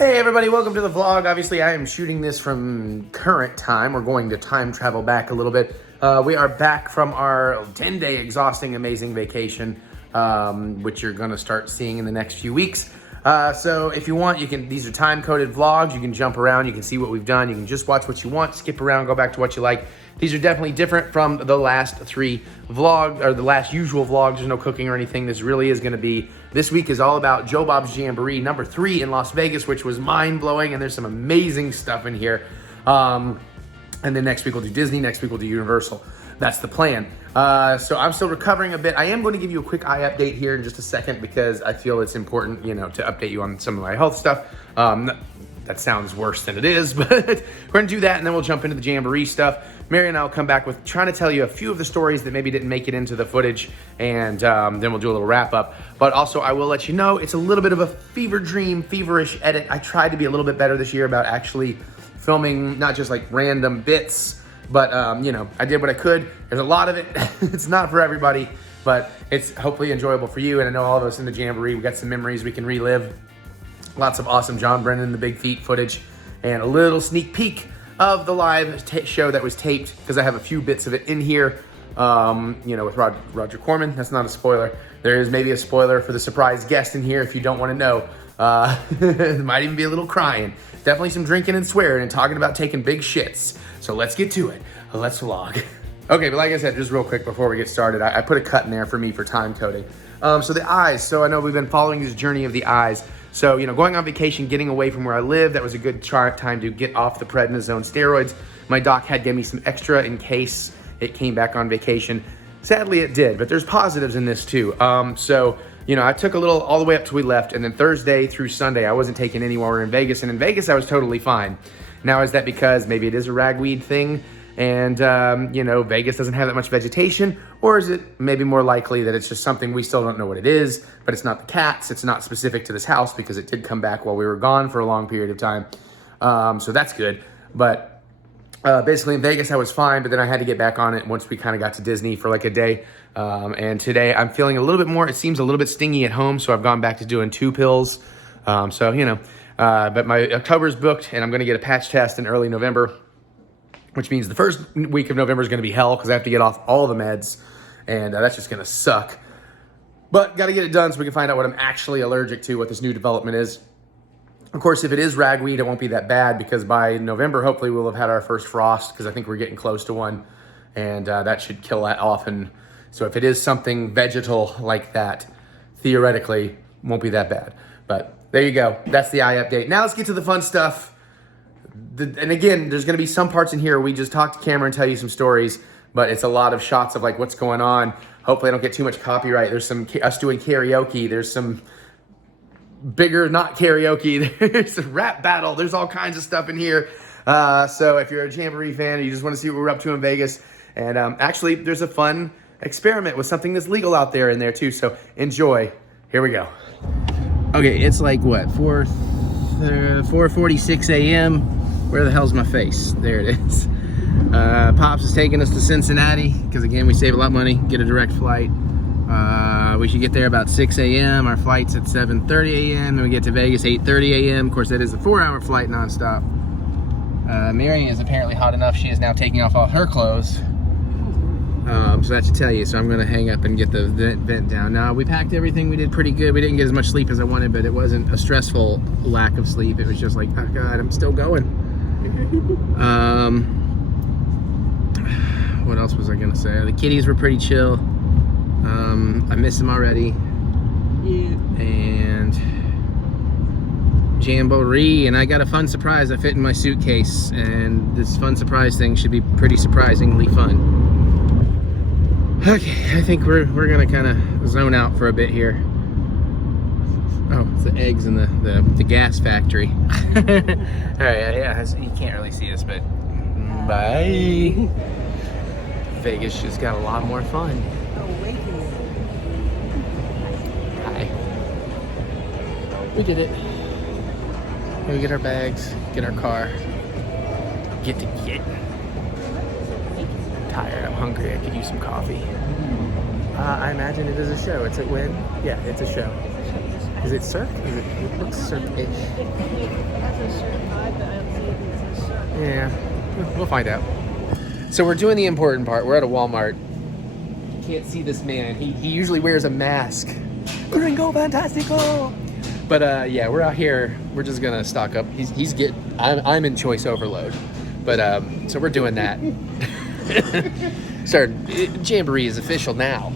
Hey everybody, welcome to the vlog. Obviously I am shooting this from current time. We're going to time travel back a little bit. We are back from our 10-day exhausting, amazing vacation, which you're gonna start seeing in the next few weeks. So if you want, these are time-coded vlogs. You can jump around, you can see what we've done. You can just watch what you want, skip around, go back to what you like. These are definitely different from the last three vlogs, or the last usual vlogs. There's no cooking or anything. This really is gonna be, this week is all about JOE Bob's Jamboree number 3 in Las Vegas, which was mind-blowing, and there's some amazing stuff in here. And then next week we'll do Disney, next week we'll do Universal. That's the plan. So I'm still recovering a bit. I am going to give you a quick eye update here in just a second because I feel it's important, you know, to update you on some of my health stuff. That sounds worse than it is, but we're gonna do that and then we'll jump into the Jamboree stuff. Mary and I will come back with trying to tell you a few of the stories that maybe didn't make it into the footage, and then we'll do a little wrap up. But also I will let you know, it's a little bit of a feverish edit. I tried to be a little bit better this year about actually filming, not just like random bits, but you know, I did what I could. There's a lot of it. It's not for everybody, but it's hopefully enjoyable for you. And I know all of us in the Jamboree, we got some memories we can relive. Lots of awesome John Brennan, the Big Feet footage, and a little sneak peek of the live show that was taped, because I have a few bits of it in here, you know, with Roger Corman. That's not a spoiler. There is maybe a spoiler for the surprise guest in here if you don't want to know. There might even be a little crying. Definitely some drinking and swearing and talking about taking big shits. So let's get to it. Let's vlog. Okay, but like I said, just real quick before we get started, I put a cut in there for me for time coding. So the eyes. So I know we've been following this journey of the eyes. So, you know, going on vacation, getting away from where I live, that was a good time to get off the prednisone steroids. My doc had given me some extra in case it came back on vacation. Sadly, it did, but there's positives in this too. So, you know, I took a little all the way up till we left, and then Thursday through Sunday, I wasn't taking any while we were in Vegas, and in Vegas, I was totally fine. Now, is that because maybe it is a ragweed thing, and, you know, Vegas doesn't have that much vegetation, or is it maybe more likely that it's just something we still don't know what it is, but it's not the cats, it's not specific to this house because it did come back while we were gone for a long period of time. So that's good. But basically in Vegas, I was fine, but then I had to get back on it once we kind of got to Disney for like a day. And today I'm feeling a little bit more, it seems a little bit stingy at home, so I've gone back to doing 2 pills. So, you know, but my October's booked, and I'm gonna get a patch test in early November, which means the first week of November is going to be hell because I have to get off all the meds, and that's just going to suck. But got to get it done so we can find out what I'm actually allergic to, what this new development is. Of course, if it is ragweed, it won't be that bad because by November, hopefully we'll have had our first frost because I think we're getting close to one, and that should kill that off. And so if it is something vegetal like that, theoretically, won't be that bad. But there you go. That's the eye update. Now let's get to the fun stuff. And again, there's going to be some parts in here where we just talk to camera and tell you some stories, but it's a lot of shots of like what's going on. Hopefully I don't get too much copyright. There's some us doing karaoke. There's some bigger not karaoke. There's a rap battle. There's all kinds of stuff in here. So if you're a Jamboree fan and you just want to see what we're up to in Vegas, and actually there's a fun experiment with something that's legal out there in there too. So enjoy. Here we go. Okay, it's like what, 4:46 a.m. Where the hell's my face? There it is. Pops is taking us to Cincinnati because again, we save a lot of money, get a direct flight. We should get there about 6 a.m. Our flight's at 7:30 a.m. Then we get to Vegas 8:30 a.m. Of course, that is a 4-hour flight nonstop. Mary is apparently hot enough. She is now taking off all her clothes. So that should tell you. So I'm gonna hang up and get the vent down. Now we packed everything. We did pretty good. We didn't get as much sleep as I wanted, but it wasn't a stressful lack of sleep. It was just like, oh God, I'm still going. What else was I gonna say? The kitties were pretty chill. I miss them already. Yeah. And Jamboree, and I got a fun surprise I fit in my suitcase, and this fun surprise thing should be pretty surprisingly fun. Okay, I think we're gonna kind of zone out for a bit here. Oh, it's the eggs in the gas factory. All right, yeah, you can't really see us, but bye. Vegas just got a lot more fun. Hi. We did it. We get our bags, get our car, get. I'm tired, I'm hungry, I could use some coffee. I imagine it is a show. It's at when? Yeah, it's a show. Is it Cirque? It looks Cirque-ish. Yeah, we'll find out. So we're doing the important part. We're at a Walmart. You can't see this man. He usually wears a mask. Gringo Fantastico! But yeah, we're out here. We're just gonna stock up. I'm in choice overload. But so we're doing that. Jamboree is official now.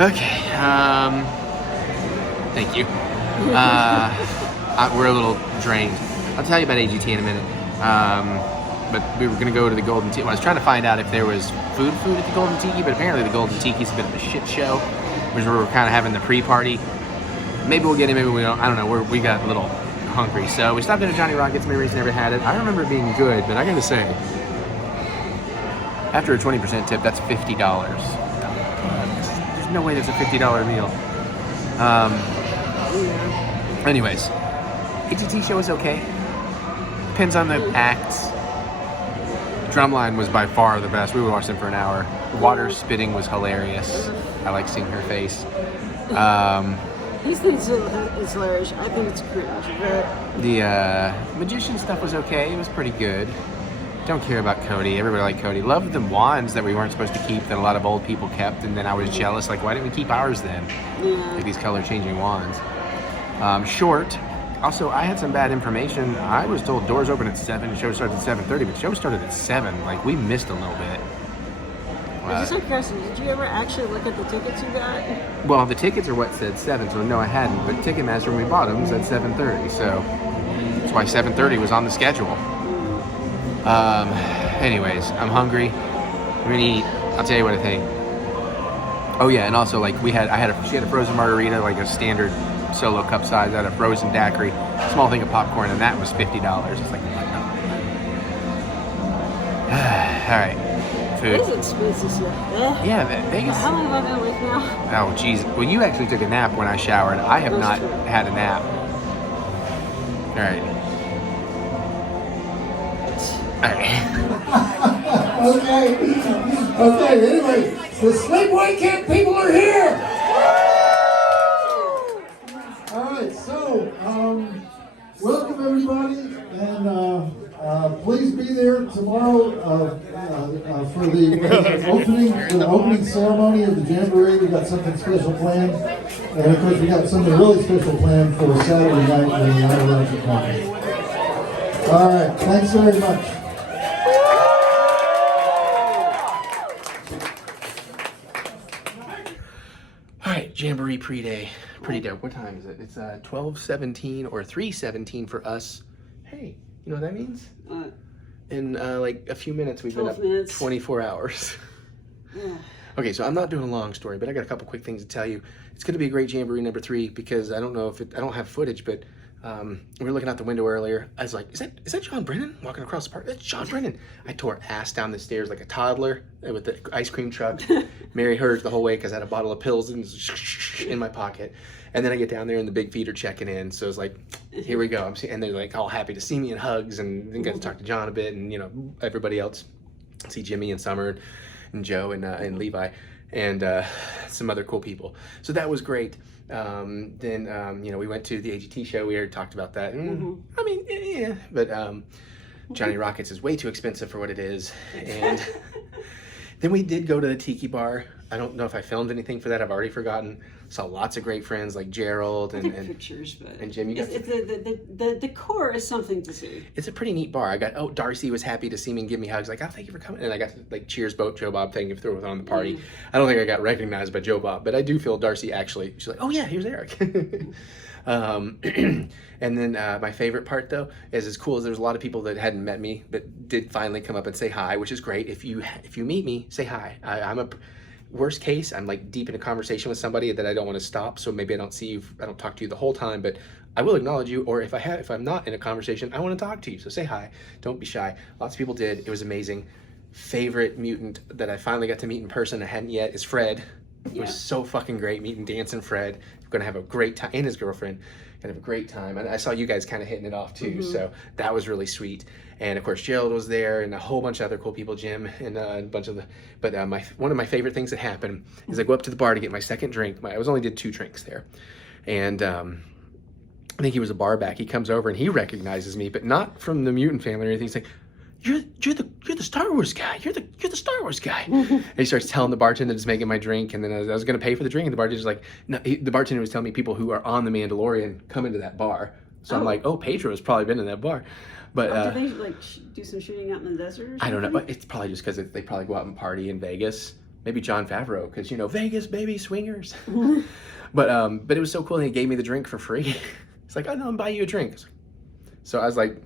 Okay, thank you. We're a little drained. I'll tell you about AGT in a minute. But we were gonna go to the Golden Tiki. Well, I was trying to find out if there was food at the Golden Tiki, but apparently the Golden Tiki's a bit of a shit show. Which we were kind of having the pre-party. Maybe we'll get it, maybe we don't. I don't know. We got a little hungry, so we stopped in at Johnny Rockets. Maybe we never had it. I remember it being good, but I gotta say, after a 20% tip, that's $50. No way there's a $50 meal. Anyways, AGT show was okay. Depends on the acts. Drumline was by far the best. We watched them for an hour. Water spitting was hilarious. I like seeing her face. He thinks it's hilarious. I think it's cringe. The magician stuff was okay. It was pretty good. Don't care about Cody. Everybody liked Cody. Loved the wands that we weren't supposed to keep that a lot of old people kept, and then I was jealous. Like, why didn't we keep ours then? Yeah. Like these color-changing wands. Short. Also, I had some bad information. I was told doors open at 7, the show started at 7:30, but the show started at 7. Like, we missed a little bit. Just like Kirsten, did you ever actually look at the tickets you got? Well, the tickets are what said 7, so no, I hadn't. But Ticketmaster, when we bought them, said 7:30, so that's why 7:30 was on the schedule. Anyways, I'm hungry. I'm gonna eat. I'll tell you what I think. Oh yeah, and also like she had a frozen margarita, like a standard solo cup size. I had a frozen daiquiri, small thing of popcorn, and that was $50. It's like, all right, food. It is expensive stuff. Yeah, Vegas. How long have I been awake now? Oh geez. Well, you actually took a nap when I showered. I have not had a nap. All right. Okay, anyway, the Sleepaway Camp people are here! Alright, so, welcome everybody, and please be there tomorrow for the opening ceremony of the Jamboree. We got something special planned, and of course we got something really special planned for Saturday night when the Avalanche are coming. Alright, thanks very much. Jamboree pre-day. Pretty dope. What time is it? It's 12:17 or 3:17 for us. Hey, you know what that means? What? In like a few minutes, we've been up 24 hours. Yeah. Okay, so I'm not doing a long story, but I got a couple quick things to tell you. It's going to be a great Jamboree number 3 because I don't know if I don't have footage, but we were looking out the window earlier. I was like, is that John Brennan walking across the park? That's John Brennan. I tore ass down the stairs like a toddler with the ice cream truck. Mary heard the whole way because I had a bottle of pills in my pocket. And then I get down there and the big feet are checking in. So it's like, here we go. And they're like all happy to see me and hugs and then got to talk to John a bit and, you know, everybody else. See Jimmy and Summer and Joe and Levi and some other cool people. So that was great. Then, you know, we went to the AGT show. We already talked about that. I mean, yeah, but Johnny Rockets is way too expensive for what it is. And then we did go to the Tiki Bar. I don't know if I filmed anything for that. I've already forgotten. Saw lots of great friends like Gerald and pictures, but and Jim. You got the decor is something to see. It's a pretty neat bar. Darcy was happy to see me and give me hugs. Like, oh, thank you for coming. And I got like cheers, boat, Joe Bob, thank you for throwing on the party. I don't think I got recognized by Joe Bob, but I do feel Darcy actually. She's like, oh yeah, here's Eric. And then my favorite part though is as cool as there's a lot of people that hadn't met me but did finally come up and say hi, which is great. If you meet me, say hi. Worst case, I'm like deep in a conversation with somebody that I don't want to stop, so maybe I don't see you, I don't talk to you the whole time, but I will acknowledge you, or if I'm not in a conversation, I want to talk to you, so say hi. Don't be shy. Lots of people did. It was amazing. Favorite mutant that I finally got to meet in person I hadn't yet is Fred. It was so fucking great meeting Dancing Fred. We're gonna have a great time, and his girlfriend. Gonna have a great time. And I saw you guys kind of hitting it off too, so that was really sweet. And of course Gerald was there, and a whole bunch of other cool people, Jim, and a bunch of the. But one of my favorite things that happened is I go up to the bar to get my second drink. I only did 2 drinks there, and I think he was a bar back. He comes over and he recognizes me, but not from the Mutant family or anything. He's like, You're the Star Wars guy. You're the Star Wars guy. And he starts telling the bartender that's making my drink, and then I was going to pay for the drink, and the bartender's like, no. The bartender was telling me people who are on the Mandalorian come into that bar. So I'm like, oh, Pedro's probably been in that bar. But did they like do some shooting out in the desert or something? I don't know. But it's probably just because they probably go out and party in Vegas. Maybe Jon Favreau, because Vegas, baby, swingers. But it was so cool. And he gave me the drink for free. It's like, oh no, I'm buying you a drink. So I was like,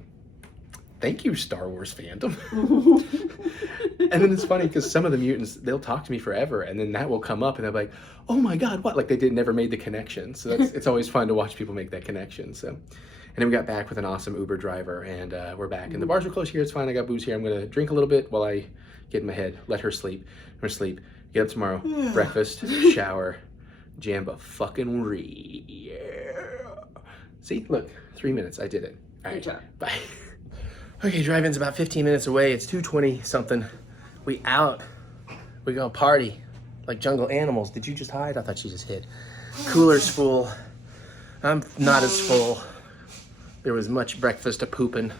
thank you, Star Wars fandom. And then it's funny because some of the mutants, they'll talk to me forever, and then that will come up, and they're like, oh my God, what? Like they never made the connection. So it's always fun to watch people make that connection. So, and then we got back with an awesome Uber driver, and we're back. And the bars are close here. It's fine. I got booze here. I'm going to drink a little bit while I get in my head. Let her sleep. I'm going to sleep. Get up tomorrow. Breakfast, shower, Jamboree. Yeah. See, look, 3 minutes. I did it. All right. Good job. Bye. Okay, drive-in's about 15 minutes away. It's 2:20 something. We out. We gonna party like jungle animals. Did you just hide? I thought she just hid. Cooler's full. I'm not as full. There was much breakfast a pooping.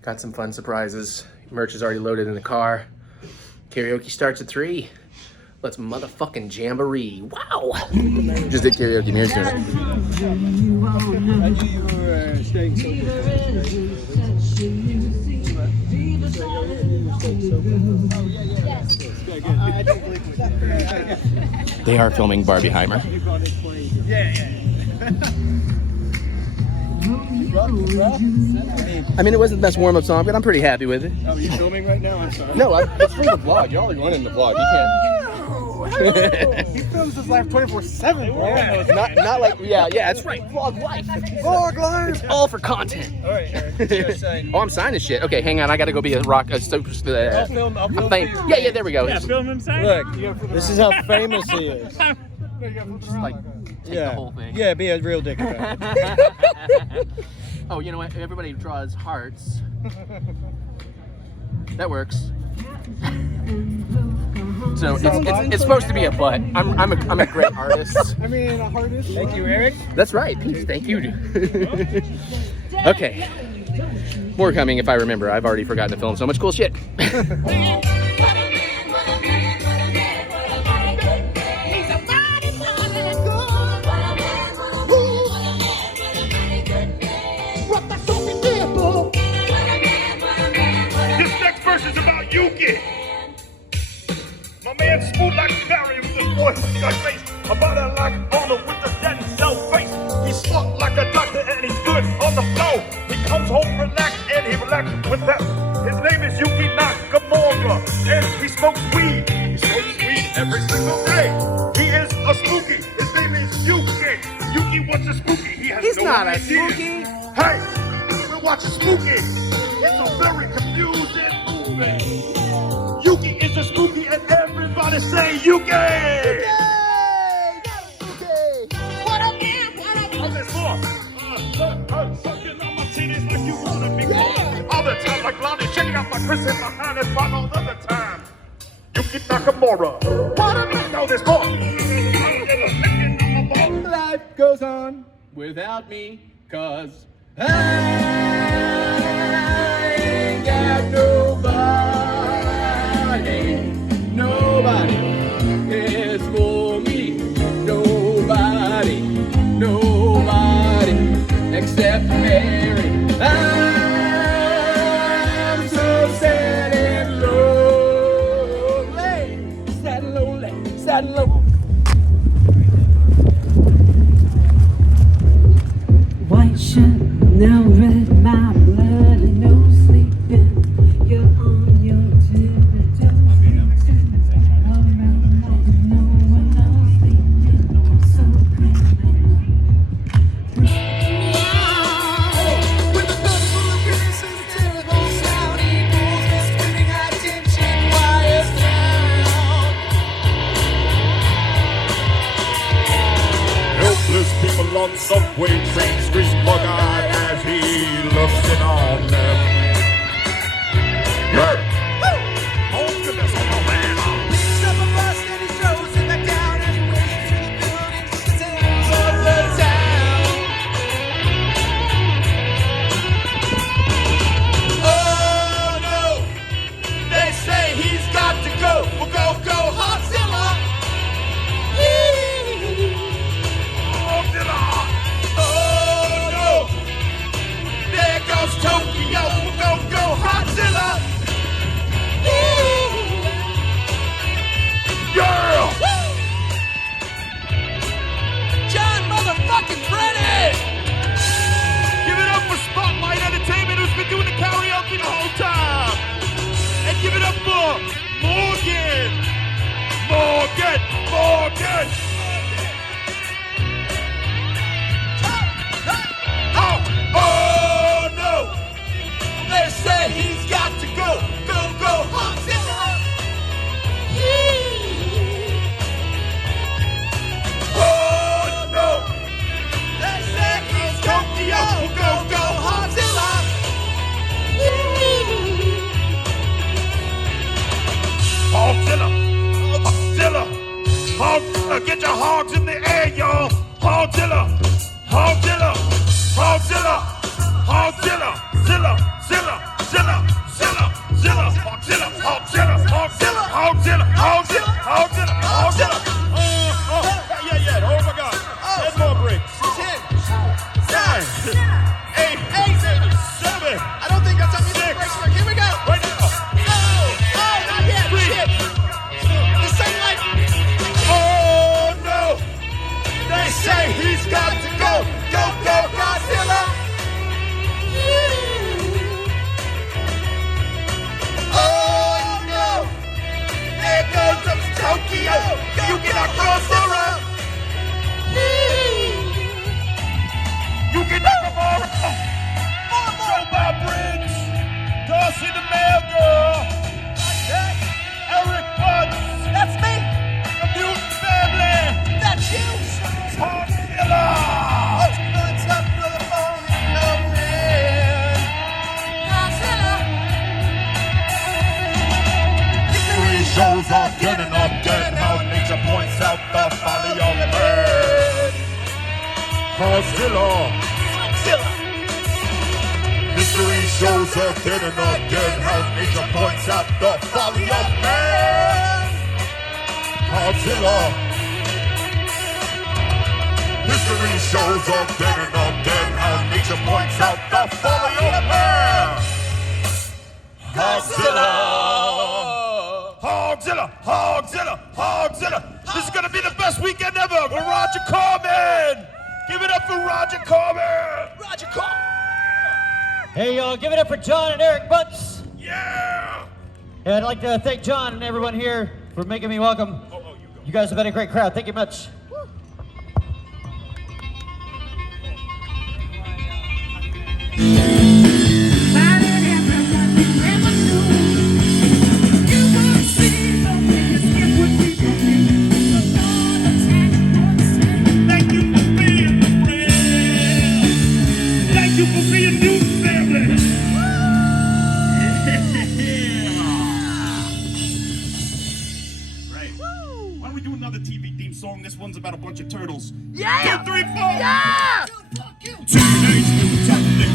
Got some fun surprises. Merch is already loaded in the car. Karaoke starts at 3. Let's motherfucking jamboree. Wow! Just did karaoke. Mary's doing it. I knew you were staying sober. They are filming Barbieheimer. I mean, it wasn't the best warm-up song, but I'm pretty happy with it. Oh, you're filming right now? I'm sorry. No, it's for the vlog. Y'all are running the vlog. You can't. He films his life 24/7, bro. Yeah, not like that's right. Vlog life. Vlog life. It's all for content. All right. Oh, I'm signing shit. Okay, hang on. I gotta go be a rock. I'll film. Yeah, there we go. Yeah, film him sign. Look, this is how famous he is. Just like take the whole thing. Yeah, be a real dick about it. Oh, you know what? Everybody draws hearts. That works. So it's supposed to be a butt. I'm a great artist. I mean, a artist. Thank you, Eric. That's right. Thank you. Okay. More coming if I remember. I've already forgotten to film so much cool shit. My man smooth like Barry with the voice got face. About it like Arnold with the dead cell face. He's smart like a doctor and he's good on the floor. He comes home relaxed and he relaxes with that. His name is Yuki Nakamura and he smokes weed. He smokes weed every single day. He is a spooky. His name is Yuki. Yuki wants a spooky. He's not a idea. spooky. Hey, we're watching Spooky. It's a very confusing movie. Yuki is a spooky and everybody say Yuki! Yuki! What up, man? What up? How's this for? Sucking on my titties like you wanna be born. All the time like Lonnie, checking out my Chris in behind his bottle all the time. Yuki Nakamura. What up, man? How's this for? Life goes on without me, cause I ain't got nobody. Nobody is for me. Nobody. Nobody except Mary. I'm so sad and lonely. Sad and lonely. Sad and lonely. White shirt, now red, my blood, and no sleeping. You're on your tiptoes. All around like no one else sleeping. So With a gun full of business and a terrible sound, equals the spinning attention wires down. Helpless people on subway trains, scream bug-eyed as he looks in on them. Yeah. Home to this on the man. Picks up a bus and he throws it back down as he races through the buildings to the towns of the town. Oh no, they say he's got to go. Well, go, Hogzilla. Oh no, there goes Tokyo. Well, go, Hogzilla. Yeah! John motherfucking Brennan! Give it up for Spotlight Entertainment, who's been doing the karaoke the whole time. And give it up for Morgan. Morgan. Oh no! They say he's got to go. Go, Hogzilla! Oh no! They say he's Tokyo. Go, Hogzilla! Hogzilla. Get your hogs in the air, y'all. Hogzilla. Yeah. Oh my God. 10 more breaks. 10, 9, 8, 7. I don't think that's how music 6. breaks work. Here we go. Right now. Oh, not yet. 3. Shit. The same life. Oh no! They say he's got to go. Go, Godzilla. Oh no. There goes Tokyo. You get a Godzilla. You can knock them all out. JOE Bob Briggs, Darcy the Mail Girl, TheEricButts, That's me. the Mutant Family, That's you. Hogzilla. What's up for the phone? Godzilla. History shows again and again how nature points out the folly of man. Hogzilla. History shows again and again how nature points out the folly of man. Hogzilla. History shows again and again how nature points out the folly of man. Hogzilla. This is gonna be the best weekend ever with Roger Corman. Give it up for Roger Corman. Roger Call. Hey, y'all, give it up for John and EricButts. Yeah. And I'd like to thank John and everyone here for making me welcome. You guys have been a great crowd. Thank you much. Thank you for being a friend. Thank you for being new family. Right. Why don't we do another TV theme song? This one's about a bunch of turtles. Yeah. 2, 3, 4. Yeah. Teenage Mutant Ninja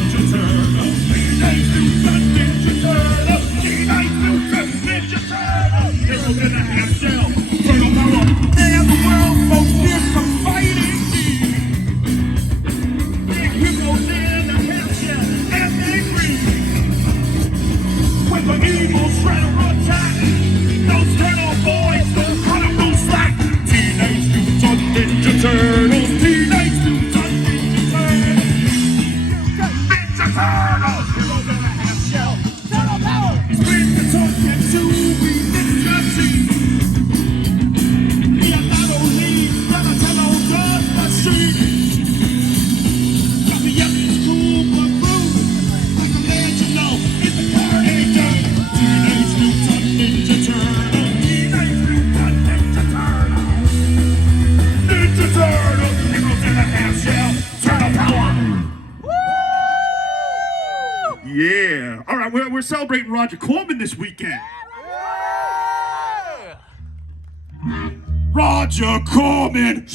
All right, we're celebrating Roger Corman this weekend. Roger Corman!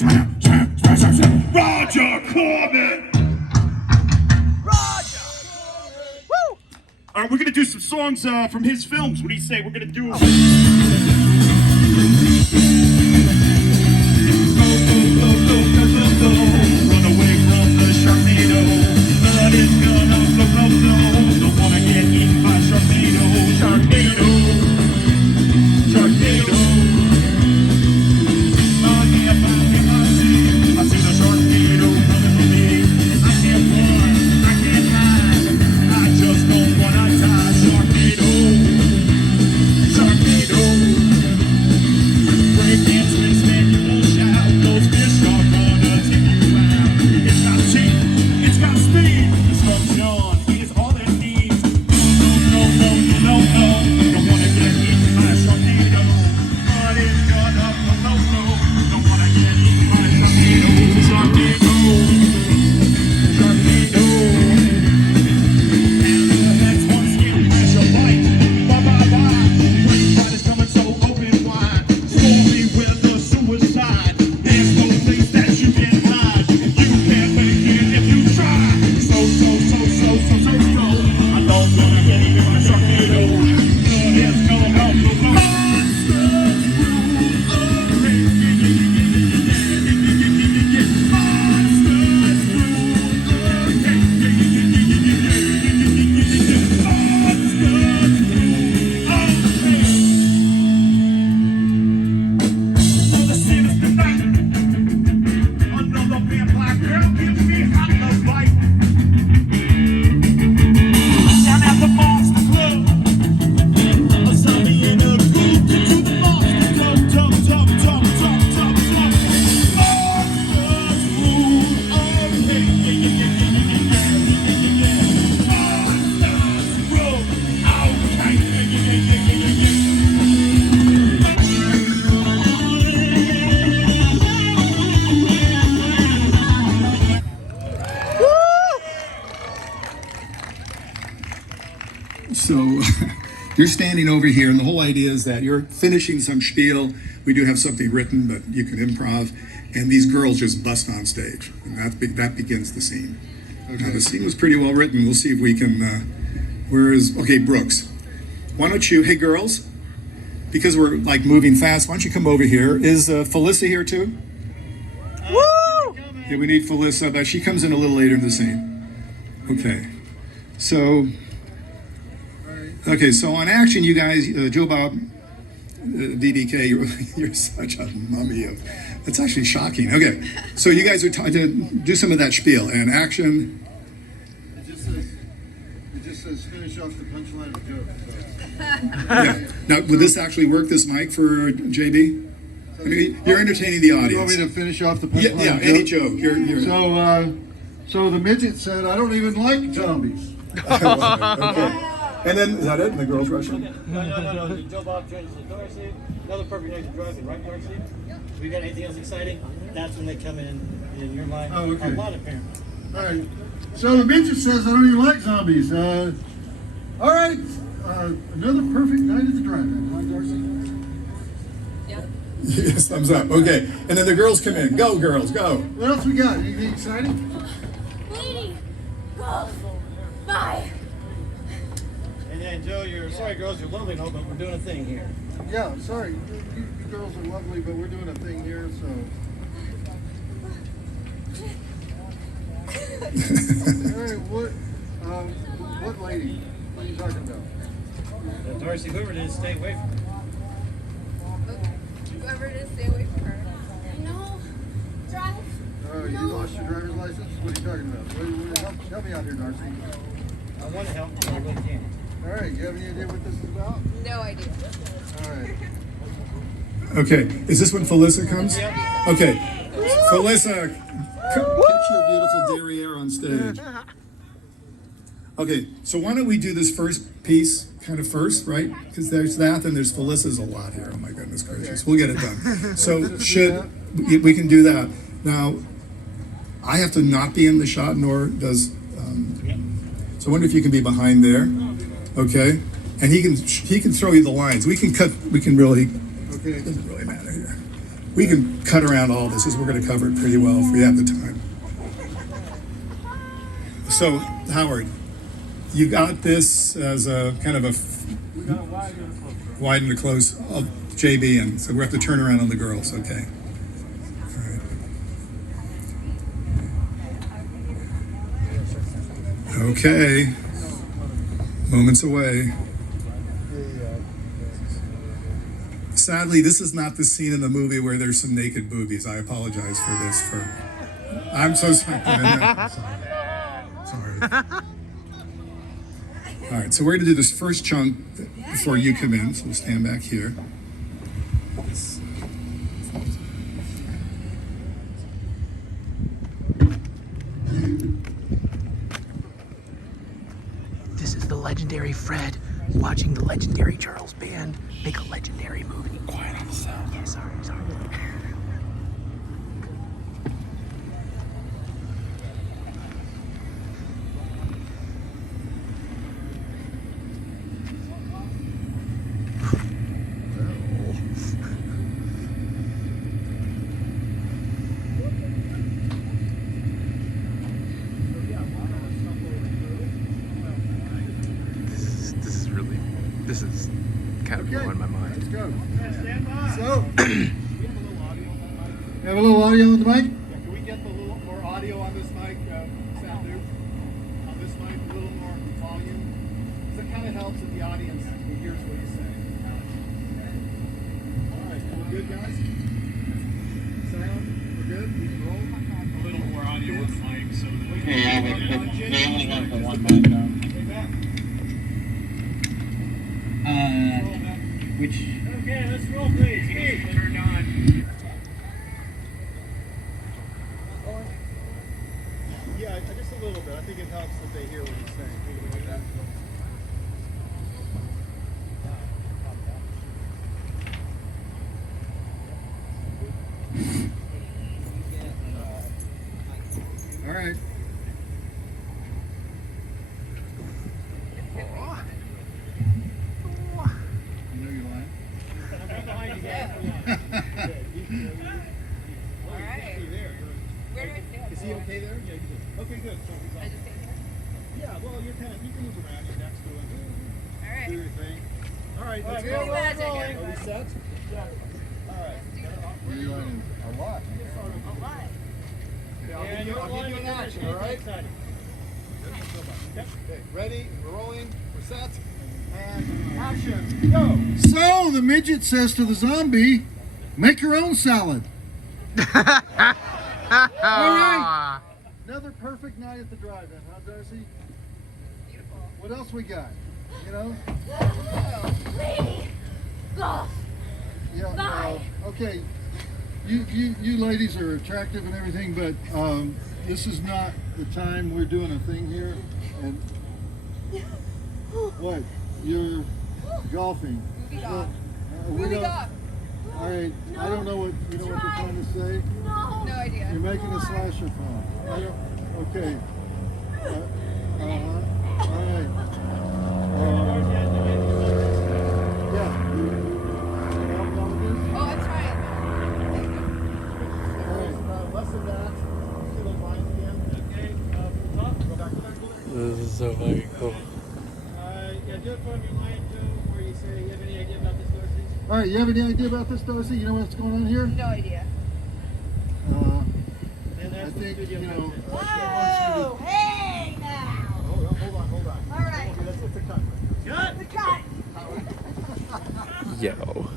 Roger Corman! Roger! Woo! All right, we're gonna do some songs from his films. What do you say? We're gonna do. Run away from the Sharknado. Blood is gonna flow. Don't wanna get eaten by Sharknado. Sharknado. Sharknado. I see the Sharknado coming for me. I can't run. I can't hide. I just don't wanna die. Sharknado. Sharknado. Break dance and stand, you won't shout. Those fish are gonna take you out. It's got teeth, it's got speed. The Shark John, he is all that needs. No. Don't wanna get eaten by a Sharknado. But it's gonna flow. Don't wanna get eaten by a Sharknado. Sharknado. Sharknado. And the next one skin pressure bite. Bye. Great fight is coming so open wide. Stormy with the suicide. There's no place that you can hide. You can't make it if you try. So. I don't wanna get eaten by a Sharknado. Blood is coming out the flow. So you're standing over here, and the whole idea is that you're finishing some spiel. We do have something written, but you can improv. And these girls just bust on stage, and that begins the scene. Okay. Now, the scene was pretty well written. We'll see if we can. Okay, Brooks, why don't you? Hey, girls, because we're like moving fast. Why don't you come over here? Is Felissa here too? Woo! Yeah, we need Felissa, but she comes in a little later in the scene. Okay, so. Okay, so on action, you guys, Joe Bob, DDK, you're such a mummy of. It's actually shocking. Okay, so you guys are to do some of that spiel and action. It just says finish off the punchline of joke. Yeah. Now, would this actually work? This mic for JB? I mean, you're entertaining the audience. You want me to finish off the punchline? Yeah, any joke. You're... So the midget said, "I don't even like zombies." Okay. And then, is that it? And the girls rushing? No. Joe Bob joins the Darcy. Another perfect night to drive in, right, Darcy? If we got anything else exciting, that's when they come in your mind. Oh, okay. A lot of parents. All right. So the midget says, "I don't even like zombies." All right. Another perfect night at the drive-in. Huh, Darcy? Yep. Yes, thumbs up. Okay. And then the girls come in. Go, girls, go. What else we got? Anything exciting? Lady, girls, bye. And Joe, sorry girls, you're lovely and all, but we're doing a thing here. Yeah, sorry. You girls are lovely, but we're doing a thing here, so. All right, what lady? What are you talking about? Darcy, whoever it is, stay away from her. Okay. Whoever it is, stay away from her. No. Drive. You lost your driver's license? What are you talking about? Help me out here, Darcy. I want to help you, I really can. All right, you have any idea what this is about? No idea. All right. Okay, is this when Felissa comes? Okay, Felissa, catch your beautiful derriere on stage. Okay, so why don't we do this first piece kind of first, right? Because there's that, and there's Felissa's a lot here. Oh my goodness gracious, we'll get it done. So we can do that. Now, I have to not be in the shot, nor does, so I wonder if you can be behind there. Okay, and he can throw you the lines. We can really, okay, it doesn't really matter here. We can cut around all this as we're going to cover it pretty well if we have the time. So, Howard, you got this as a kind of a wide and a close of JB, and so we have to turn around on the girls, okay? All right. Okay. Moments away. Sadly, this is not the scene in the movie where there's some naked boobies. I apologize for this. I'm so sorry. Sorry. All right, so we're going to do this first chunk before you come in. So we'll stand back here. This is the legendary Fred watching the legendary Charles Band make a legendary movie. Quiet on the sound. Yeah, sorry. This is kind of blowing my mind. Let's go. So, you have a little audio on the mic? Yeah, can we get a little more audio on this mic, sound dude? On this mic, a little more volume. Because it kind of helps if the audience hears what he's saying. All right, we're good, guys? Sound, we're good? We can roll? A little more audio on the mic so that we can... They only have the one mic though. Which? Okay, let's roll, please. Hey, turned on. Yeah, just a little bit. I think it helps that they hear what he's saying. Can we do that? All right. Is he okay there? Yeah, he's good. Okay, good. So he's on. Yeah, well, you can move around. You're next to him. All right. Do your thing. All right, let's go. Are we set? Yeah. All right. Where are you running? A lot. Okay, I'll give you an action, all right? Okay, ready? We're rolling. We're set. And action. Go. So the midget says to the zombie, make your own salad. All right. Another perfect night at the drive-in, huh, Darcy? Beautiful. What else we got? You know? Lady. Golf. Yeah. Bye. Okay. You ladies are attractive and everything, but this is not the time. We're doing a thing here, and what? You're golfing. Movie golf. Movie golf. All right. No. I don't know what you know what they're trying to say. No idea. You're making a slasher film. I don't. Okay. All right. Yeah. Oh, I'm trying. All right. Less of that. See those lines again? Okay. Top. Go back to that. This is so fucking cool. Yeah, do it from your line, Joe, where you say, you have any idea about this, Darcy? All right. You have any idea about this, Darcy? You know what's going on here? No idea. And I that's think the video. Whoa! Hey now! Hold on. All right. Okay, that's the cut. Cut! The cut. Yo.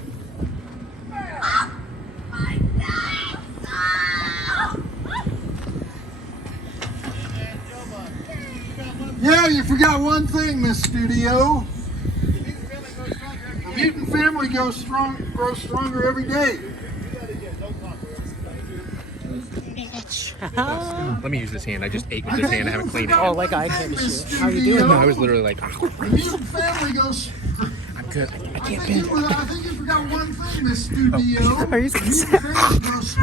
Yeah, you forgot one thing, Miss Studio. The mutant family grows stronger every day. Let me use this hand. I just ate with this hand. I haven't cleaned it. Oh, like I can How you doing? No, I was literally like, The mutant family goes. I'm good. I can't I bend. think you forgot one thing, Miss Studio. Are you The mutant family grows.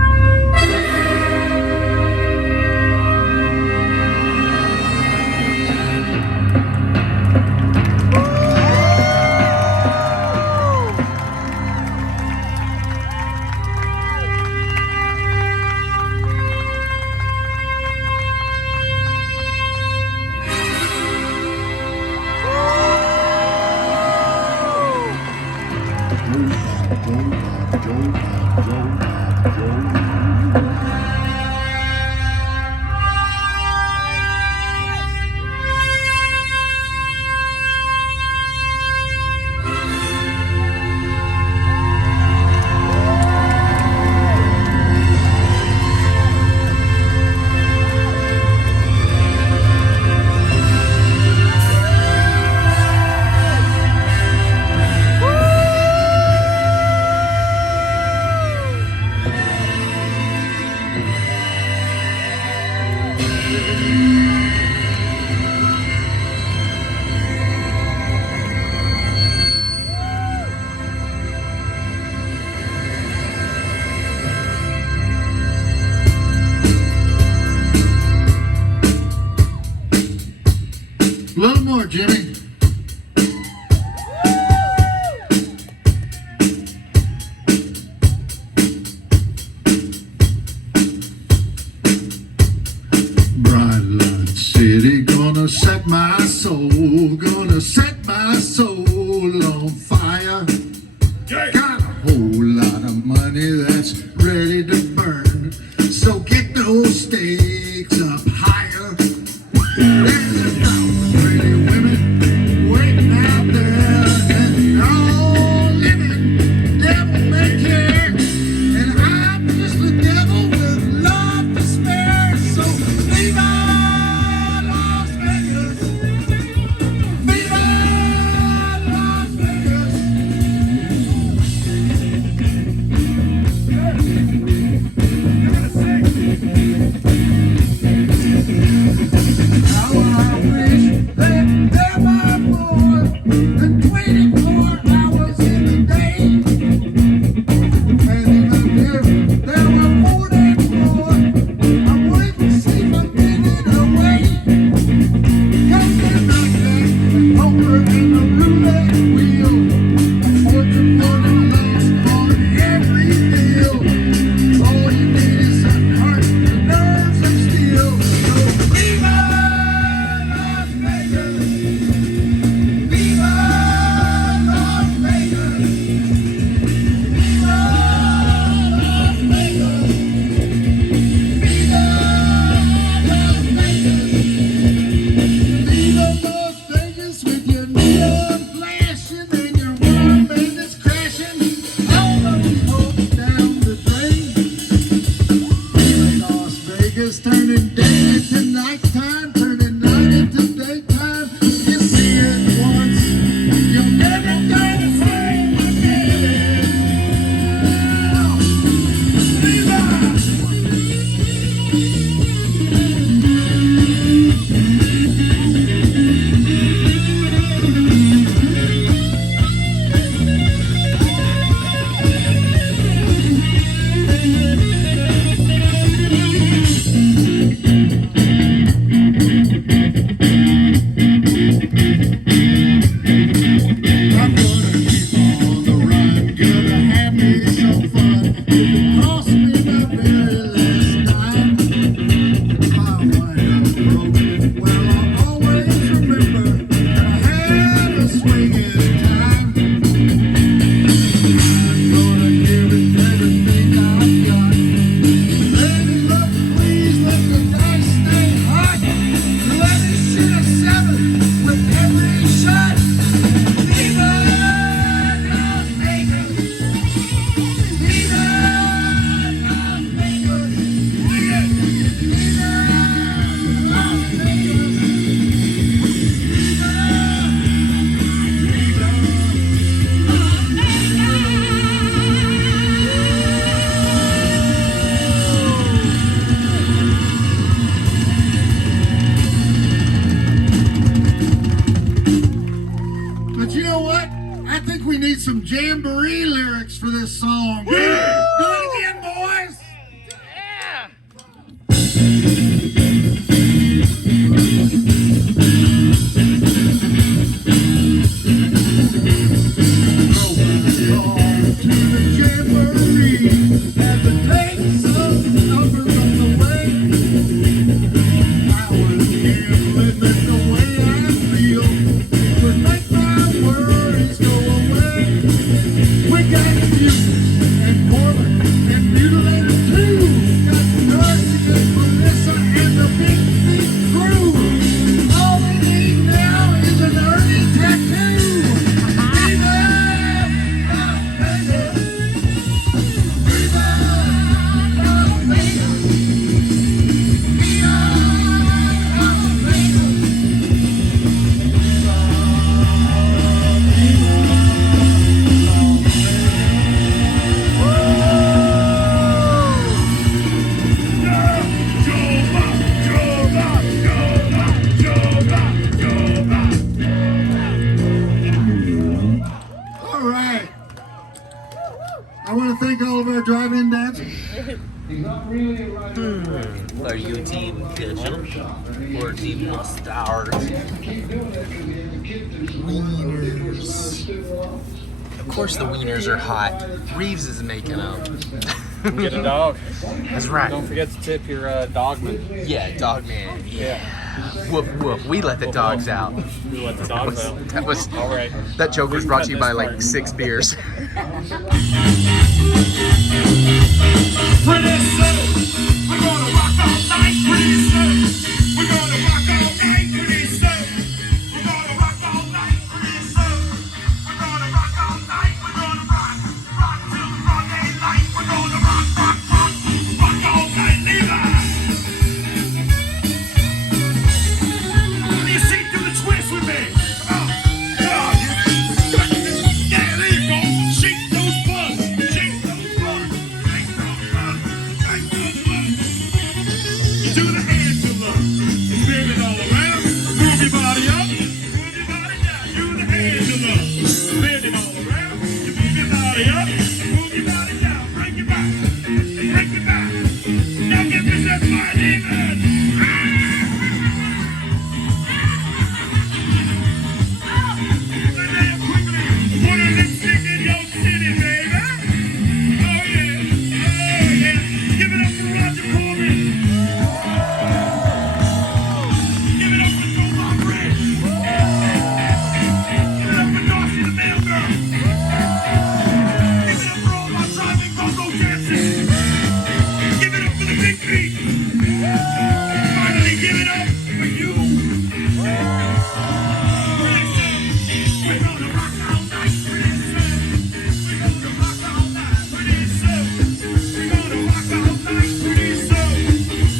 A little more, Jimmy. Bright light city, gonna set my soul on fire. Got a whole lot of money that's ready to burn, so get those stakes up higher. There's a thousand pretty women waiting out there, and they're all living devil may care. And I'm just the devil with love to spare. So viva Las Vegas, viva Las Vegas. How I wish that there were more than 24 hours in the day. And even if there were more than four, I wouldn't sleep a minute away. 'Cause the blackjack, the poker, and the roulette wheel, a fortune won and lost on every deal. All you need is a heart and nerves of steel. So viva Las Vegas, viva Las Vegas, viva Las Vegas, viva Las Vegas, viva Las Vegas with your neon flashing and your warm bandits crashing, all those hopes down the drain. Viva Las Vegas, turning day into nighttime, turning night into daytime. You see it once, you'll never go the same again. Viva! I'm gonna keep on the run, gonna have me some fun. It cost me my very last dime. If I wind up broke, well, I'll always remember that I had a swinging time. I'm gonna give it everything I've got. Lady luck, please let the dice stay hot. Let me shoot a 7 with every shot. Viva Las Vegas, viva Las Vegas, viva Las Vegas, But you know what? I think we need some Jamboree lyrics for this song. Do it again, boys. To the Jamboree, and the takes of numbers on the way. I was gambling with the way I feel, would make my worries go away. We got you and ketchup or deep mustard. Of course the wieners are hot. Reeves is making them. Get a dog. That's right. Don't forget to tip your dogman. Yeah, dogman. Yeah. Woof woof. We let the dogs out. We let the dogs out. That was all right. That joke was brought to you by like 6 beers. Pretty soon, we're gonna rock all night. Pretty soon, we're gonna rock all night. Pretty soon, we're gonna rock all night. Pretty soon, we're gonna rock all night. We're gonna rock till broad daylight. We're gonna rock all night. Levi. You see through the twist with me. Come on, yeah, there you go. Shake those buns. Shake those buns. Shake those buns. Shake those buns. Do the Angela. Spin it all around. Move your body up. Move your body down. Do the Angela. Spin it all around. You move your body up. Move your body down. Break your back. Break your back. Now give yourself my demon. Put a lipstick in your city, baby. Oh yeah. Give it up for Roger Corbin. Give it up for JOE Bob Briggs. Give it up for Darcy the Mail Girl. Give it up for all my driving go-go dancers. Give it up for the big beat. Finally, give it up for you. We're gonna rock all night, pretty soon. We're gonna rock all night, pretty soon. We're gonna rock all night, pretty soon.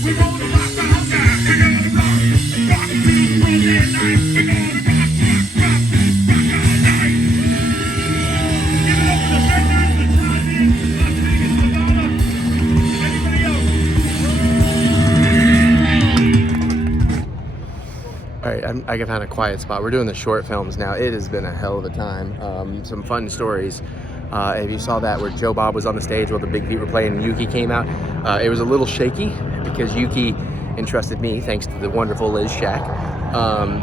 We're gonna rock all night. We're gonna rock till broad daylight. We're gonna rock all night. Give it up for the vendors, the drive-in, Las Vegas, Nevada. Everybody else. All right, I found a quiet spot. We're doing the short films now. It has been a hell of a time. Some fun stories. If you saw that where Joe Bob was on the stage while the Big Feet were playing and Yuki came out, it was a little shaky because Yuki entrusted me, thanks to the wonderful Liz Shack,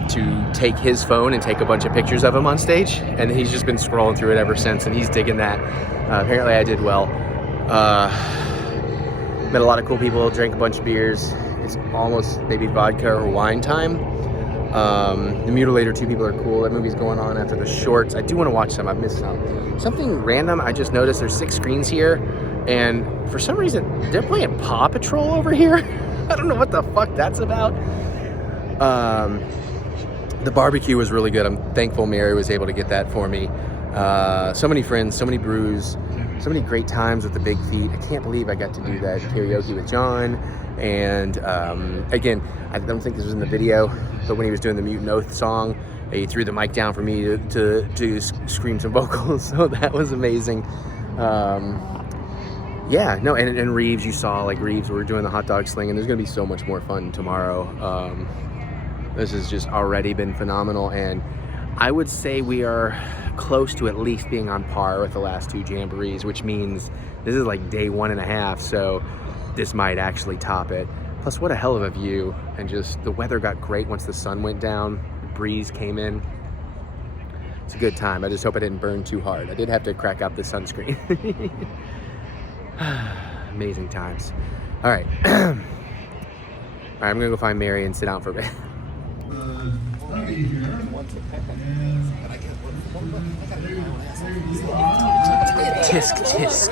to take his phone and take a bunch of pictures of him on stage. And he's just been scrolling through it ever since, and he's digging that. Apparently I did well. Met a lot of cool people, drank a bunch of beers. It's almost maybe vodka or wine time. The Mutilator 2 people are cool. That movie's going on after the shorts. I do want to watch some. I've missed some. Something random, I just noticed there's 6 screens here, and for some reason they're playing Paw Patrol over here. I don't know what the fuck that's about. The barbecue was really good. I'm thankful Mary was able to get that for me. So many friends, so many brews, so many great times with the Big Feet. I can't believe I got to do that karaoke with John. And again, I don't think this was in the video, but when he was doing the Mutant Oath song, he threw the mic down for me to scream some vocals, so that was amazing. Yeah, no, and Reeves, you saw, like Reeves, we're doing the hot dog sling, and there's gonna be so much more fun tomorrow. This has just already been phenomenal, and I would say we are close to at least being on par with the last 2 Jamborees, which means this is like day 1.5, so this might actually top it. Plus, what a hell of a view, and just the weather got great once the sun went down, the breeze came in. It's a good time. I just hope I didn't burn too hard. I did have to crack out the sunscreen. Amazing times. All right. All right, I'm gonna go find Mary and sit down for a bit. Tisk, tisk.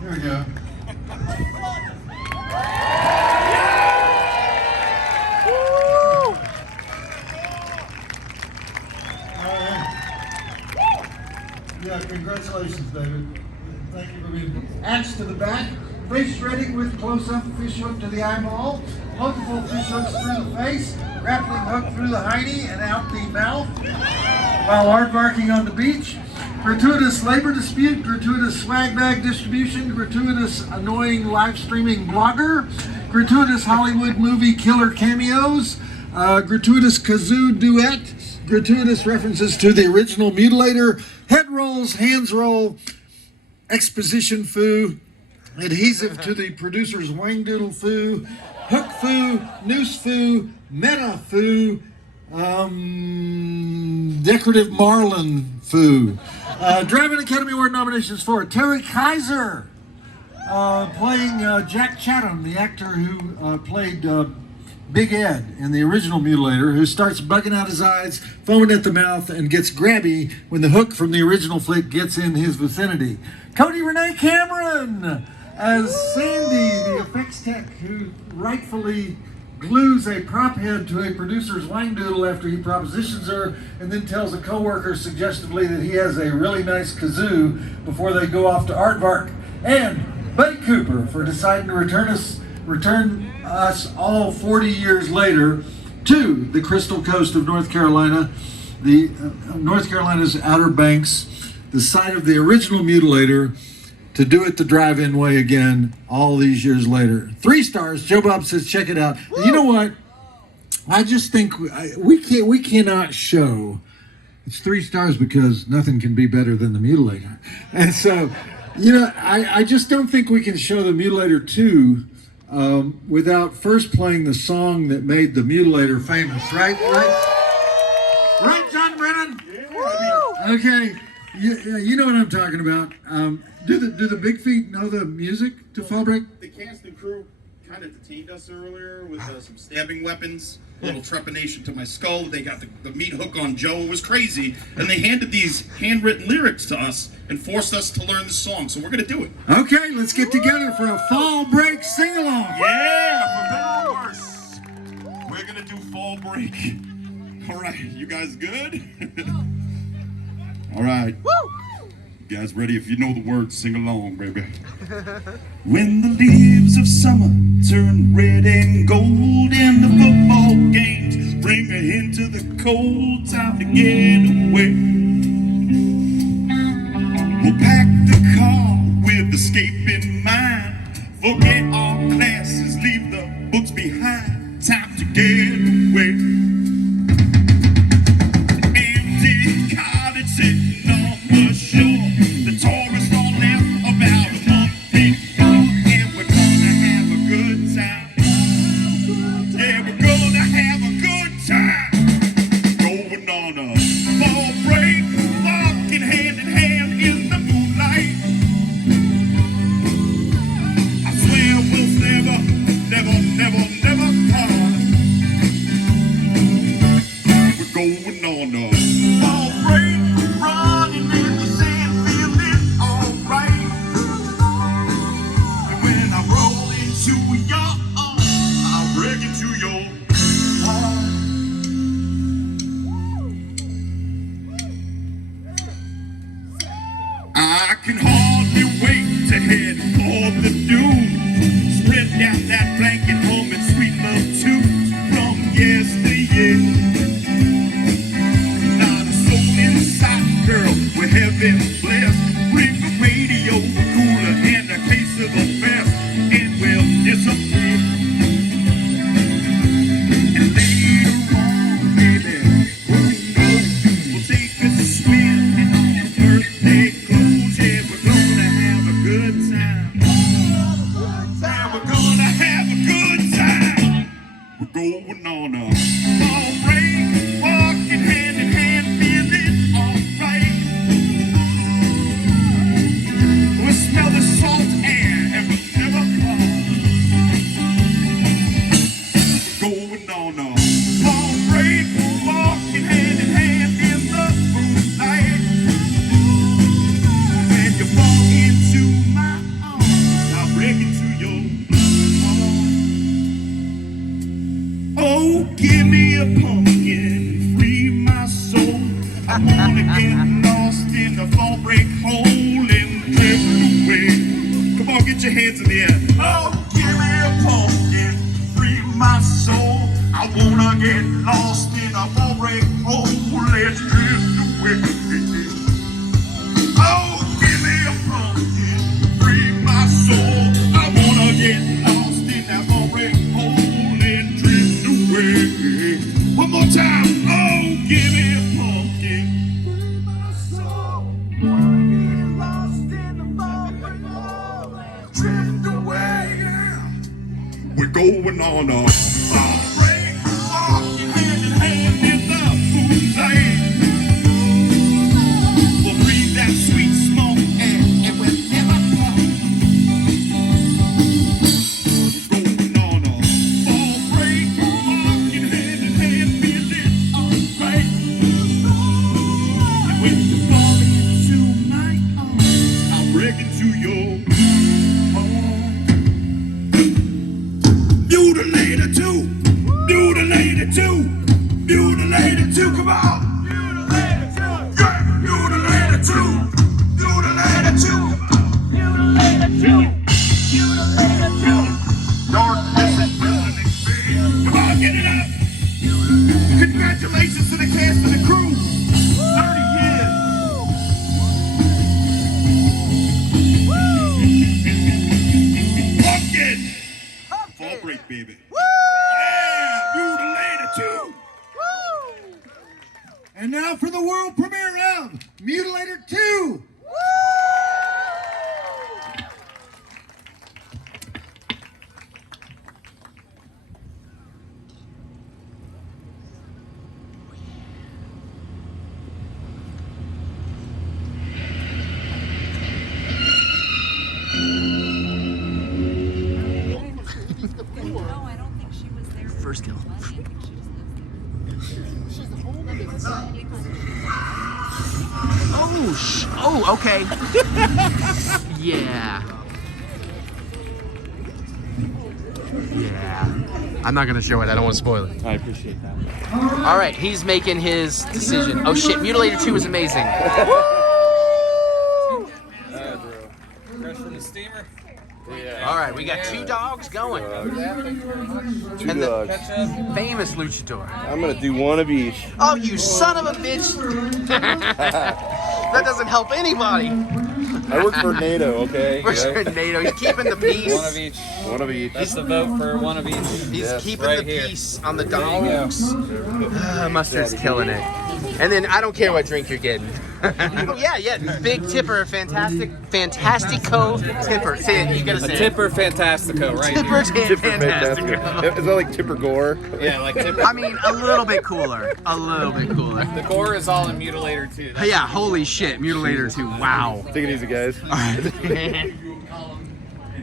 Here we go. Yeah, congratulations, David. Thank you for being. Axe to the back, face shredding with close-up fish hook to the eyeball, multiple fish hooks through the face, grappling hook through the hiney and out the mouth, while aardvarking on the beach. Gratuitous labor dispute, gratuitous swag bag distribution, gratuitous annoying live streaming blogger, gratuitous Hollywood movie killer cameos, gratuitous kazoo duet, gratuitous references to the original Mutilator, head rolls, hands roll, exposition foo, adhesive to the producer's wangdoodle foo, hook foo, noose foo, meta foo, decorative marlin foo. Drive-In Academy Award nominations for Terry Kaiser, playing Jack Chatham, the actor who played Big Ed in the original Mutilator, who starts bugging out his eyes, foaming at the mouth, and gets grabby when the hook from the original flick gets in his vicinity. Cody Renee Cameron as Sandy, the effects tech who rightfully glues a prop head to a producer's wangdoodle after he propositions her and then tells a coworker suggestively that he has a really nice kazoo before they go off to Aardvark. And Buddy Cooper for deciding to return us all 40 years later to the Crystal Coast of North Carolina, the North Carolina's Outer Banks, the site of the original Mutilator, to do it the drive-in way again all these years later. 3 stars. Joe Bob says, check it out. You know what? I just think we cannot show. It's 3 stars because nothing can be better than the Mutilator. And so, you know, I just don't think we can show the Mutilator 2 without first playing the song that made the Mutilator famous, right? Right, John Brennan? Okay, you know what I'm talking about. Do the Big Feet know the music to Fall Break? The cast and crew kind of detained us earlier with some stabbing weapons, a little trepanation to my skull. They got the meat hook on Joe. It was crazy. And they handed these handwritten lyrics to us and forced us to learn the song. So we're going to do it. Okay, let's get together for a Fall Break sing-along. Yeah, for better or worse. We're going to do Fall Break. All right, you guys good? All right. Woo! You guys ready? If you know the words, sing along, baby. When the leaves of summer turn red and gold and the football games bring a hint to the cold, time to get away. We'll pack the car with escape in mind, forget all classes, leave the books behind, time to get away. Empty cottage sitting on the shore, the tourists all left about a month before, and we're gonna have a good time. Yeah, we're gonna have a good time. Going on a fall break, walking hand in hand in the moonlight. I swear we'll never, never, never, never part. We're going on a fall break, running in the sand, feeling alright. And when I roll into your arms, I'll break into your heart. I can hardly wait to head for the dunes. Spread out that blanket, humming sweet love tunes from yesteryear. Not a soul inside, girl, we're heaven blessed. Bring the radio, the cooler, and a case of the best, and we'll disappear. And later on, baby, we'll take a swim in our birthday clothes. Yeah, we're gonna have a good time. Yeah, we're gonna have a good time. We're going on a fall break, walking hand in hand, feeling alright. We smell the salt air and we'll never fall. We're going on a fall break, walking hand in hand in the moonlight. When you fall into my arms, I'll break into your heart. Oh, give me a pumpkin, free my soul. I wanna get lost in the fall break hole and drift away. Come on, get your hands in the air. Oh, give me a pumpkin, free my soul. I wanna get lost in a fall break hole, let's drift away. Oh, give me a pumpkin, free my soul. I wanna get lost in that fall break hole and drift away. One more time. Oh, give me a going on a parade, walking hand in hand in the moonlight. We'll breathe that sweet smoke air and we'll never fall. We're going on a parade, walking hand in hand, feeling alright. And when you fall into my arms, I'll break into your Mutilator 2, Mutilator 2, Mutilator 2, come on! Mutilator 2, yeah! Mutilator 2, Mutilator 2, Mutilator 2, Mutilator 2. Darkness and burning fear. Come on, get it up! Congratulations to the cast and the crew. 30 years. Pumpkin! Fall break, baby. Yeah! Mutilator 2! And now for the world premiere of Mutilator 2. First kill. Oh, okay. Yeah. Yeah. I'm not gonna show it. I don't want to spoil it. I appreciate that. All right, he's making his decision. Oh shit, Mutilator 2 is amazing. Fresh from the steamer. All right, we got 2 dogs going. And the famous luchador. I'm gonna do one of each. Oh, you son of a bitch! That doesn't help anybody. I work for NATO, okay? Works for NATO. He's keeping the peace. One of each. One of each. That's the vote for one of each. He's keeping right the here. peace on the dogs. Mustard's killing it. And then I don't care what drink you're getting. yeah. Big tipper, fantastico tipper. Say it, you gotta say it. Tipper Fantastico, right Tipper here. Tipper Fantastico. Fantastic. Is that like Tipper Gore? Yeah, like Tipper. I mean, a little bit cooler. A little bit cooler. The gore is all in Mutilator 2. Yeah, holy shit, Mutilator 2. Wow. Take it easy, guys. In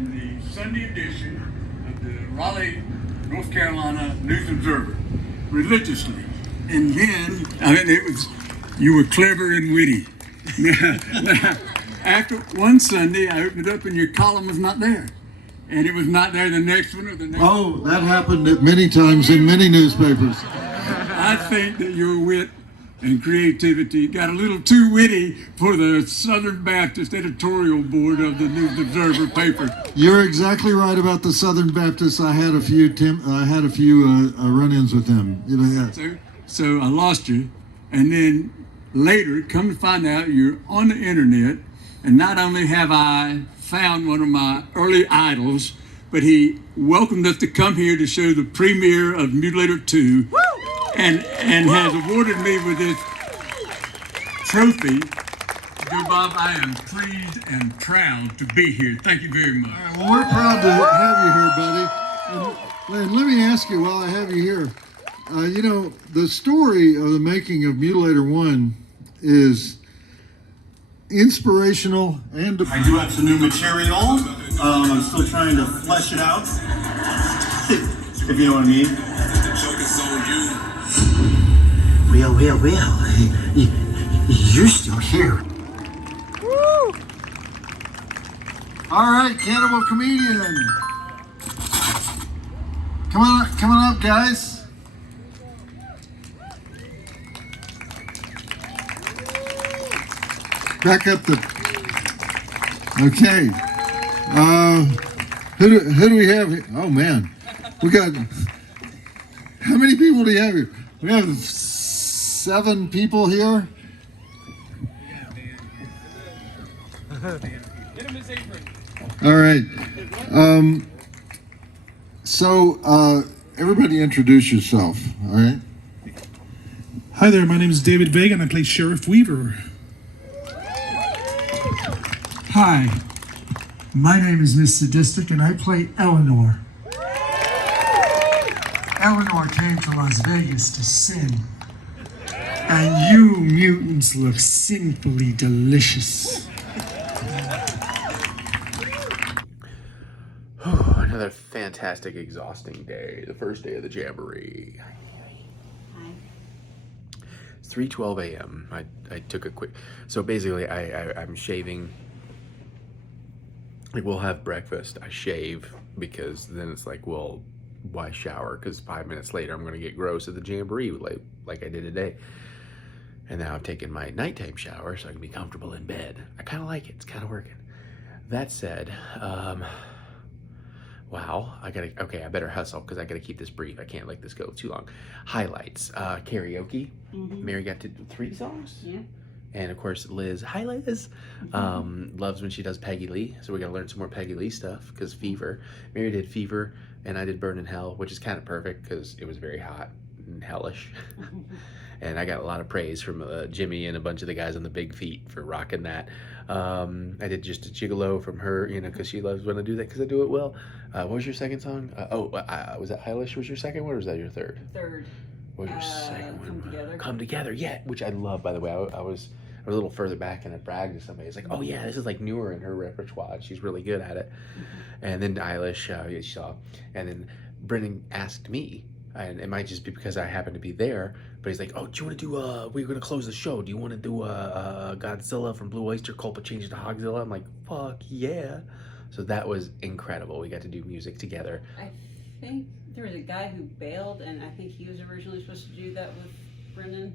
the Sunday edition of the Raleigh, North Carolina News Observer, religiously. And then, you were clever and witty. After one Sunday, I opened it up and your column was not there. And it was not there the next one or the next one. Oh, that happened many times in many newspapers. I think that your wit and creativity got a little too witty for the Southern Baptist editorial board of the News Observer paper. You're exactly right about the Southern Baptists. I had a few run-ins with them. You know, yeah. So I lost you, and then later, come to find out you're on the internet, and not only have I found one of my early idols, but he welcomed us to come here to show the premiere of Mutilator 2, and has awarded me with this trophy. Joe Bob, I am pleased and proud to be here. Thank you very much. All right, well, we're proud to have you here, buddy. And let me ask you while I have you here, you know, the story of the making of Mutilator 1 is inspirational and... I do have some new material. I'm still trying to flesh it out, if you know what I mean. Well, you're still here. Woo! All right, Cannibal Comedian. Come on up, guys. Back up the... Okay. Who do we have here? Oh, man. We got... How many people do you have here? We have 7 people here. All right. So, everybody introduce yourself, all right? Hi there, my name is David Vega and I play Sheriff Weaver. Hi, my name is Miss Sadistic and I play Eleanor. Eleanor came to Las Vegas to sin. And you mutants look sinfully delicious. Another fantastic, exhausting day. The first day of the Jamboree. It's 3:12 a.m. I took a quick... So basically, I'm shaving. Like, we'll have breakfast. I shave because then it's like, well, why shower? Because 5 minutes later, I'm going to get gross at the Jamboree like I did today. And now I've taken my nighttime shower so I can be comfortable in bed. I kind of like it. It's kind of working. That said, wow, I better hustle because I gotta keep this brief. I can't let this go too long. Highlights, karaoke. Mary got to do 3 songs. Yeah. And of course, Liz, hi Liz, loves when she does Peggy Lee. So we gotta learn some more Peggy Lee stuff because Fever. Mary did Fever and I did Burn in Hell, which is kind of perfect because it was very hot and hellish. And I got a lot of praise from Jimmy and a bunch of the guys on the Big Feet for rocking that. I did Just a Gigolo from her, you know, because she loves when I do that because I do it well. What was your second song? Was that Hellish was your second one or was that your third? Third. What was your second one? Come Together. Come Together, yeah, which I love, by the way. I was a little further back and I bragged to somebody. It's like, oh yeah, this is like newer in her repertoire. She's really good at it. And then Eilish, you saw. And then Brennan asked me, and it might just be because I happen to be there, but he's like, oh, do you want to do we're going to close the show. Do you want to do Godzilla from Blue Oyster Cult change it to Hogzilla? I'm like, fuck yeah. So that was incredible. We got to do music together. I think there was a guy who bailed, and I think he was originally supposed to do that with Brennan.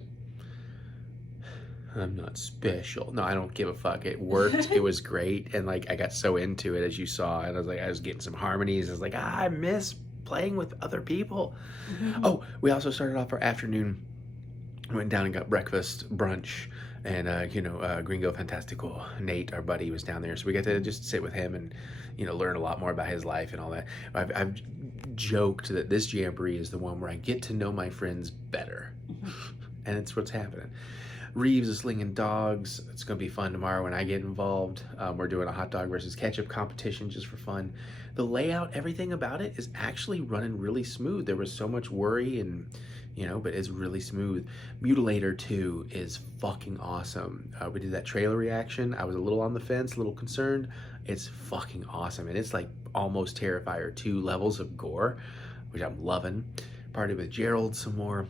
I'm not special. No, I don't give a fuck. It worked. It was great. And like, I got so into it, as you saw, and I was getting some harmonies. I was like, I miss playing with other people. Oh, we also started off our afternoon, went down and got breakfast, brunch, and Gringo Fantastico, Nate, our buddy, was down there, so we got to just sit with him and learn a lot more about his life and all that. I've joked that this Jamboree is the one where I get to know my friends better, and it's what's happening. Reeves is slinging dogs. It's going to be fun tomorrow when I get involved. We're doing a hot dog versus ketchup competition just for fun. The layout, everything about it is actually running really smooth. There was so much worry and, but it's really smooth. Mutilator 2 is fucking awesome. We did that trailer reaction. I was a little on the fence, a little concerned. It's fucking awesome. And it's like almost Terrifier 2 levels of gore, which I'm loving. Party with Gerald some more.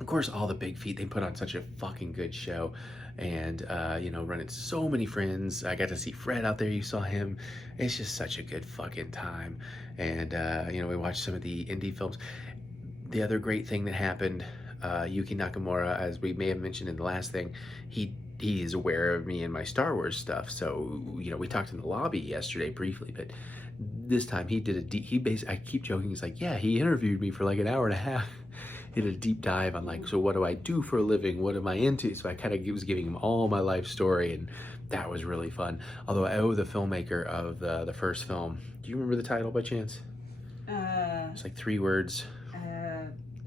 Of course, all the Big Feet, they put on such a fucking good show. And, running so many friends. I got to see Fred out there. You saw him. It's just such a good fucking time. And, we watched some of the indie films. The other great thing that happened, Yuki Nakamura, as we may have mentioned in the last thing, he is aware of me and my Star Wars stuff. So, we talked in the lobby yesterday briefly, but this time he did I keep joking. He's like, yeah, he interviewed me for like an hour and a half. He did a deep dive on like, so what do I do for a living? What am I into? So I kind of was giving him all my life story, and that was really fun. Although I owe the filmmaker of the first film. Do you remember the title by chance? It's like 3 words.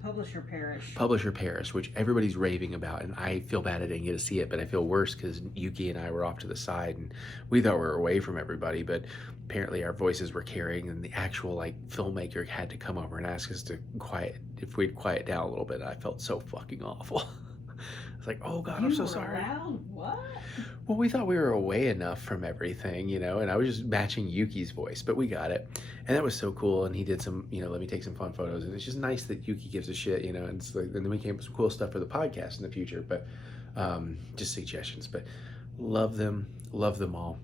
Publisher Parish. Publisher Paris, which everybody's raving about, and I feel bad I didn't get to see it, but I feel worse because Yuki and I were off to the side, and we thought we were away from everybody, but apparently our voices were carrying, and the actual filmmaker had to come over and ask us to if we'd quiet down a little bit. I felt so fucking awful. It's like, oh God, I'm so sorry. What? Well, we thought we were away enough from everything, and I was just matching Yuki's voice, but we got it. And that was so cool. And he did some, let me take some fun photos. And it's just nice that Yuki gives a shit, and it's like, and then we came up with some cool stuff for the podcast in the future, but just suggestions. But love them all.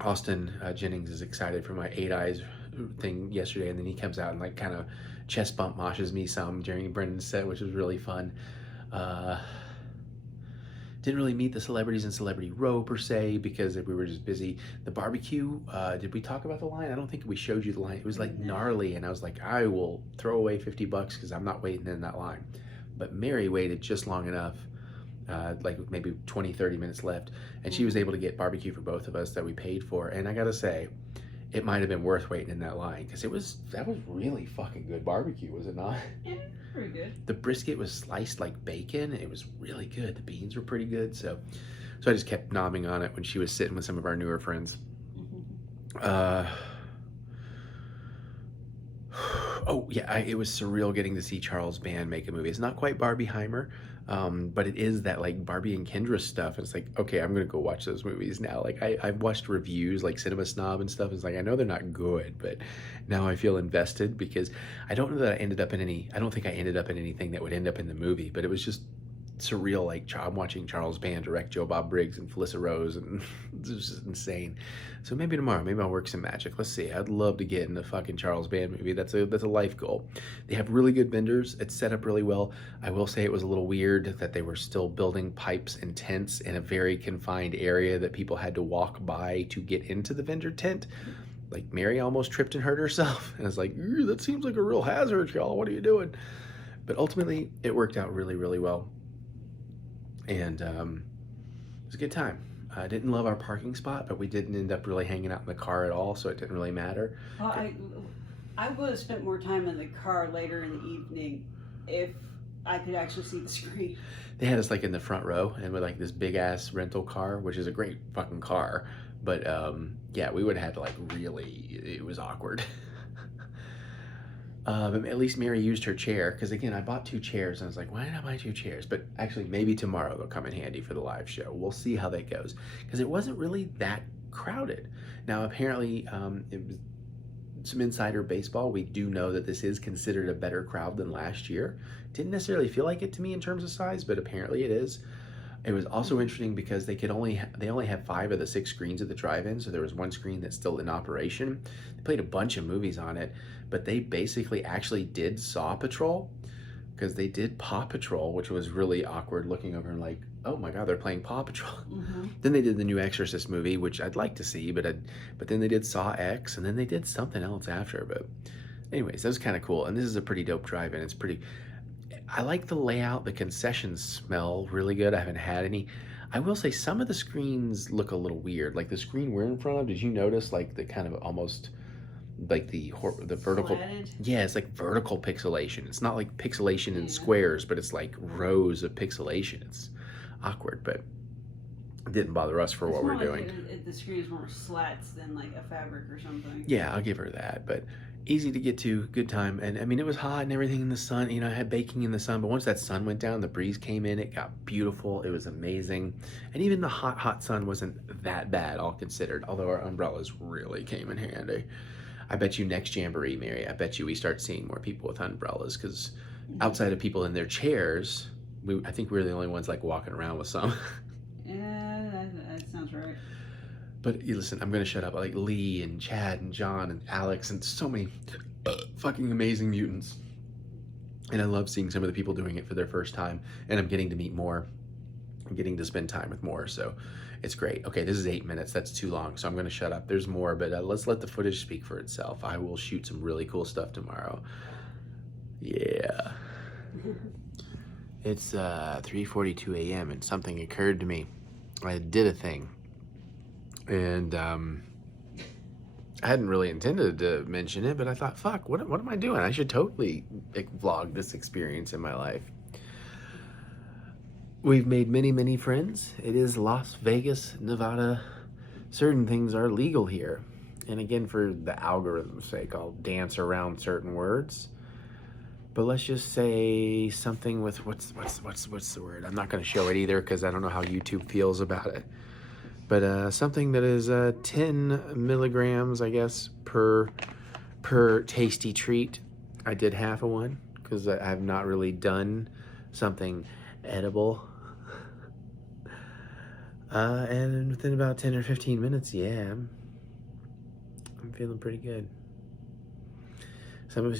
Austin Jennings is excited for my 8 Eyes thing yesterday, and then he comes out and like kind of chest bump moshes me some during Brennan's set, which was really fun. Didn't really meet the celebrities in Celebrity Row per se because we were just busy. The barbecue, did we talk about the line? I don't think we showed you the line. It was like gnarly, and I was like, I will throw away $50 because I'm not waiting in that line. But Mary waited just long enough, like maybe 20, 30 minutes left, and she was able to get barbecue for both of us that we paid for. And I gotta say, it might have been worth waiting in that line because that was really fucking good barbecue, was it not? Yeah, pretty good. The brisket was sliced like bacon. It was really good. The beans were pretty good. So I just kept nomming on it when she was sitting with some of our newer friends. Oh yeah, it was surreal getting to see Charles Band make a movie. It's not quite Barbieheimer, but it is that like Barbie and Kendra stuff. It's like, okay, I'm gonna go watch those movies now. Like I've watched reviews like Cinema Snob and stuff. It's like I know they're not good, but now I feel invested because I don't know that I ended up in any. I don't think I ended up in anything that would end up in the movie, but it was just surreal. Like I'm watching Charles Band direct JOE Bob Briggs and Felissa Rose, and it's just insane. So maybe tomorrow, maybe I'll work some magic. Let's see. I'd love to get in the fucking Charles Band movie. That's a life goal. They have really good vendors. It's set up really well. I will say it was a little weird that they were still building pipes and tents in a very confined area that people had to walk by to get into the vendor tent. Like Mary almost tripped and hurt herself, and I was like, that seems like a real hazard, y'all. What are you doing? But ultimately, it worked out really, really well. And it was a good time. I didn't love our parking spot, but we didn't end up really hanging out in the car at all, so it didn't really matter. Well, I would have spent more time in the car later in the evening if I could actually see the screen. They had us like in the front row and with like this big ass rental car, which is a great fucking car. But yeah, we would have had to like really, it was awkward. But at least Mary used her chair, because again, I bought 2 chairs and I was like, why did I buy 2 chairs? But actually, maybe tomorrow they'll come in handy for the live show. We'll see how that goes, because it wasn't really that crowded. Now, apparently, it was some insider baseball. We do know that this is considered a better crowd than last year. Didn't necessarily feel like it to me in terms of size, but apparently it is. It was also interesting because they only have 5 of the 6 screens at the drive-in, so there was 1 screen that's still in operation. They played a bunch of movies on it, but they basically actually did Saw Patrol, because they did Paw Patrol, which was really awkward looking over and like, oh my god, they're playing Paw Patrol. Mm-hmm. Then they did the new Exorcist movie, which I'd like to see, but then they did Saw X, and then they did something else after. But anyways, that was kind of cool, and this is a pretty dope drive-in. It's pretty... I like the layout. The concessions smell really good. I haven't had any. I will say some of the screens look a little weird. Like the screen we're in front of, did you notice like the kind of almost like the vertical? Flatted? Yeah, it's like vertical pixelation. It's not like pixelation in squares, but it's like rows of pixelation. It's awkward, but it didn't bother us for what we're doing. The screen is more slats than like a fabric or something. Yeah, I'll give her that, but easy to get to, good time. And I mean, it was hot and everything in the sun, you know, I had baking in the sun, but once that sun went down, the breeze came in, it got beautiful. It was amazing. And even the hot sun wasn't that bad, all considered, although our umbrellas really came in handy. I bet you next Jamboree, Mary, I bet you we start seeing more people with umbrellas, because outside of people in their chairs, I think we're the only ones like walking around with some. Yeah, that sounds right. But listen, I'm gonna shut up. Like Lee and Chad and John and Alex and so many fucking amazing mutants. And I love seeing some of the people doing it for their first time. And I'm getting to meet more. I'm getting to spend time with more. So it's great. Okay, this is 8 minutes. That's too long. So I'm gonna shut up. There's more, but let's let the footage speak for itself. I will shoot some really cool stuff tomorrow. Yeah. It's 3:42 a.m. and something occurred to me. I did a thing. And I hadn't really intended to mention it, but I thought, fuck, what am I doing? I should totally vlog this experience in my life. We've made many, many friends. It is Las Vegas, Nevada. Certain things are legal here. And again, for the algorithm's sake, I'll dance around certain words. But let's just say something with, what's the word? I'm not going to show it either because I don't know how YouTube feels about it. But something that is 10 milligrams, I guess, per tasty treat. I did half of one because I have not really done something edible. And within about 10 or 15 minutes, yeah, I'm feeling pretty good. Some of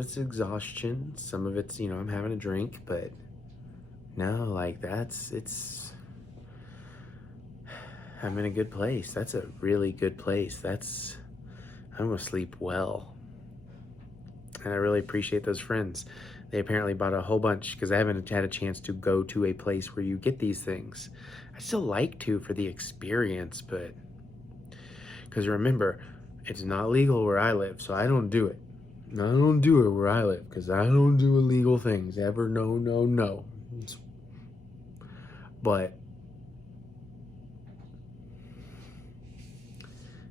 it's exhaustion. Some of it's, you know, I'm having a drink, but no, like I'm in a good place. That's a really good place. I'm gonna sleep well. And I really appreciate those friends. They apparently bought a whole bunch because I haven't had a chance to go to a place where you get these things. I still like to for the experience, but because remember, it's not legal where I live, so I don't do it. I don't do it where I live because I don't do illegal things ever. No. But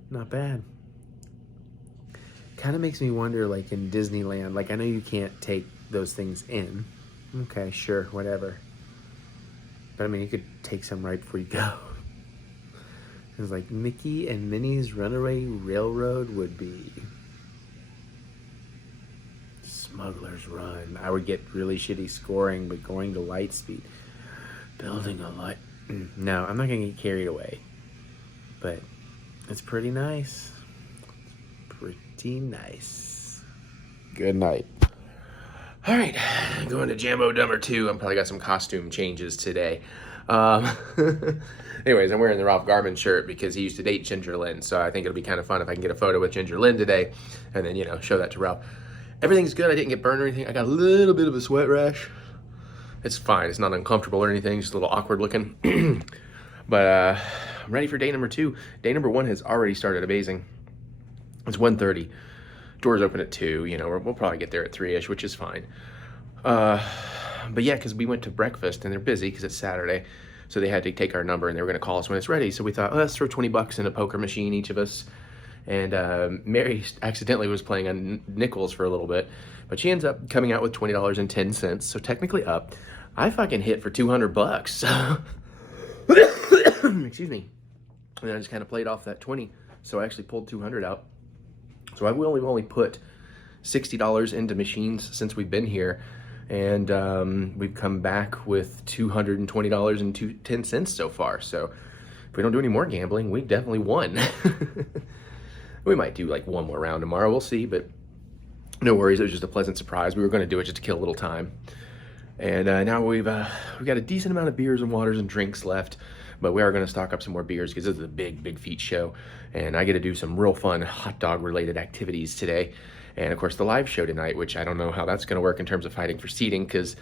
not bad. kind of makes me wonder, like in Disneyland, like I know you can't take those things in. Okay, sure, whatever. But I mean, you could take some right before you go. It's like Mickey and Minnie's Runaway Railroad would be. Smuggler's Run. I would get really shitty scoring, but going to Lightspeed. Building a light. No, I'm not going to get carried away. But it's pretty nice. Pretty nice. Good night. All right, going to Jambo Dumber 2. I'm probably got some costume changes today. Anyways, I'm wearing the Ralph Garman shirt because he used to date Ginger Lynn, so I think it'll be kind of fun if I can get a photo with Ginger Lynn today, and then, you know, show that to Ralph. Everything's good. I didn't get burned or anything. I got a little bit of a sweat rash. It's fine. It's not uncomfortable or anything. Just a little awkward looking. But I'm ready for day number 2. Day number 1 has already started amazing. It's 1:30. Doors open at 2. You know, we'll probably get there at 3-ish, which is fine. But yeah, because we went to breakfast and they're busy because it's Saturday. So they had to take our number and they were going to call us when it's ready. So we thought, oh, let's throw $20 in a poker machine, each of us. And Mary accidentally was playing on nickels for a little bit. But she ends up coming out with $20.10. So technically up. I fucking hit for $200. Excuse me. And I just kind of played off that 20. So I actually pulled 200 out. So I've only put $60 into machines since we've been here. And we've come back with $220.10 so far. So if we don't do any more gambling, we definitely won. We might do like one more round tomorrow. We'll see, but no worries. It was just a pleasant surprise. We were going to do it just to kill a little time. And now we've got a decent amount of beers and waters and drinks left. But we are going to stock up some more beers because this is a big feat show. And I get to do some real fun hot dog related activities today. And of course the live show tonight, which I don't know how that's going to work in terms of fighting for seating, because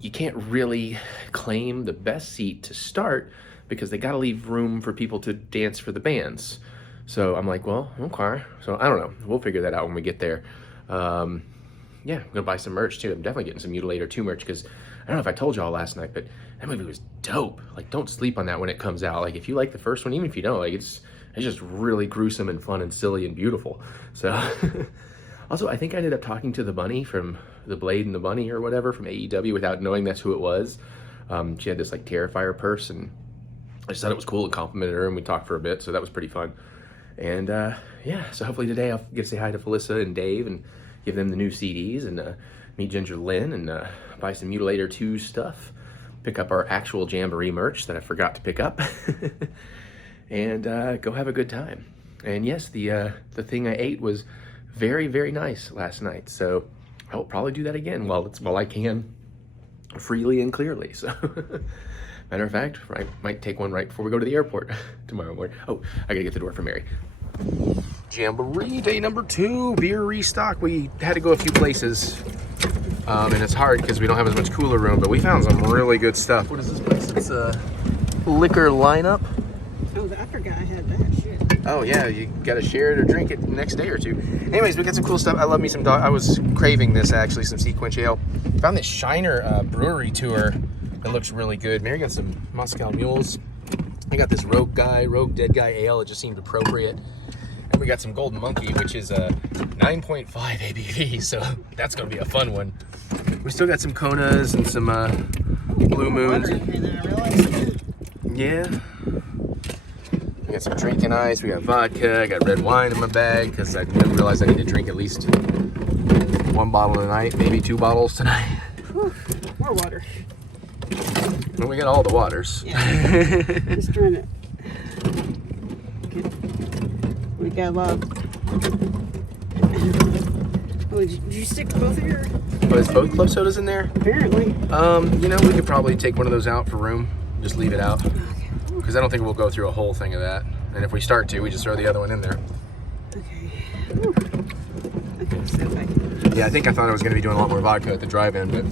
you can't really claim the best seat to start because they got to leave room for people to dance for the bands. So I'm like, well, okay. So I don't know. We'll figure that out when we get there. Yeah, I'm going to buy some merch too. I'm definitely getting some Mutilator 2 merch because I don't know if I told y'all last night, but that movie was dope. Like, don't sleep on that when it comes out. Like, if you like the first one, even if you don't, like, it's just really gruesome and fun and silly and beautiful. So... Also, I think I ended up talking to the bunny from The Blade and the Bunny or whatever from AEW without knowing that's who it was. She had this like Terrifier purse, and I just thought it was cool and complimented her, and we talked for a bit, so that was pretty fun. And yeah, so hopefully today I'll get to say hi to Felissa and Dave and give them the new CDs and meet Ginger Lynn and buy some Mutilator 2 stuff, pick up our actual Jamboree merch that I forgot to pick up, and go have a good time. And yes, the thing I ate was very nice last night, so I'll probably do that again while I can freely and clearly. So matter of fact, I might take one right before we go to the airport tomorrow morning. Oh, I gotta get the door for Mary. Jamboree day number 2, beer restock. We had to go a few places, and it's hard because we don't have as much cooler room, but we found some really good stuff. What is this place? It's a liquor lineup. Oh, I forgot I had that shit. Oh yeah, you gotta share it or drink it the next day or two. Anyways, we got some cool stuff. I love me some dog. I was craving this actually, some Sequence Ale. Found this Shiner brewery tour that looks really good. Mary got some Moscow Mules. I got this Rogue Dead Guy Ale. It just seemed appropriate. And we got some Golden Monkey, which is a 9.5 ABV, so that's gonna be a fun one. We still got some Konas and some Blue Moons. Yeah. We got some drinking ice, we got vodka, I got red wine in my bag because I didn't realize I need to drink at least 1 bottle a night, maybe 2 bottles tonight. Whew, more water. Well, we got all the waters. Yeah. Just trying to. Okay. We got a lot. Oh, did you stick both of your? Oh, is both club sodas in there? Apparently. You know, we could probably take one of those out for room. Just leave it out. Because I don't think we'll go through a whole thing of that. And if we start to, we just throw the other one in there. Okay. Whew. Okay, so yeah, I think I thought I was going to be doing a lot more vodka at the drive-in, but...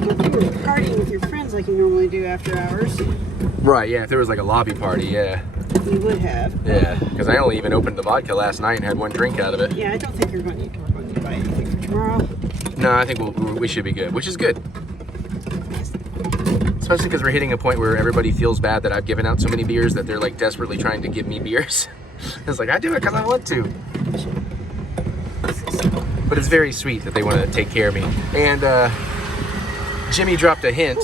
Well, if you were partying with your friends like you normally do after hours. Right, yeah, if there was like a lobby party, yeah. You would have. Yeah, because I only even opened the vodka last night and had 1 drink out of it. Yeah, I don't think we're going to buy anything for tomorrow. No, I think we should be good, which is good. Especially because we're hitting a point where everybody feels bad that I've given out so many beers that they're like desperately trying to give me beers. It's like, I do it because I want to. But it's very sweet that they want to take care of me. And Jimmy dropped a hint.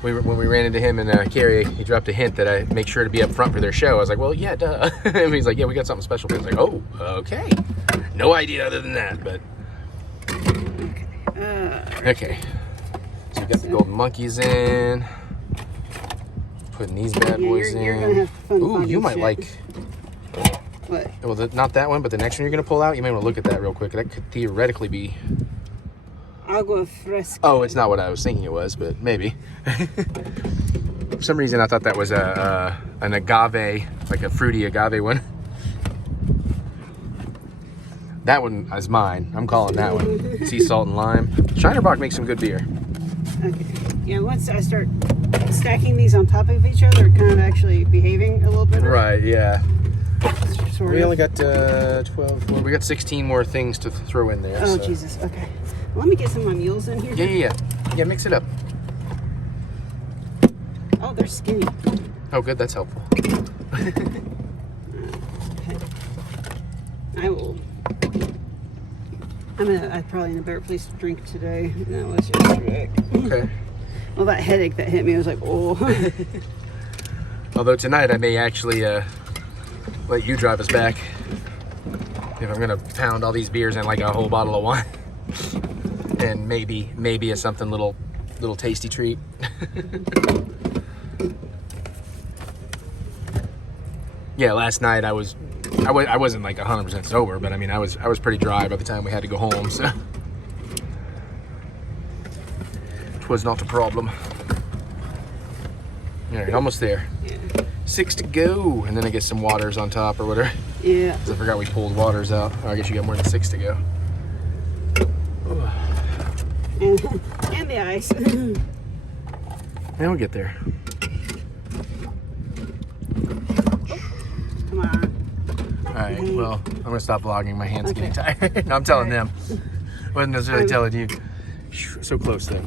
When we ran into him and Carrie, he dropped a hint that I make sure to be up front for their show. I was like, well, yeah, duh. And he's like, yeah, we got something special. I was like, oh, okay. No idea other than that, but. Okay. So we got the golden monkeys in. Putting these bad boys in. You're gonna have fun. Ooh, you might like. What? Well, not that one, but the next one you're gonna pull out. You might want to look at that real quick. That could theoretically be. Agua fresca. Oh, it's not what I was thinking it was, but maybe. For some reason, I thought that was an agave, like a fruity agave one. That one is mine. I'm calling that one. Sea salt and lime. Shinerbach makes some good beer. Okay. Yeah, once I start stacking these on top of each other, kind of actually behaving a little better. Right, yeah. Sort We of. only got 12. Well, we got 16 more things to throw in there. Oh, so. Jesus. Okay. Let me get some of my mules in here. Yeah. Yeah, mix it up. Oh, they're skinny. Oh, good. That's helpful. I will. I'm probably in a better place to drink today than I was yesterday. Okay. Well, that headache that hit me, I was like, oh. Although tonight I may actually let you drive us back. If I'm gonna pound all these beers in like a whole bottle of wine. And maybe a something little tasty treat. Yeah, last night I wasn't like 100% sober, but I mean I was pretty dry by the time we had to go home, so it was not a problem. All right, almost there. Yeah. 6 to go, and then I guess some waters on top or whatever. Yeah. 'Cause I forgot we pulled waters out. Oh, I guess you got more than 6 to go. And the ice. And we'll get there. Come on. All right, well, I'm gonna stop vlogging. My hand's getting tired. No, I'm telling them. Wasn't necessarily telling you. So close though.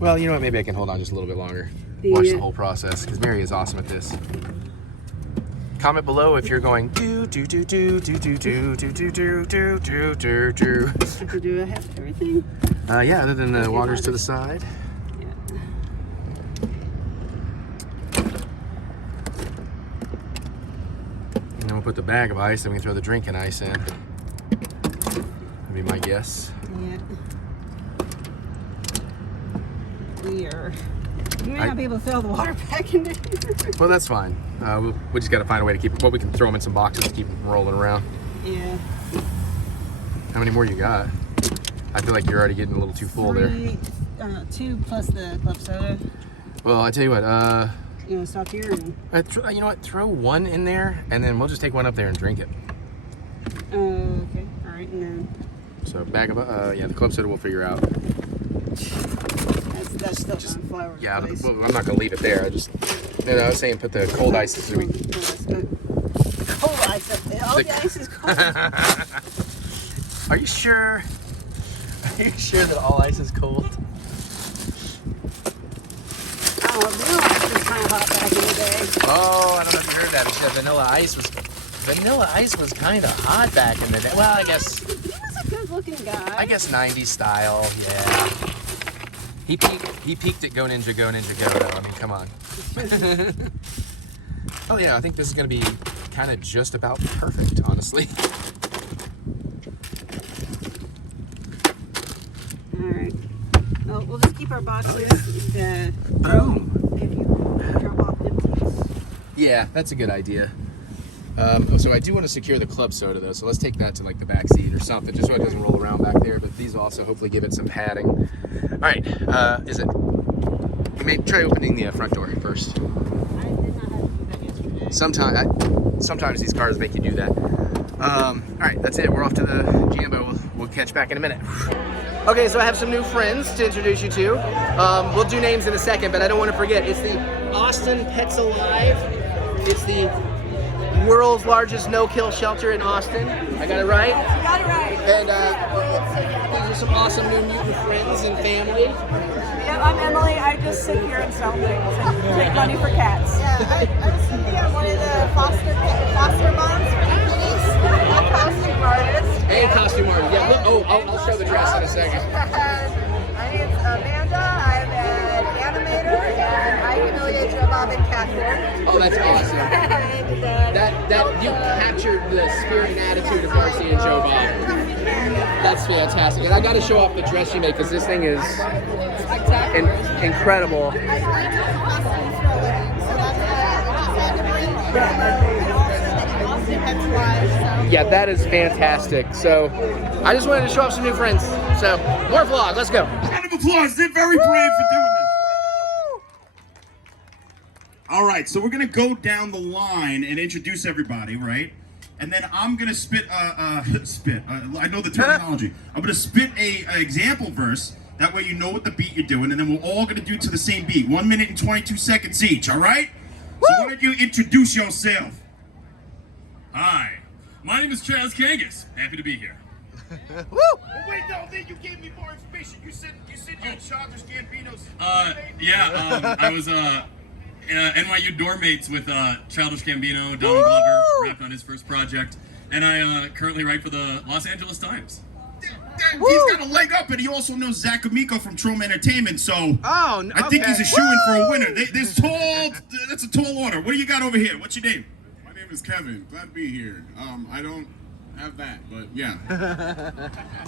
Well, you know what? Maybe I can hold on just a little bit longer. Watch the whole process, because Mary is awesome at this. Comment below if you're going do do do do do do do do do do do do do do. I could do half everything. Yeah, other than the waters to the side. And then we'll put the bag of ice, and we can throw the drinking ice in. That'd be my guess. Yeah. We may not be able to fill the water back in there. Well, that's fine. We just got to find a way to keep. Well, we can throw them in some boxes to keep them rolling around. Yeah. How many more you got? I feel like you're already getting a little too full there. 2 plus the club soda. Well, I tell you what. You want to stop here? And... you know what? Throw one in there, and then we'll just take one up there and drink it. Okay. All right, and then. So bag of yeah, the club soda we'll figure out. That's still just, on flour. Yeah, well, I'm not gonna leave it there. I was saying put the cold ice so we. Cold ice. All the ice is cold. Are you sure? Are you sure that all ice is cold? Oh, vanilla ice was kind of hot back in the day. Oh, I don't know if you heard that. It said vanilla ice was kind of hot back in the day. Well, I guess. He was a good-looking guy. I guess 90s style. Yeah. He peaked at Go Ninja Go though. I mean, come on. Oh yeah, I think this is gonna be kind of just about perfect, honestly. All right. Well, we'll just keep our boxes. Boom. If you drop off empties. Yeah, that's a good idea. So I do want to secure the club soda though, so let's take that to like the back seat or something, just so it doesn't roll around back there. But these will also hopefully give it some padding. All right, we may try opening the front door first. I did not have to do that yesterday. Sometimes these cars make you do that. All right, that's it. We're off to the Jambo. We'll catch back in a minute. Okay, so I have some new friends to introduce you to. We'll do names in a second, but I don't want to forget. It's the Austin Pets Alive. It's the world's largest no-kill shelter in Austin. I got it right? You got it right. And these are some awesome new mutant friends and family. Yeah, I'm Emily. I just sit here and sell things and take money for cats. Yeah, I was sitting on one of the foster second. My name's Amanda. I'm an animator, and I humiliate Joe Bob in catwalk. Oh, that's awesome. that you captured the spirit and attitude of Darcy and Joe Bob. That's fantastic. And I got to show off the dress you made because this thing is incredible. Yeah, that is fantastic. So I just wanted to show off some new friends. So more vlog. Let's go. Round of applause. They're very brave for doing this. All right, so we're gonna go down the line and introduce everybody, right? And then I'm gonna spit. I know the terminology. I'm gonna spit a example verse. That way you know what the beat you're doing, and then we're all gonna do it to the same beat. 1 minute and 22 seconds each. All right? So why don't you introduce yourself? Hi, my name is Chaz Kangas. Happy to be here. Woo! Wait, no, then you gave me more information. You said you're in charge of Gambino's. I was NYU dorm mates with Childish Gambino, Donald Glover, wrapped on his first project, and I currently write for the Los Angeles Times. He's got a leg up, and he also knows Zach Amico from Trome Entertainment, so I think okay. he's a shoo-in for a winner. That's a tall order. What do you got over here? What's your name? My name is Kevin. Glad to be here. I don't have that, but yeah.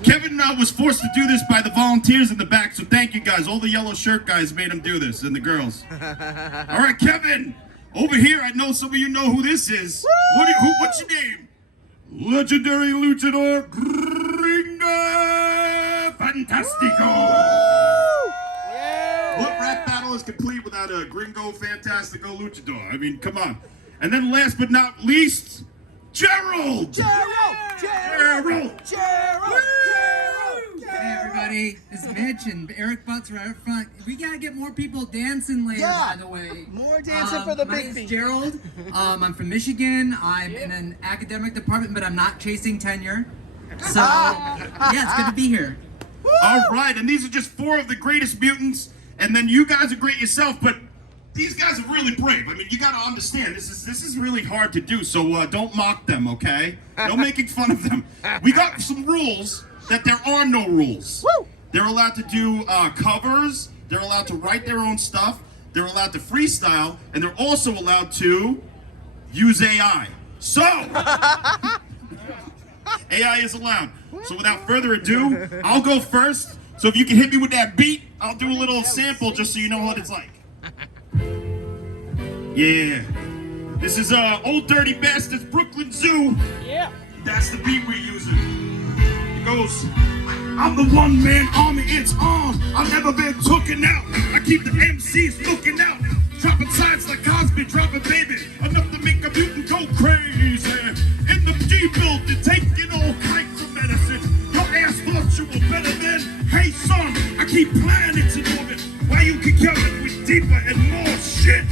Kevin was forced to do this by the volunteers in the back, so thank you guys. All the yellow shirt guys made him do this, and the girls. All right, Kevin, over here, I know some of you know who this is. What's your name? Legendary luchador Gringo Fantastico. What rap battle is complete without a Gringo Fantastico luchador? I mean, come on. And then last but not least, Gerald! Hey everybody, it's Mitch and EricButts right up front. We gotta get more people dancing later, by the way. More dancing for the my big name's feet. Gerald. I'm from Michigan. I'm in an academic department, but I'm not chasing tenure. So, yeah, it's good to be here. All right, and these are just 4 of the greatest mutants, and then you guys are great yourself, but these guys are really brave. I mean, you gotta understand, this is really hard to do, so don't mock them, okay? No making fun of them. We got some rules that there are no rules. Woo! They're allowed to do covers, they're allowed to write their own stuff, they're allowed to freestyle, and they're also allowed to use AI. So, AI is allowed. So without further ado, I'll go first. So if you can hit me with that beat, I'll do a little sample just so you know what it's like. Yeah. This is Old Dirty Bastards Brooklyn Zoo. Yeah. That's the beat we're using. It goes, I'm the one-man army, it's on. I've never been tooken out. I keep the MCs looking out. Dropping signs like Cosby, dropping baby. Enough to make a mutant go crazy. In the deep building, taking all kinds of medicine. Your ass thought you were better than. Hey son, I keep planets in orbit. Why you keep coming with deeper and more shit?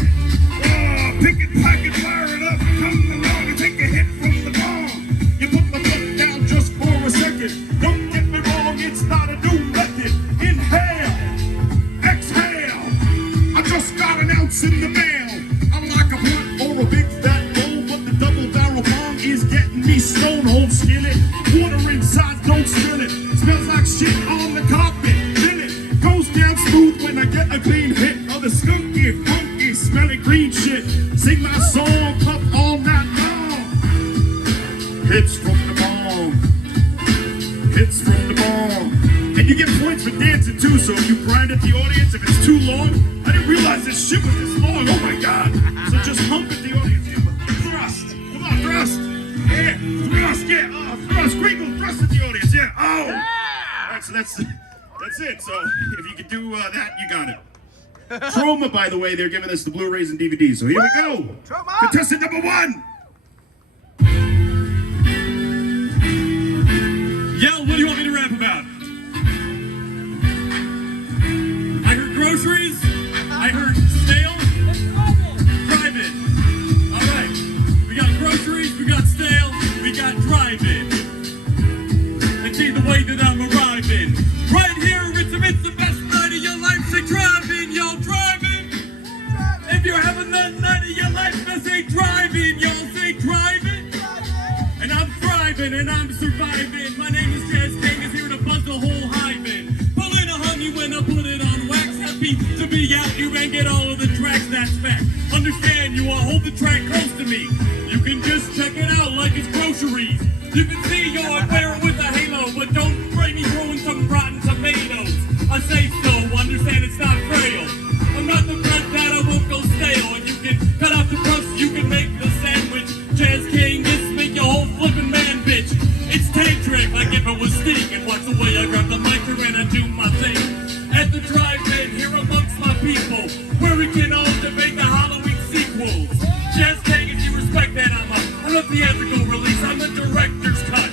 Pick it, pocket, fire it up. Come along and take a hit from the bomb. You put the foot down just for a second. Don't get me wrong, it's not a new method. Inhale, exhale. I just got an ounce in the mail. I'm like a blunt or a big fat bowl, but the double barrel bomb is getting me stone cold skillet. Water inside, don't spill it. Smells like shit on the carpet. Fill it. Goes down smooth when I get a clean hit of the skunky, funky, smelly green shit. Sing my song, puff all night long. Hits from the bomb. Hits from the bomb. And you get points for dancing too, so if you grind at the audience, if it's too long, I didn't realize this shit was this long, oh my god. So just hump at the audience. Thrust. Come on, thrust. Yeah, thrust, yeah. Thrust, Gringo, thrust at the audience, yeah. Oh. All right, so that's it. So if you could do that, you got it. Trauma, by the way, they're giving us the Blu-rays and DVDs. So here we go. Trauma. Contestant number 1. Yell, what do you want me to rap about? I heard groceries. I heard stale. Drive-in. All right. We got groceries. We got stale. We got drive-in. And see the way that I'm arriving. Right here, it's the best night of your life. Say drive-in, y'all driving. If you're having that night of your life, then say drive-in, y'all say driving. And I'm thriving and I'm surviving. My name is Chaz Kangas, here to buzz the whole hive in. the track close to me. You can just check it out like it's groceries. You can see yo, I wear it with a halo, but don't spray me throwing some rotten tomatoes. I say so, understand it's not frail. I'm not the bread that I won't go stale. And you can cut out the crust, you can make the sandwich. Jazz King, this make your whole flippin' man bitch. It's tantric, like if it was Sting. And watch the way I grab the mic and I do my thing. At the drive-in, here amongst my people, where we can all debate the Halloween sequels. Jazz King, if you respect that, I'm a theatrical release, I'm a director's cut.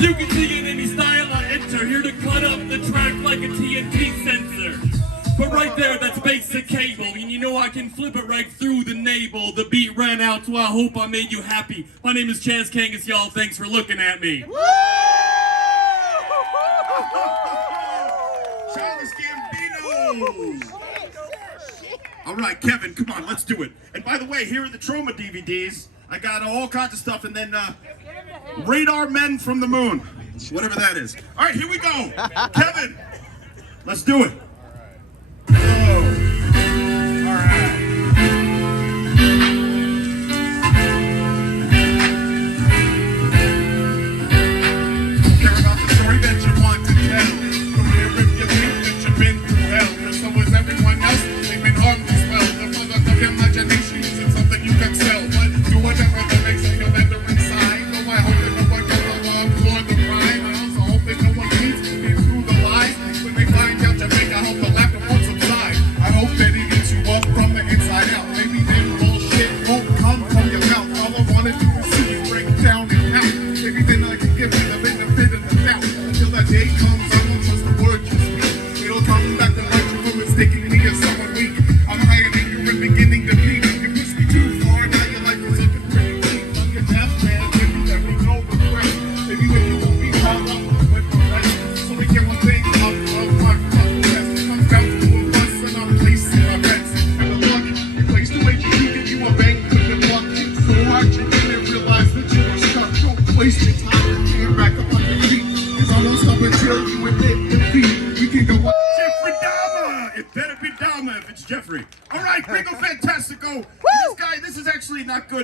You can see in any style I enter, here to cut up the track like a TNT sensor. But right there, that's basic cable, and you know I can flip it right through the navel. The beat ran out, so I hope I made you happy. My name is Chaz Kangas, y'all. Thanks for looking at me. Charles Gambino! All right, Kevin, come on, let's do it. And by the way, here are the Trauma DVDs. I got all kinds of stuff, and then Radar Men from the Moon, whatever that is. All right, here we go. Kevin, let's do it.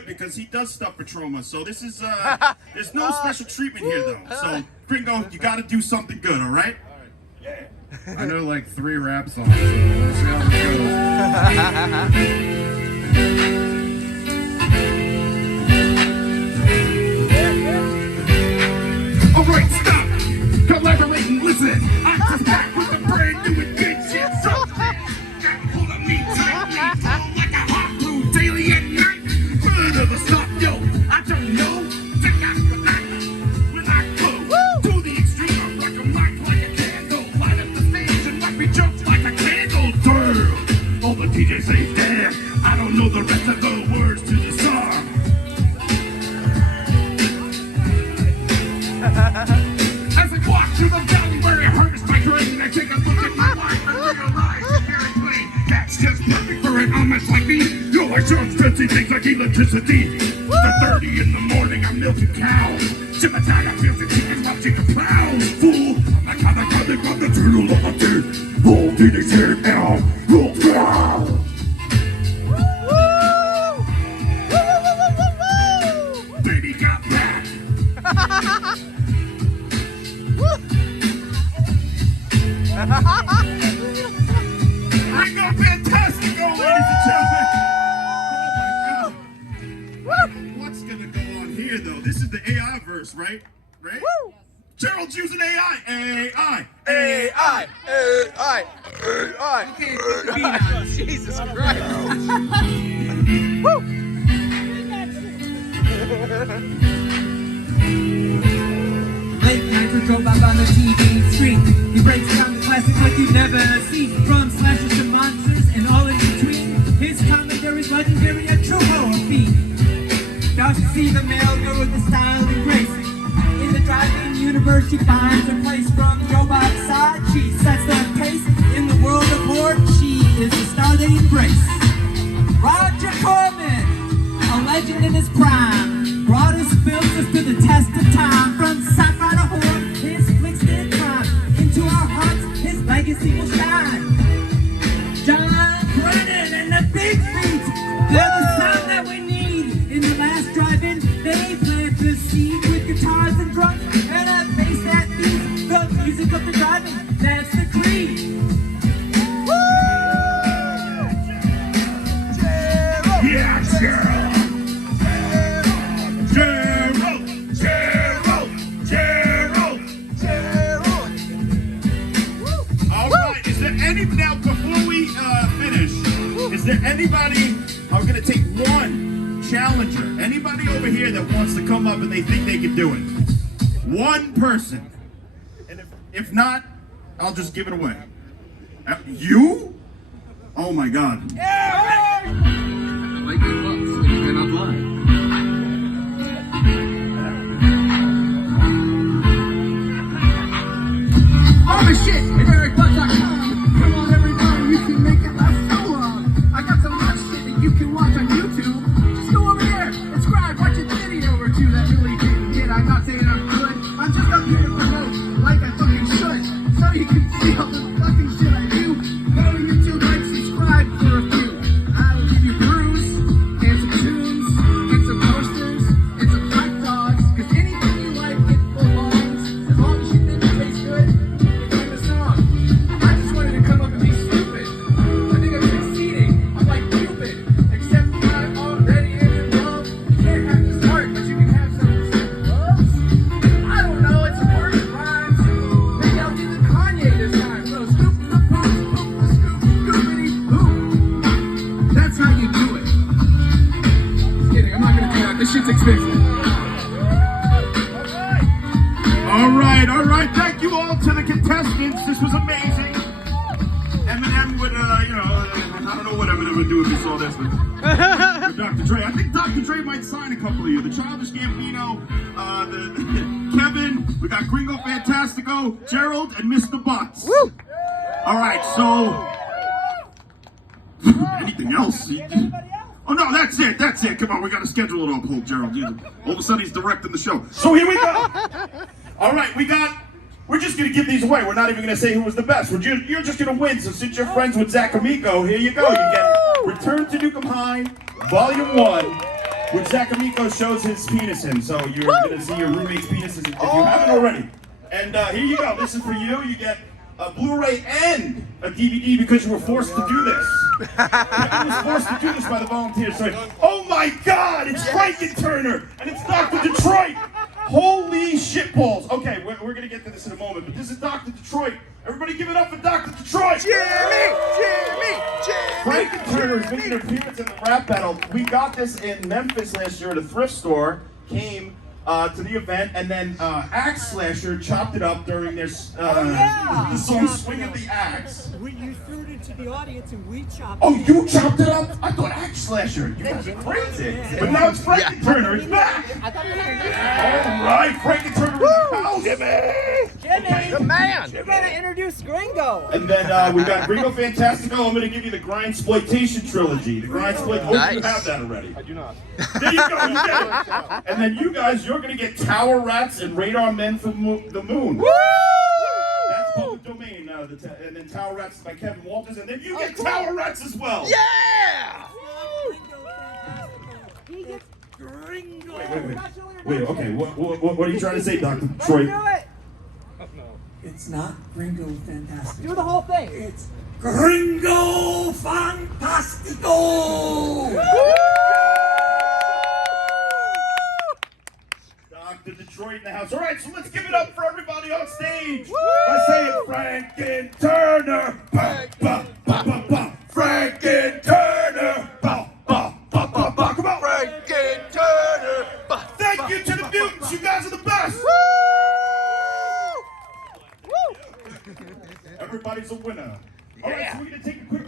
Because he does stuff for Trauma, so this is there's no special treatment here though. So Gringo, you got to do something good, all right? Yeah. I know like 3 rap songs, so we'll see how it goes. All right, stop. Collaborate and listen. I'm just back with a brand new and big shit. So got hold of me tightly, like a hot glue daily and night. Of a stop, yo, I don't know. Check out the night when I go to the extreme. I'm like a mic, like a candle. Light up the stage and let me jump like a candle. Damn, all the DJs say damn. I don't know the rest of the words to the song. As I walk through the valley where it hurts my brain, I take a look at my life and realize I can't explain. That's just perfect for an homage like me. Yo, I charge fancy things like electricity. The 30 in the morning, I'm milking cows. Summertime, I feel the chickens watching the plows. Fool, I'm like how they got the turtle on my dude. Roll Phoenix here now. Roll down. Baby got back. I got fantastic, ladies and gentlemen. What's gonna go on here though? This is the AI verse, right? Right? Woo! Gerald's using AI. AI. AI. AI. AI. Okay, put the beat on. Jesus Christ. Woo! Late night with Joe Bob on the TV screen. He breaks down the classics like you've never seen. From slashers to monsters and all in between. His commentary's legendary, a true horror fiend. Darcy the Mail Girl with the style and grace. In the drive-in universe, she finds her place. From Joe Bob's side, she sets the pace. In the world of horror, she is the star they embrace. Roger Corman, a legend in his prime, brought his films to the test of time. From sci-fi to horror, his flicks did crime. Into our hearts, his legacy will shine. John Brennan and the Big Beats, they're the sound that we anybody over here that wants to come up and they think they can do it? One person. And if not, I'll just give it away. You? Oh my God. Like your butts, and you cannot lie. Holy shit! TheEricButts.com. Come on, everybody, you can make it last so long. I got some hot shit that you can watch on YouTube. Just go over here, subscribe, watch a video or two that really didn't get. I'm not saying I'm good. I'm just up here to promote like I fucking should, so you can see all the fucking shit I do. Go to YouTube, like, subscribe for a few. I will give you brews and some tunes and some posters and some hot dogs. Cause anything you like, it belongs. As long as you think it tastes good, it's in the song. I just wanted to come up and be stupid. I think I'm succeeding. I'm like Cupid, except I'm already in love. You can't have this heart, but you can have some loves. I don't know, it's a word that rhymes. Maybe I'll do the Kanye this time. So scoop the poop, scoop the scoop, scoopity poop. That's how you do it. Just kidding, I'm not gonna do that. This shit's expensive. All right. Thank you all to the contestants. This was amazing. Eminem would, I don't know what Eminem would do if he saw this. But Dr. Dre. I think Dr. Dre might sign a couple of you. The Childish Gambino, the Kevin. We got Gringo Fantastico, Gerald, and Mr. Butts. Woo! All right, so anything else? Oh no, that's it. Come on, we got to schedule it all, Paul Gerald. All of a sudden, he's directing the show. So here we go. All right, we're just gonna give these away. We're not even gonna say who was the best. You're just gonna win. So since you're friends with Zach Amico, here you go. You get Return to Nukem High, Volume 1, which Zach Amico shows his penis in. So you're gonna see your roommate's penises if you haven't already. And here you go. This is for you. You get a Blu-ray and a DVD because you were forced to do this. I was forced to do this by the volunteers. So, oh my God, it's Franken-Turner and it's Dr. Detroit. Holy shit balls. Okay, we're gonna get to this in a moment, but this is Dr. Detroit. Everybody give it up for Dr. Detroit. Jimmy. Franken-Turner is making an appearance in the rap battle. We got this in Memphis last year at a thrift store. Came to the event, and then Axe Slasher chopped it up during this the song "Swing of the Axe." You threw it into the audience and we chopped it. Oh, you chopped it up? I thought Axe Slasher. You guys are crazy. But now it's Franken-Turner. It's back. All right, Franken-Turner in the house. Jimmy, the man. You gotta introduce Gringo. And then we got Gringo Fantastico. I'm gonna give you the Grindsploitation trilogy. The Grindsploitation. Oh, you have that already. I do not. There you go. You get it. And then you guys, you're gonna get Tower Rats and Radar Men from the Moon. Woo! That's public domain. And then Tower Rats by Kevin Walters, and then you get Tower Rats as well. Yeah! He gets Gringo. Wait. Okay. What are you trying to say, Dr. Detroit? Do it. It's not Gringo Fantastic. Do the whole thing. It's Gringo Fantastico! Dr. Detroit in the house. All right, so let's give it up for everybody on stage. Let's say it, Franken-Turner. Franken-Turner. Come on. Franken-Turner. Thank you to the mutants. You guys are the best. Everybody's a winner. All right, so we're going to take a quick...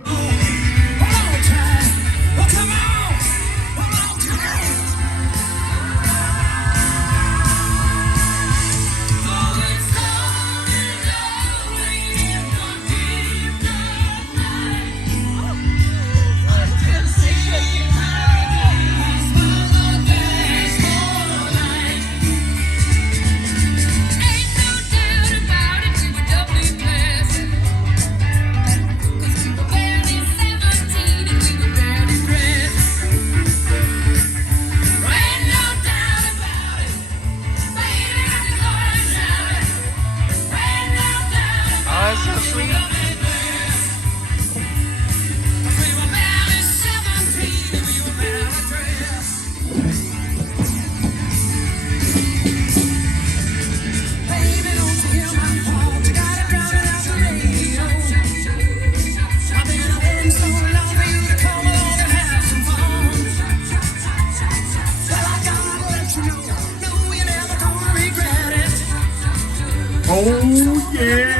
Yeah!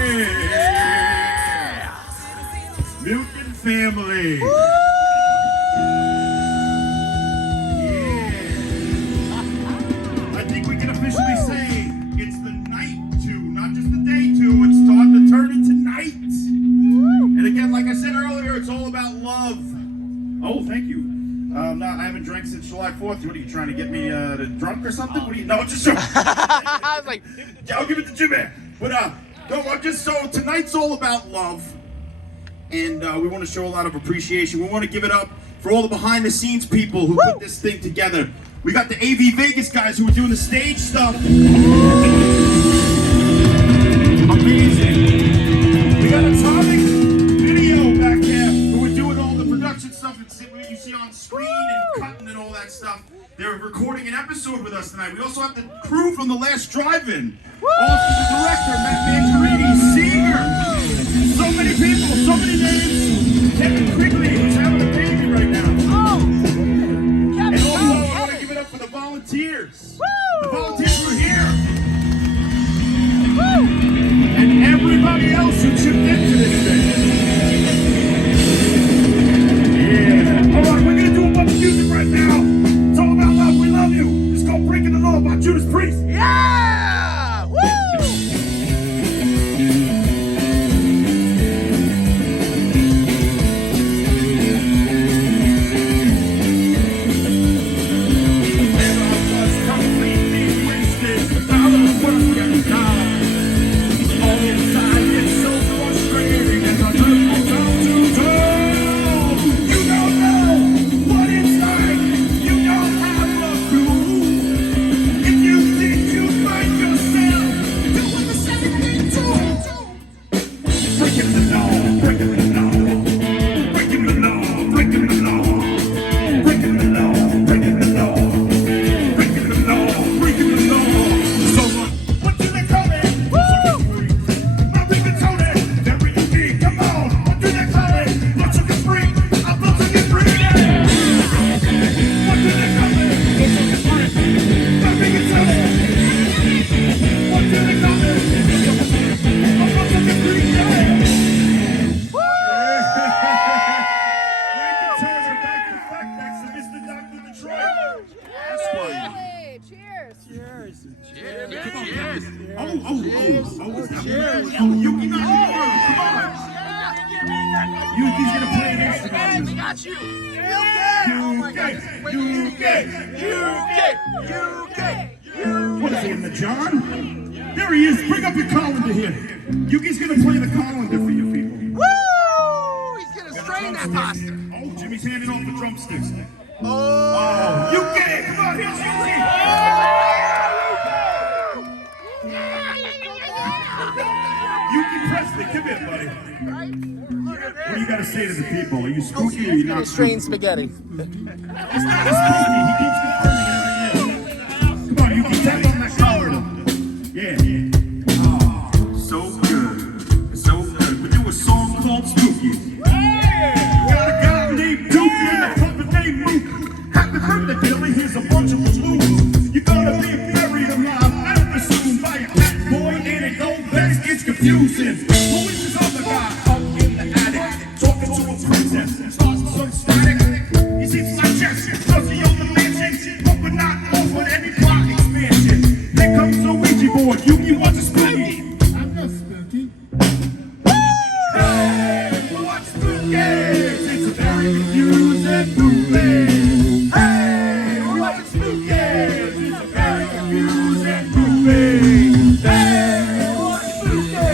Mutant family. Yeah. I think we can officially say it's the night two, not just the day two. It's starting to turn into night. And again, like I said earlier, it's all about love. Oh, thank you. No, I haven't drank since July 4th. What are you trying to get me drunk or something? What are you? No, just joking. I was like, I'll give it to Jimmy. But no, I'm just so tonight's all about love, and we want to show a lot of appreciation. We want to give it up for all the behind-the-scenes people who put this thing together. We got the AV Vegas guys who are doing the stage stuff. Amazing. We got Atomic Video back there who are doing all the production stuff and you see on screen and cutting and all that stuff. They're recording an episode with us tonight. We also have the crew from the Last Drive-In. Also the director, Matt Mangiarini, singer. So many people, so many names. Kevin Quigley, who's having a baby right now. And also, I want to give it up for the volunteers. The volunteers who are here. And everybody else who chipped into this thing. Yeah. All right, we're going to do a bunch of music right now. It's all about love. We love you. It's called Breaking the Law by Judas Priest. yeah! Woo! What is he in the John? There he is. Bring up your colander here. Yuki's gonna play the colander for you people. Woo! He's gonna strain that pasta. Oh, Jimmy's handing off the drumsticks. Oh, Yuki! Come on, here's Yuki! Yuki Presley, come here, buddy. What do you gotta say to the people? Are you spooky or are you not Strain spooky? spaghetti. It's not spooky. He keeps confirming it right here. Come on, Yuki, tap on that collar. Yeah. Oh, so good. So good. We do a song called Spooky. Got a guy named Dookie and a puppet named Mook. Happy birthday, Billy. Here's a bunch of moves. You're gonna be buried alive, I presume, by a cat boy and a gold vest. It's confusing. Who is this other guy up in the attic talking to a princess? Starts some static. He seems like Jesse. Does he own the mansion? But we're not over any block expansion. Here comes the Ouija board. Yuki wants a spooky. I'm not spooky. Hey, what's spooky? It's a very confusing movie. Hey, what's spooky? It's a very confusing movie. Hey, what's spooky?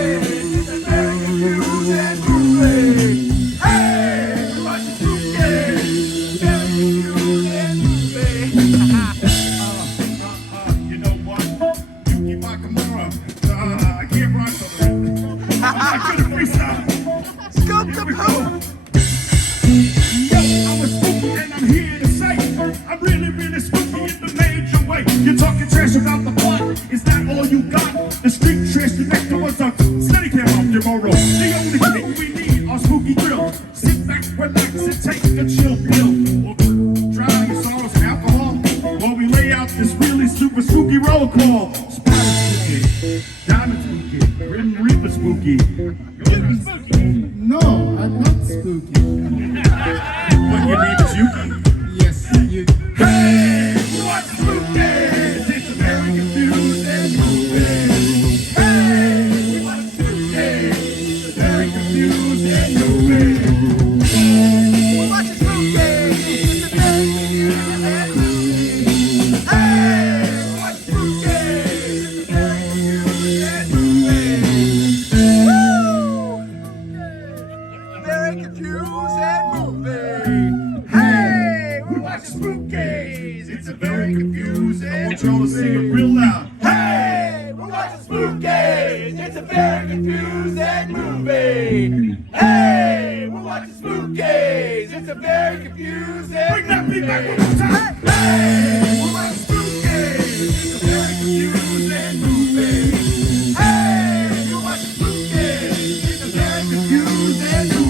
It's a very confusing movie. Hey, what's spooky? It's a very confusing movie. You know what? Yuki Nakamura. I can't rock on that. I'm not good at freestyle. Scoop the poop! Yo, I'm a spooky and I'm here to say I'm really, really spooky in the major way. You're talking trash about the plot. Is that all you got? The street trash director was a steady cam off your moral. The only thing we need are spooky drill. Sit back, relax, and take a chill pill. Or drown your sorrows in alcohol while we lay out this really super spooky roll call. Spider spooky. Diamond spooky. Grim Reaper spooky. You're spooky. No, I'm not spooky. But your name is Yuki? Yes, you. Hey, what's spooky? It's a very confusing movie. Hey, what's spooky? It's a very confusing movie. What's spooky? It's a very confusing movie. Hey, what's spooky? It's a very confusing movie. Hey, we watch spookies. It's a very confusing. I want y'all to sing it real loud. Hey, we're watching spookies. It's a very confusing movie. Hey, we're watching spookies. It's a very confusing. Bring that beat back one more time. Hey, we're watching spookies. It's a very confusing movie. Hey, we're watching spookies. It's a very confusing movie.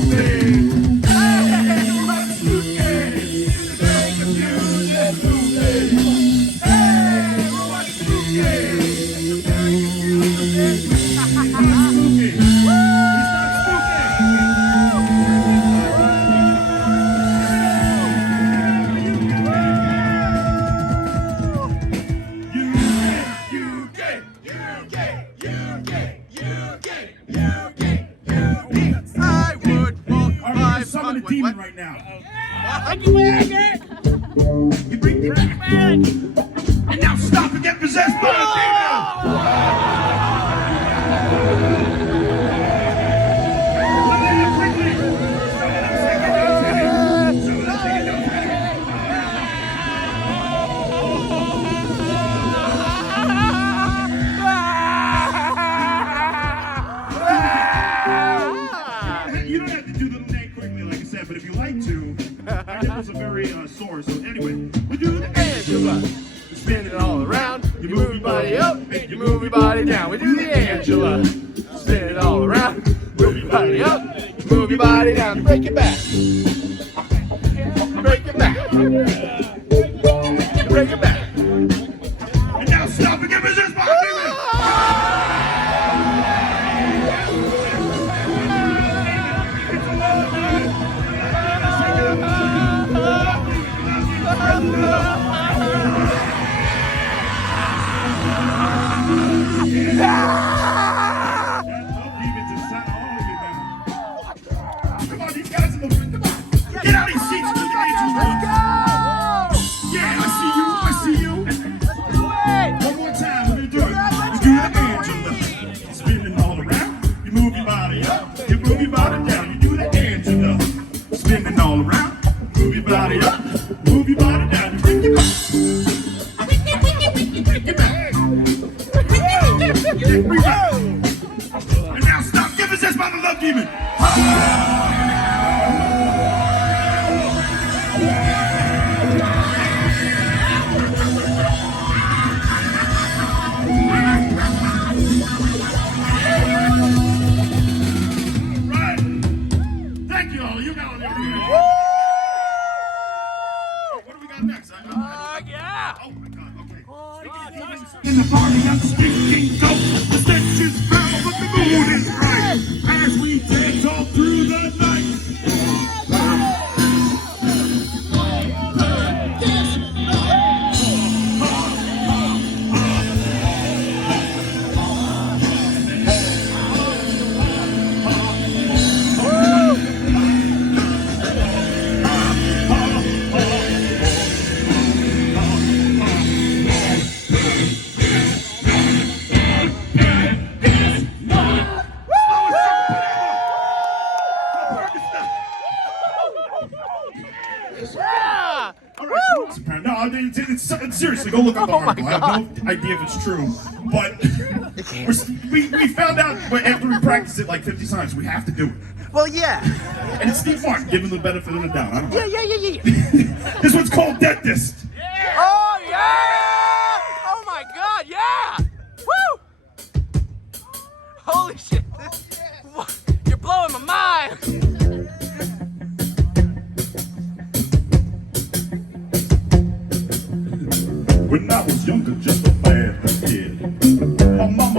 Summon a demon right now. You bring the demon back. And now stop and get possessed by a You don't have to do the name quickly, like I said, but if you like to, my nipples are very sore. So anyway, we do the Angela. You spin it all around. You move your body up, you move your body down. We do the Angela. Spin it all around. Move your body up, move your body down. Break it back. Break it back. Break it back. And now stop and get possessed by a demon. Come on, these guys in the front, come on. Get out of these seats, do the angel walk. Yeah, I see you. One more time, we're gonna do it. You do the Angela. Spinning all around, you move your body up, you move your body down. You do the Angela. Spinning all around, move your body up, move your body down. You bring your back. Bring your back. And now stop, give us this by the love demon. Right. Thank you all. You got all the other. What do we got next? Yeah. Oh my God. Okay. In the party, I'm speaking ghost. The stench is foul, but the mood is bright. As we dance all through the night. Seriously, go look up the article. I have no idea if it's true, but we found out after we practiced it like 50 times, we have to do it. Well, yeah. And it's Steve Martin, give him the benefit of the doubt. I don't know. Yeah. This one's called Dentist. Yeah. Oh, yeah! Oh, my God, yeah! Woo! Holy shit. You're blowing my mind. When I was younger, just a bad kid. My mama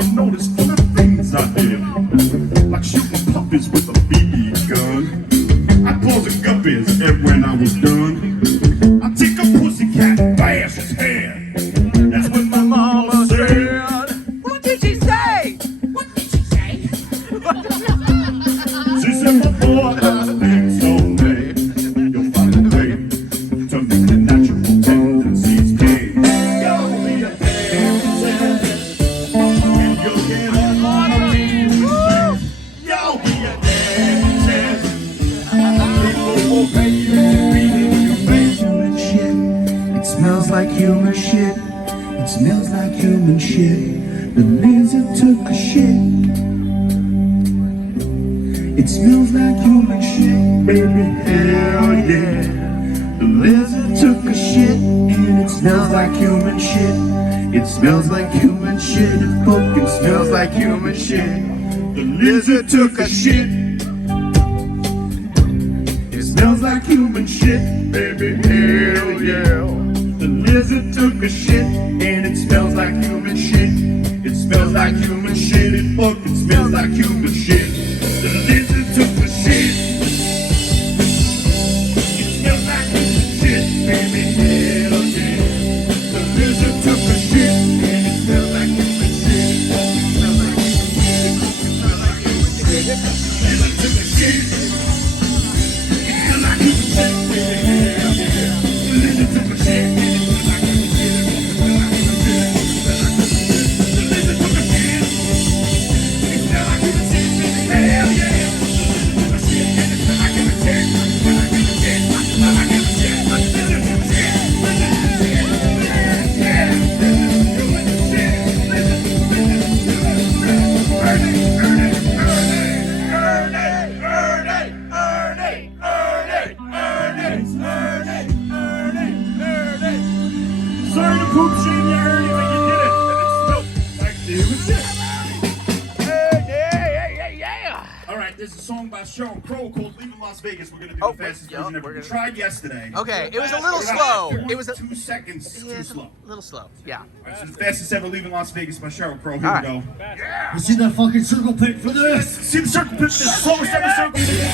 it smells like human shit. The lizard took a shit. It smells like human shit, baby, hell yeah. The lizard took a shit, and it smells like human shit. It smells like human shit, it fucking smells like human shit. The lizard took a shit. It smells like human shit, baby, hell yeah. The lizard took a shit, and it smells like human shit. It smells like human shit, it fucking smells like human shit. The lizard took a shit. It smells like human shit, baby, hell yeah. The lizard took a shit, and it smells like human shit. It smells like human shit. It smells like human shit. The lizard took a shit. It smells like human shit, baby, hell yeah. The lizard took a shit, and it smells like human shit. It smells like human shit. The lizard took a shit. It smells like human shit, baby, hell yeah. Sorry to poop shame you, Ernie, but you did it. And it smelled like human shit. All right, there's a song by Sheryl Crow called Leaving Las Vegas. We're going to do the fastest version ever. We tried yesterday. Okay, it was a little slow. It was 2 seconds too slow. A little slow, yeah. All right, so the fastest ever Leaving Las Vegas by Sheryl Crow. Here we go. You see that fucking circle pit for this? See the circle pit for this slowest ever circle pit.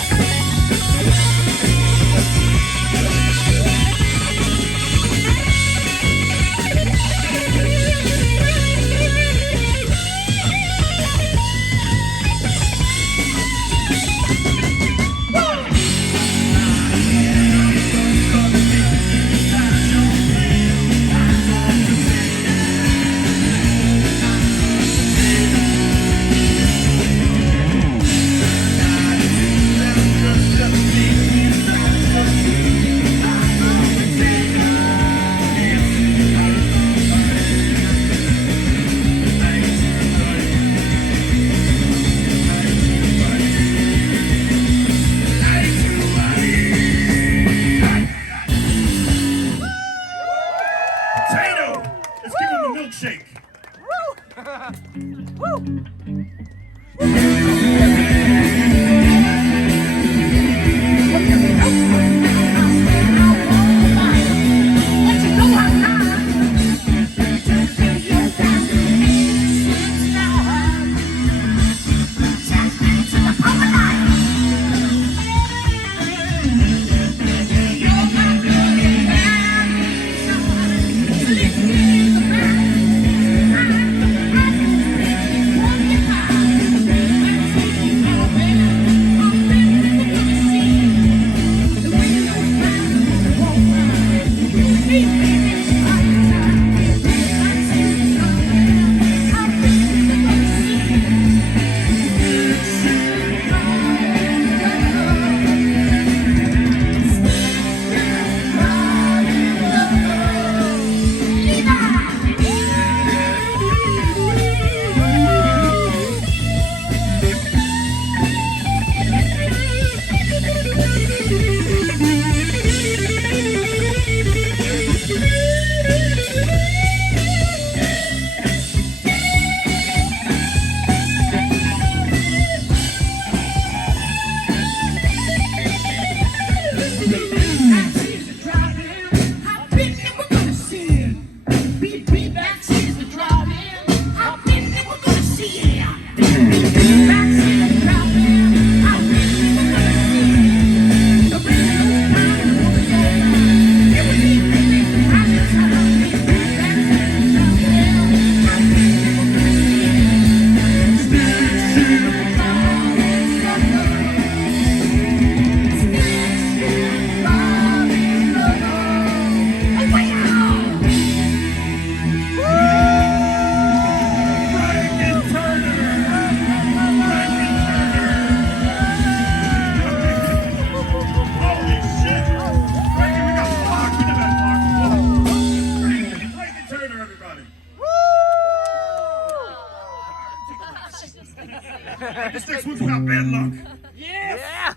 This next one's got bad luck. Yeah.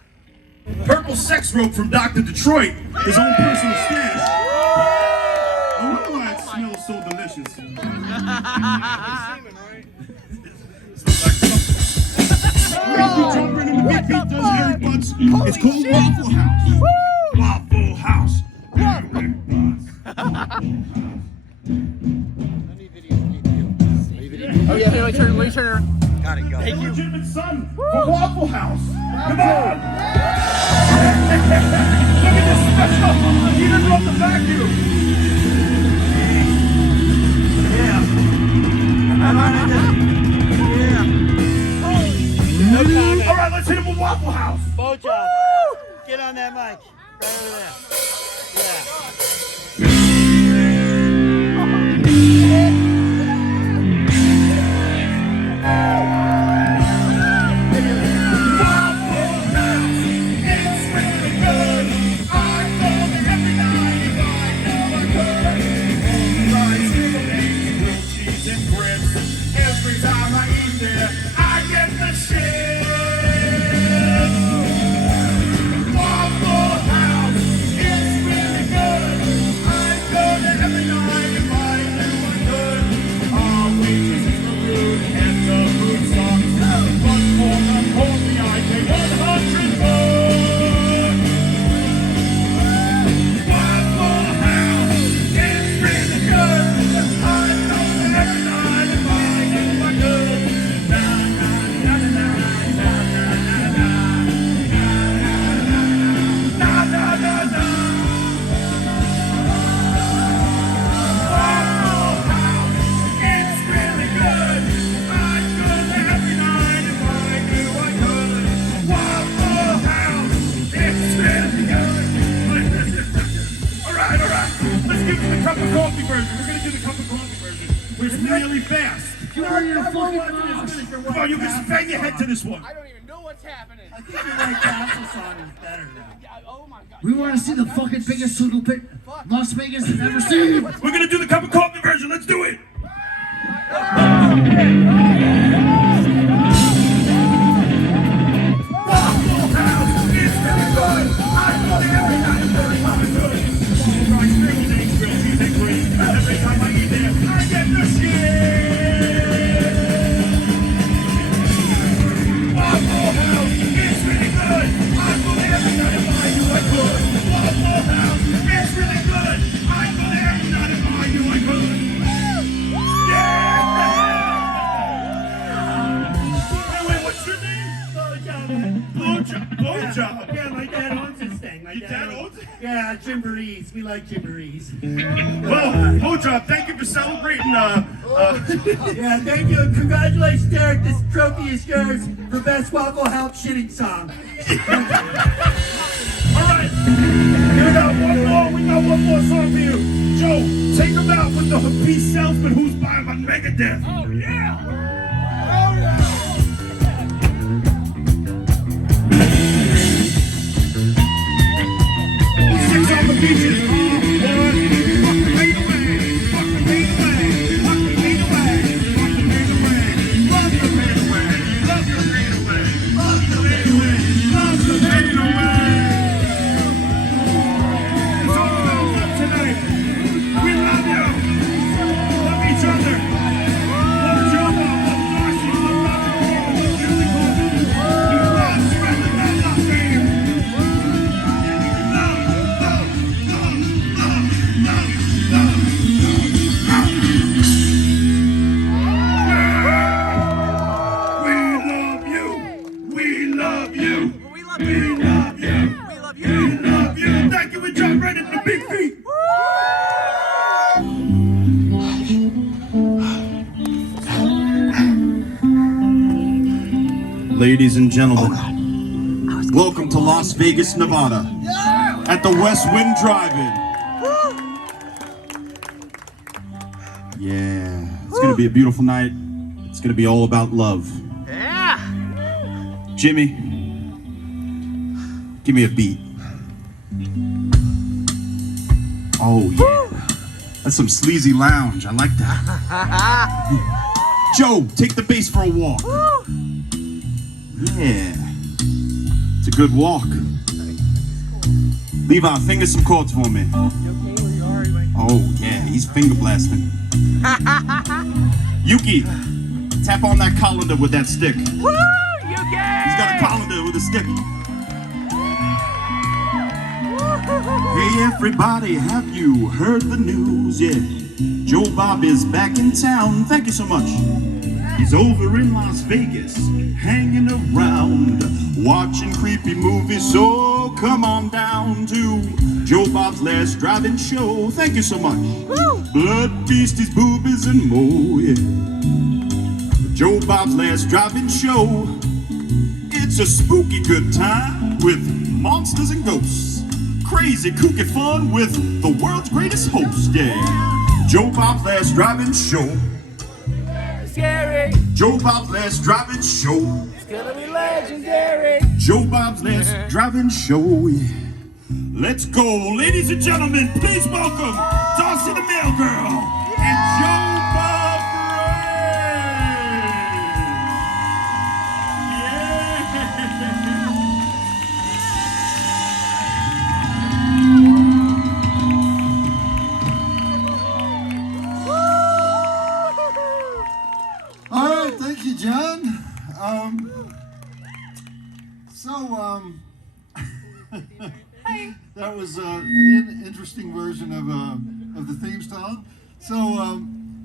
Purple sex rope from Dr. Detroit, his own personal stash. I wonder why it smells so delicious. Jumping in the big feet does TheEricButts. It's called Waffle House. Waffle House. Oh yeah, let me turn her. Got it, go. Thank you. Legitimate son for Waffle House. Come on. Look at this special. He didn't run the vacuum. Yeah. No comment. All right, let's hit him with Waffle House. Bow job. Get on that mic. Right over there. Yeah. Every time I eat there, I get the shit. Waffle House, it's really good. I go there every night if I knew I could. Our waitresses were rude and the food sucks. But for the coffee I pay 100 bucks. Waffle House, it's really good. I go there every night if I knew I could. Na na na na na na na na na na na. Waffle House, it's really good. I'd go there every night if I knew I could. Waffle House, it's really good. All right. Let's get to the cup of coffee version. We're gonna do the cup of coffee version, which is really fast. Come on, you can just bang your head to this one. I don't even know what's happening. I think your White Castle song is better now. Oh my god. We want to see the fucking biggest little bit Las Vegas has ever seen. We're gonna do the cup of coffee version. Let's do it. Waffle House, it's really good. I go there every night and very good. Fries, scrambled eggs, grilled cheese, and green. Every time I eat there, I get the shit. Waffle House, it's really good. I go there every night if I knew I could. Waffle House, it's really good. I go there every night if I knew I could. Yeah! Hey, wait, what's your name? Blowjob. Yeah, my dad owns this thing. Your dad owns it? Yeah, Jamborees. We like Jamborees. Well, Blowjob, thank you for celebrating. Yeah, thank you. Congratulations, Derek. This trophy is yours for Best Waffle House Shitting Song. All right, we got one more song for you. Joe, take him out with the beast salesman who's buying my Megadeth. Oh, yeah. Six on the beaches. Fuck the rain away. Fuck the rain away. Fuck the rain away. Fuck the rain away. Love the rain away. Love the rain away. Love the rain away. Love the rain away. It's all about love tonight. We love you. Love each other. Love Joe Bob. Love Darcy. Love Roger. Love Julie Bob. We love spreading that love name. Thank you, and John Brennan, the big feet. Ladies and gentlemen, welcome to Las Vegas, Nevada, at the West Wind Drive-In. Yeah, it's gonna be a beautiful night. It's gonna be all about love. Yeah. Jimmy, give me a beat. Oh yeah, that's some sleazy lounge. I like that. Joe, take the bass for a walk. Yeah. It's a good walk. Levi, finger some chords for me. Oh, yeah, he's finger blasting. Yuki, tap on that colander with that stick. Woo, Yuki! He's got a colander with a stick. Hey, everybody, have you heard the news? Yeah, Joe Bob is back in town. Thank you so much. He's over in Las Vegas, hanging around, watching creepy movies. So come on down to Joe Bob's Last Drive-In show. Thank you so much. Woo! Blood, beasties, boobies, and more. Yeah. Joe Bob's Last Drive-In show. It's a spooky good time with monsters and ghosts. Crazy, kooky fun with the world's greatest host. Yeah. Joe Bob's Last Drive-In show. Scary. Joe Bob's Last Drive-In show. It's gonna be legendary. Joe Bob's Last Drive-In show. Yeah. Let's go, ladies and gentlemen. Please welcome Darcy the Mail Girl and Joe Bob All right, thank you, John. That was an interesting version of the theme song. So,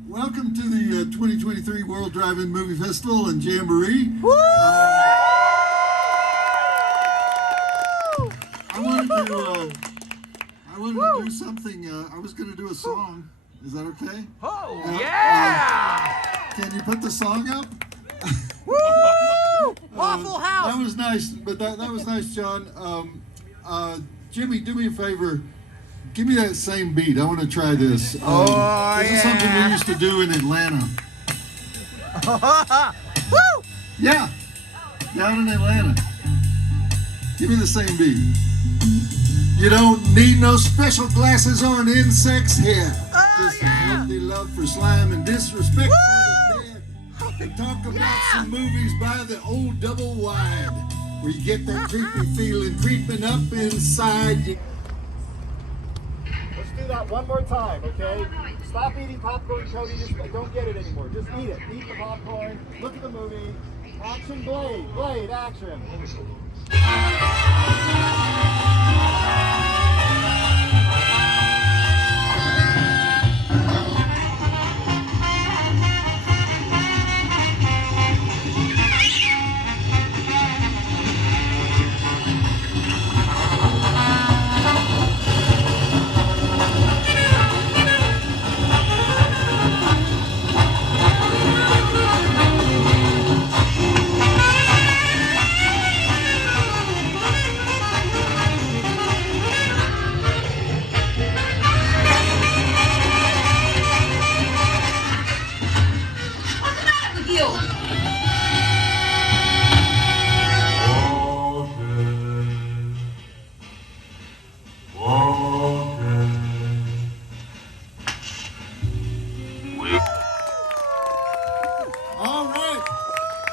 welcome to the 2023 World Drive-In Movie Festival and Jamboree. I wanted to do something. I was going to do a song. Is that okay? Oh, yeah! Can you put the song up? Woo! Waffle House! That was nice, but that was nice, John. Jimmy, do me a favor. Give me that same beat. I want to try this. This is something we used to do in Atlanta. Woo! Yeah, down in Atlanta. Give me the same beat. You don't need no special glasses or an insect's head. Just a healthy love for slime and disrespect for the dead. They talk about some movies by the old double wide, where you get that creepy feeling creeping up inside you. Let's do that one more time, okay? Stop eating popcorn, Cody. Just don't get it anymore. Just eat it. Eat the popcorn. Look at the movie. Action, Blade. Blade, action.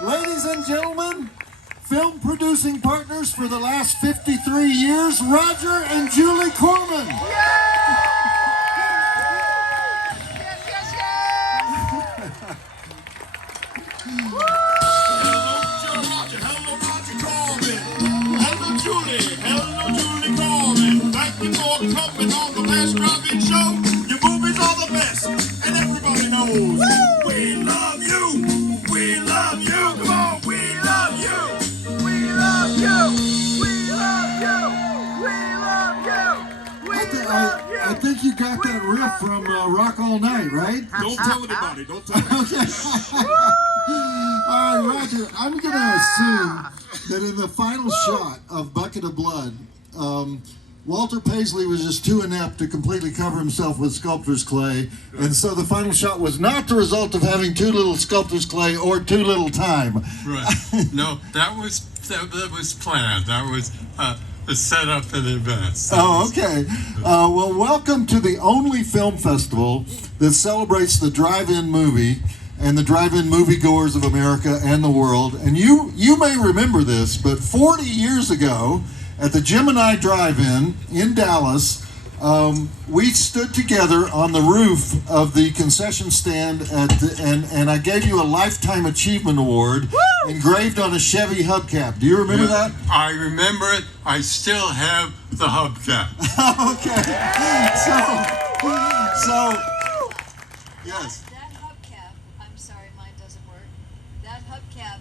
Ladies and gentlemen, film producing partners for the last 53 years, Roger and Julie Corman. Coming on the Last Drive-In show. Your movies are the best, and everybody knows. We love you. We love you. Come on, we love you. We love you. We love you. We love you. We love you. I think you got that riff from Rock All Night, right? Don't tell anybody. Don't tell anybody. Okay. All right, Roger, I'm going to assume that in the final shot of Bucket of Blood, Walter Paisley was just too inept to completely cover himself with sculptor's clay, and so the final shot was not the result of having too little sculptor's clay or too little time. Right. No, that was planned. That was set up in advance. Oh, okay. Well, welcome to the only film festival that celebrates the drive-in movie and the drive-in moviegoers of America and the world. And you may remember this, but 40 years ago at the Gemini Drive-In in Dallas, we stood together on the roof of the concession stand and I gave you a Lifetime Achievement Award engraved on a Chevy hubcap. Do you remember that? I remember it. I still have the hubcap. Okay. So, yes. That hubcap, I'm sorry, mine doesn't work. That hubcap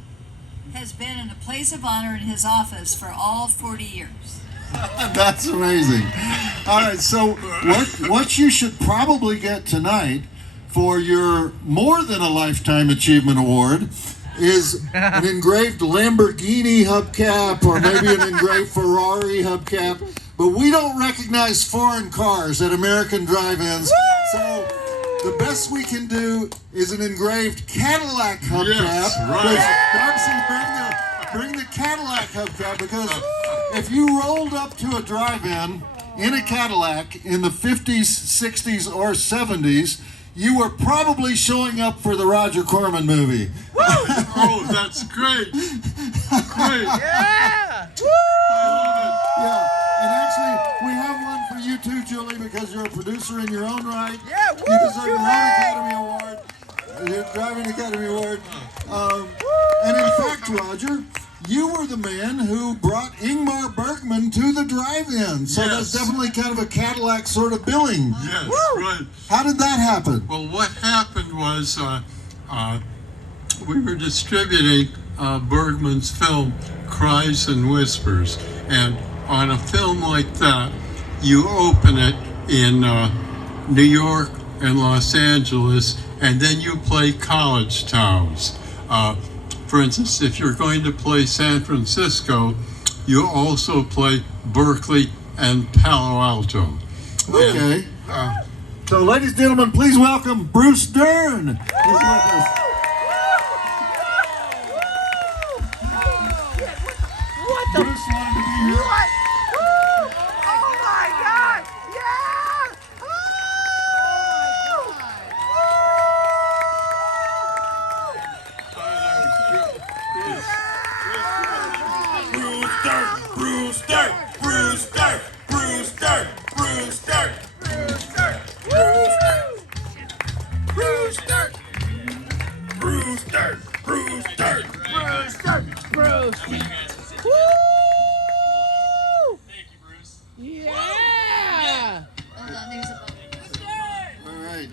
has been in a place of honor in his office for all 40 years. That's amazing. All right, so what you should probably get tonight for your more than a Lifetime Achievement Award is an engraved Lamborghini hubcap or maybe an engraved Ferrari hubcap. But we don't recognize foreign cars at American drive-ins. So the best we can do is an engraved Cadillac hubcap. Yes, right. Darcy, bring the Cadillac hubcap, because if you rolled up to a drive-in in a Cadillac in the 50s, 60s, or 70s, you were probably showing up for the Roger Corman movie. Oh, that's great. Great. Yeah. Yeah. And actually, we have one for you too, Julie, because you're a producer in your own right. Yeah, you deserve your own Academy Award, your Driving Academy Award. And in fact, Roger, you were the man who brought Ingmar Bergman to the drive-in. So that's definitely kind of a Cadillac sort of billing. Yes, right. How did that happen? Well, what happened was we were distributing Bergman's film, Cries and Whispers. And on a film like that, you open it in New York and Los Angeles, and then you play college towns. For instance, if you're going to play San Francisco, you also play Berkeley and Palo Alto. Okay. So, ladies and gentlemen, please welcome Bruce Dern. Who's with us. What the? Bruce wanted to be here. What? Oh my God! Yeah! Bruce Dern, Bruce Dern, Bruce Dern, Bruce Dern, Bruce Dern, Bruce Dern, Bruce Dern, Bruce Dern, Bruce Dern, Bruce Dern, Bruce. Woo! Thank you, Bruce. Yeah! Hold on, there's a button. All right.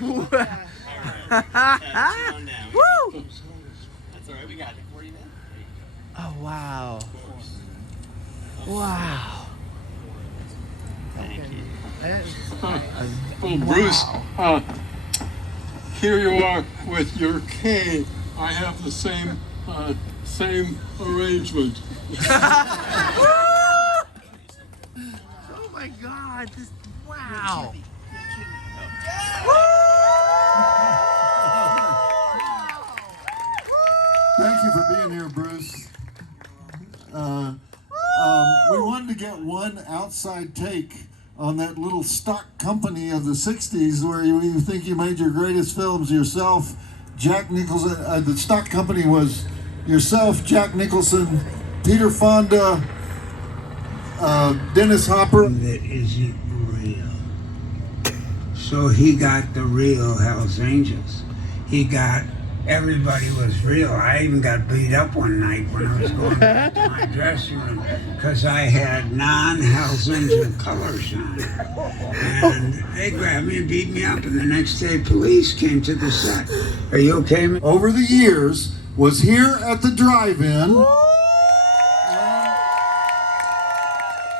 Woo! That's all right. We got it. 40 minutes. Oh wow! Wow! Thank you. Well, Bruce, here you are with your cane. I have the same arrangement. Oh my God! This, wow! Thank you for being here, Bruce. We wanted to get one outside take on that little stock company of the 60s where you think you made your greatest films yourself. Jack Nicholson, the stock company was yourself, Jack Nicholson, Peter Fonda, Dennis Hopper. That isn't real. So he got the real Hells Angels. He got everybody was real. I even got beat up one night when I was going back to my dressing room because I had non-Hells Angel colors on. And they grabbed me and beat me up, and the next day police came to the set. Are you okay, man? Over the years, was here at the drive-in.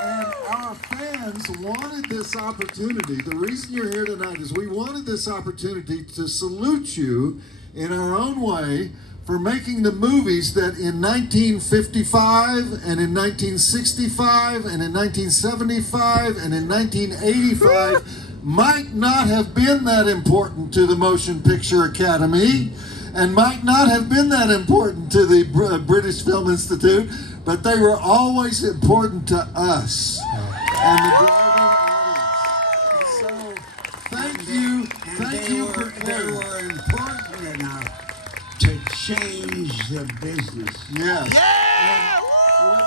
And our fans wanted this opportunity. The reason you're here tonight is we wanted this opportunity to salute you in our own way for making the movies that in 1955 and in 1965 and in 1975 and in 1985 might not have been that important to the Motion Picture Academy and might not have been that important to the British Film Institute, but they were always important to us and the drive-in audience. So thank you they were important enough to change the business. Yes. Yeah!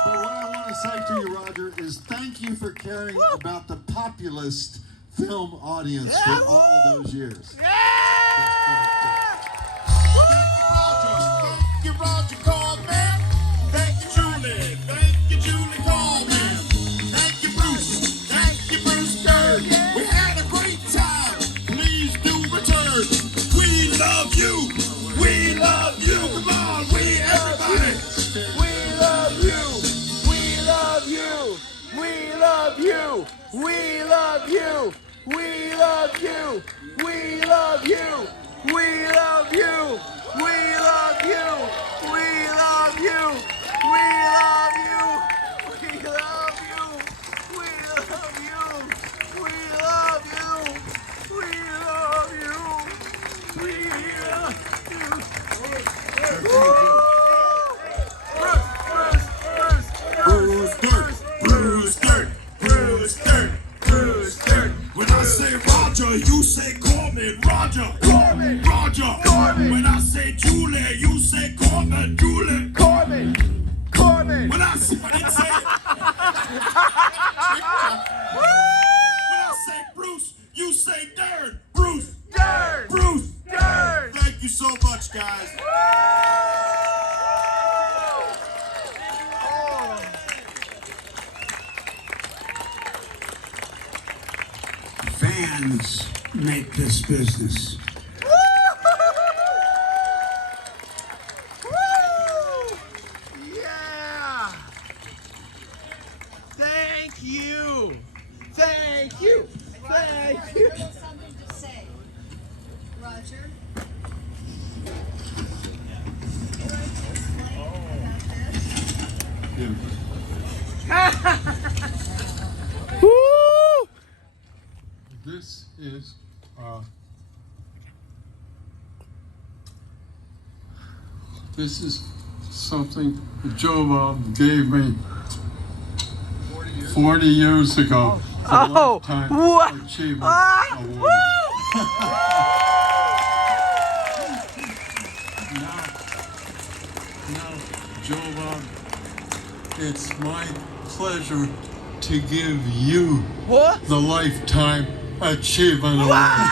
But what I want to say to you, Roger, is thank you for caring about the populist film audience for all of those years. Thank you, Roger Coleman. Thank you, Julie. Thank you, Julie Coleman. Thank you, Bruce. Thank you, Bruce Bird. We had a great time. Please do return. We love you. We love you. Come on, we everybody. We love you. We love you. We love you. We love you. We love you. We love you. We love you. We love you. We love you. We love you. We love you. We love you. We love you. We love you. We love you. Bruce Dirt. Bruce Dirt. Bruce Dirt. Bruce Dirt. When I say Roger, you say Coleman. Roger. Coleman. Roger. Coleman. When I say Julie, you say Coleman. Julie. Coleman. Coleman. When I say Bruce, you say Dern. Bruce. Dern. Bruce. Dern. Thank you so much, guys. Fans make this business. Yeah! Thank you! Thank you! Thank you! Something to say. Roger? Woo! This is something that Joe Bob gave me 40 years ago. Oh, what? Achievement Award. Now, Joe Bob, it's my pleasure to give you the Lifetime Achievement Award.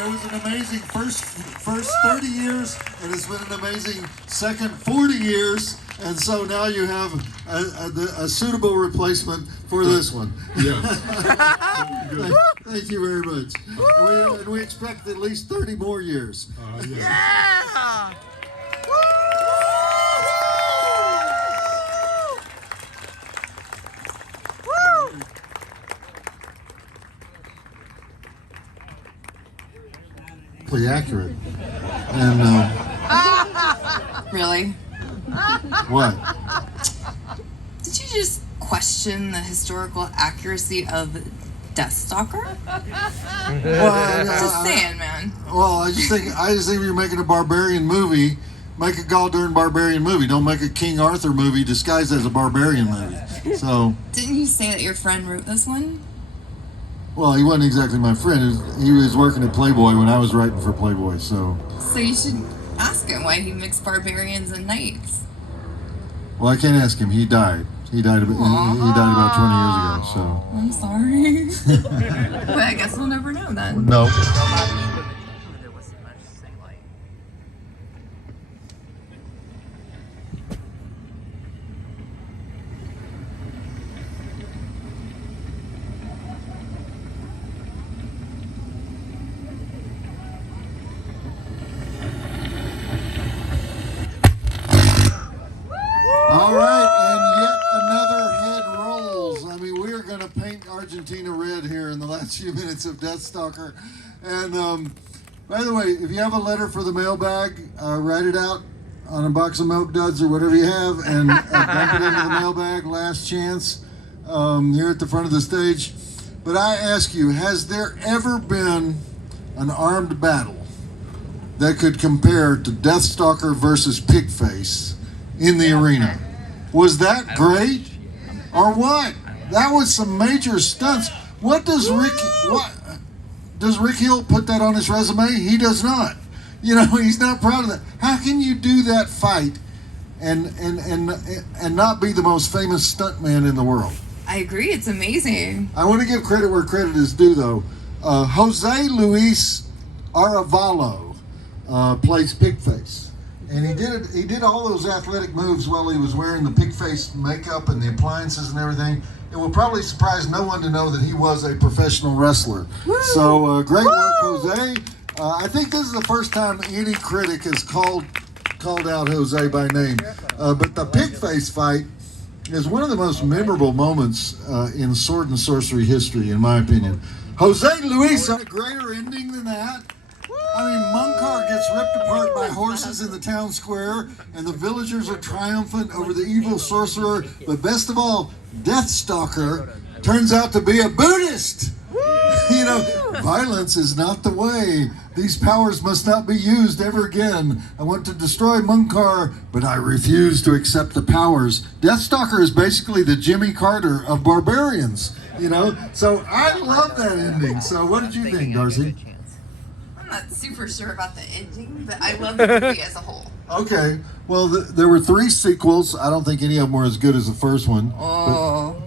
It was an amazing first 30 years, and it's been an amazing second 40 years, and so now you have a suitable replacement for this one. Yes. Thank you very much. And we expect at least 30 more years. Yeah! Pretty accurate. And Really? what? Did you just question the historical accuracy of Deathstalker? Just saying, man. Well, I just think you're making a barbarian movie. Make a goddamn barbarian movie. Don't make a King Arthur movie disguised as a barbarian movie. So. Didn't you say that your friend wrote this one? Well, he wasn't exactly my friend. He was working at Playboy when I was writing for Playboy. So you should ask him why he mixed barbarians and knights. Well, I can't ask him. He died. He died about 20 years ago. So. I'm sorry. But I guess we'll never know then. No. All right, and yet another head rolls. I mean, we are going to paint Argentina red here in the last few minutes of Deathstalker. And by the way, if you have a letter for the mailbag, write it out on a box of Milk Duds or whatever you have, and dump it into the mailbag. Last chance here at the front of the stage. But I ask you, has there ever been an armed battle that could compare to Deathstalker versus Pigface in the arena? Was that great? Or what? That was some major stunts. What does Rick Hill put that on his resume? He does not. You know, he's not proud of that. How can you do that fight and not be the most famous stuntman in the world? I agree. It's amazing. I want to give credit where credit is due, though. Jose Luis Arevalo plays Pigface. And he did all those athletic moves while he was wearing the Pigface makeup and the appliances and everything. It will probably surprise no one to know that he was a professional wrestler. Woo! So great work, Jose. I think this is the first time any critic has called out Jose by name. But the Pigface fight is one of the most memorable moments in sword and sorcery history, in my opinion. Jose Luis, a greater ending than that. I mean, Munkar gets ripped apart by horses in the town square, and the villagers are triumphant over the evil sorcerer. But best of all, Deathstalker turns out to be a Buddhist. You know, violence is not the way. These powers must not be used ever again. I want to destroy Munkar, but I refuse to accept the powers. Deathstalker is basically the Jimmy Carter of barbarians, you know? So I love that ending. So what did you think, Darcy? I'm not super sure about the ending, but I love the movie as a whole. Okay. Well, there were 3 sequels. I don't think any of them were as good as the first one. Oh.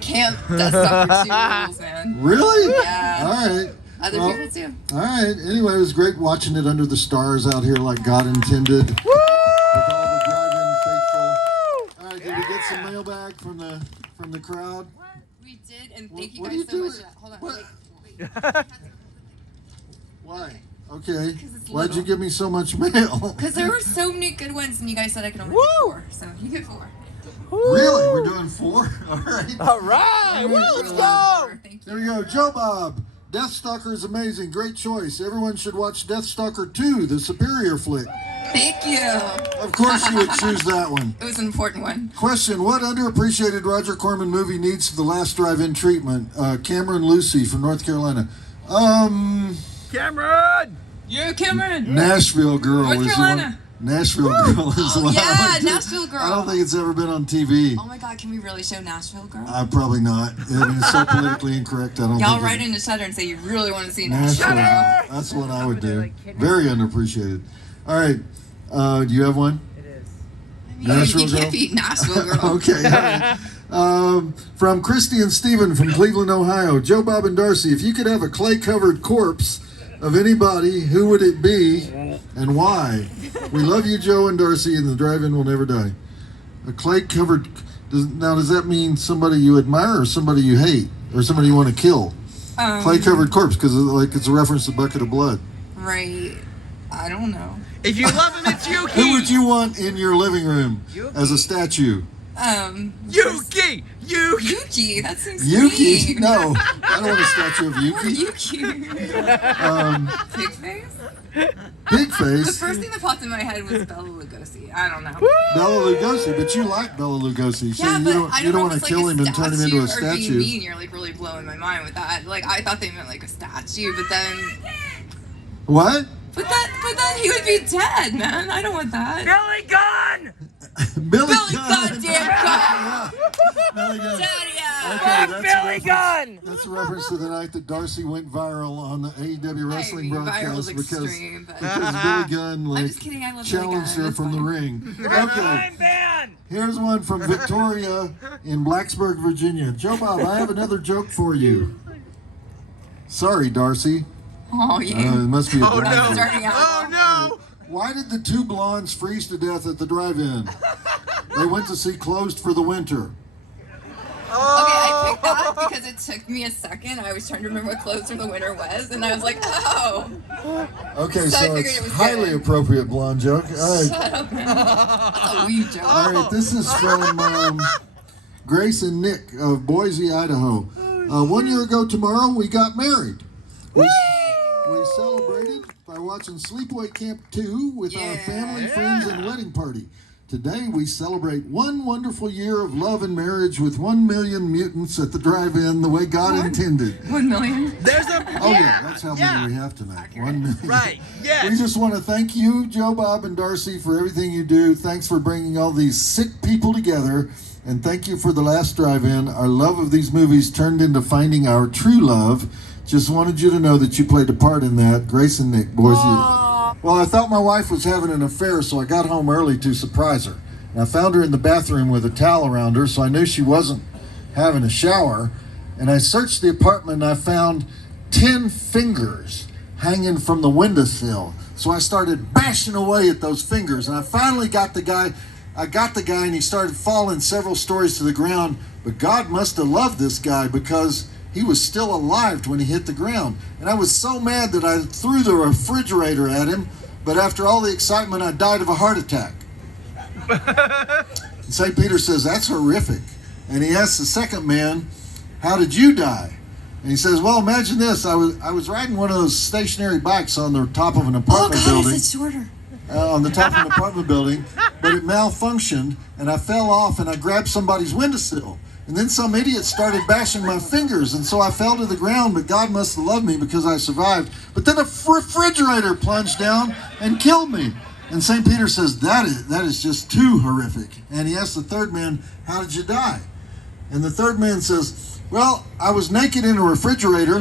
Camp Deathstalker 2 rules, man. Really? Yeah. All right. Other people too. All right. Anyway, it was great watching it under the stars out here like God intended. Woo! With all the drive-in faithful. All right. Did we get some mailbag from the crowd? We did, and thank you guys so much for that. Hold on. Wait. Why? Okay. Why'd you give me so much mail? Because there were so many good ones, and you guys said I could only get 4, so you get 4. Really? We're doing 4? All right. All right. Well, let's go. There we go. Joe Bob. Deathstalker is amazing. Great choice. Everyone should watch Deathstalker 2, the superior flick. Thank you. Of course you would choose that one. It was an important one. Question, what underappreciated Roger Corman movie needs for the Last Drive-In treatment? Cameron Lucy from North Carolina. Cameron! Yeah, Cameron! Nashville Girl North is Carolina. the one. Nashville Girl is the one. Yeah, Nashville Girl. I don't think it's ever been on TV. Oh my God, can we really show Nashville Girl? Probably not. I mean, it's so politically incorrect. I don't Y'all think write in the shutter and say you really want to see Nashville Girl. That's what I would do. Very underappreciated. All right. Do you have one? It is. You can't beat Nashville Girl. Okay. All right. From Christy and Steven from Cleveland, Ohio. Joe, Bob, and Darcy, if you could have a clay-covered corpse of anybody, who would it be and why? We love you, Joe and Darcy, and the drive-in will never die. A clay-covered... Now, does that mean somebody you admire or somebody you hate? Or somebody you want to kill? Clay-covered corpse, because it's a reference to Bucket of Blood. Right. I don't know. If you love him, it's Yuki. Who would you want in your living room as a statue? Yuki! Yuki, that seems Yuki? mean. No, I don't want a statue of Yuki. Yuki. Pigface? Pigface? The first thing that popped in my head was Bela Lugosi. I don't know. Bela Lugosi, but you like Bela Lugosi, so Yeah, you don't want to kill him and turn him into a Or statue. being mean, you're like really blowing my mind with that. Like I thought they meant like a statue, but then. What? But then he would be dead, man. I don't want that. Billy Gunn! Billy goddamn Gunn! Billy Gunn. Daddy, Billy Gunn! That's a reference to the night that Darcy went viral on the AEW wrestling broadcast because Billy Gunn I'm just kidding, I love challenged Billy Gunn. her from the ring. Time ban! Here's one from Victoria in Blacksburg, Virginia. Joe Bob, I have another joke for you. Sorry, Darcy. Oh, yeah. It must be a Oh, blind no. joke. Starting out. Oh, no! Why did the 2 blondes freeze to death at the drive-in? They went to see Closed for the Winter. Okay, I picked that because it took me a second. I was trying to remember what Clothes from the Winter was, and I was like, oh. Okay, So I so figured it's it was highly good. appropriate blonde joke. All right. Shut up, man. That's a weed joke. All right, this is from Grace and Nick of Boise, Idaho. 1 year ago tomorrow, we got married. We celebrated by watching Sleepaway Camp 2 with our family, friends, and wedding party. Today we celebrate one wonderful year of love and marriage with 1 million mutants at the drive-in the way God intended. 1 million? There's a... Oh yeah, that's how many we have tonight. 1 million. Right, yes. We just want to thank you, Joe, Bob, and Darcy, for everything you do. Thanks for bringing all these sick people together. And thank you for the Last Drive-In. Our love of these movies turned into finding our true love. Just wanted you to know that you played a part in that. Grace and Nick, boys. Well, I thought my wife was having an affair, so I got home early to surprise her. And I found her in the bathroom with a towel around her, so I knew she wasn't having a shower. And I searched the apartment, and I found 10 fingers hanging from the windowsill. So I started bashing away at those fingers, and I finally got the guy. And he started falling several stories to the ground. But God must have loved this guy because he was still alive when he hit the ground. And I was so mad that I threw the refrigerator at him, but after all the excitement, I died of a heart attack. St. Peter says, that's horrific. And he asks the second man, how did you die? And he says, well, imagine this. I was riding one of those stationary bikes on the top of an apartment building. It's shorter. On the top of an apartment building, but it malfunctioned, and I fell off, and I grabbed somebody's windowsill. And then some idiot started bashing my fingers, and so I fell to the ground, but God must have loved me because I survived. But then a refrigerator plunged down and killed me. And St. Peter says, that is just too horrific. And he asks the third man, how did you die? And the third man says, well, I was naked in a refrigerator.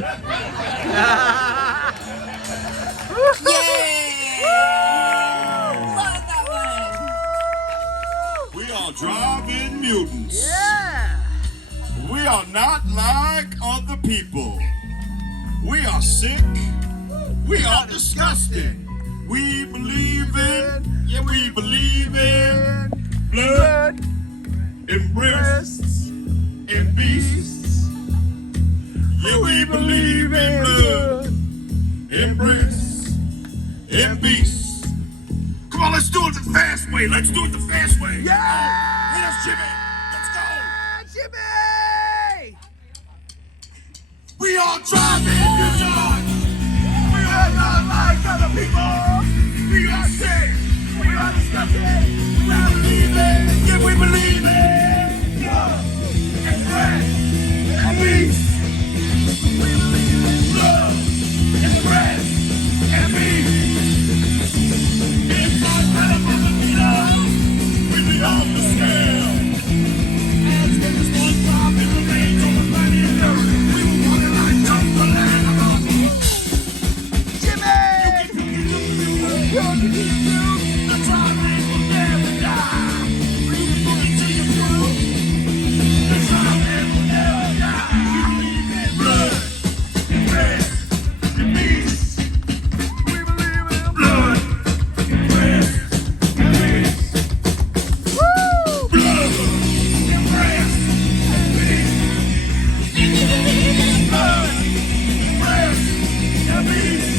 We are drive-in mutants. Yeah! We are not like other people. We are sick. We are disgusting. We believe in blood, in breasts, in beasts. Yeah, we believe in blood, in breasts, in beasts. Come on, let's do it the fast way. Let's do it the fast way. Yeah! Hit us, Jimmy. Let's go. Jimmy! We are driving mutants. We are not like other people. We are sick. We are disgusting. We are believing. Yeah, we believe in blood and breath and beasts. We believe in blood and breath and beasts. It's not kind of really off the scale. As when this one time it remains on the planet Earth, we were walking like Dumbo animals. Jimmy! The driving will never die. We will put it to your proof. The driving will never die. We believe in blood, in breath, in beasts. We believe in blood, in breath, in beasts. Woo! Blood, in breath, in beasts. We believe in blood, in breath, in beasts.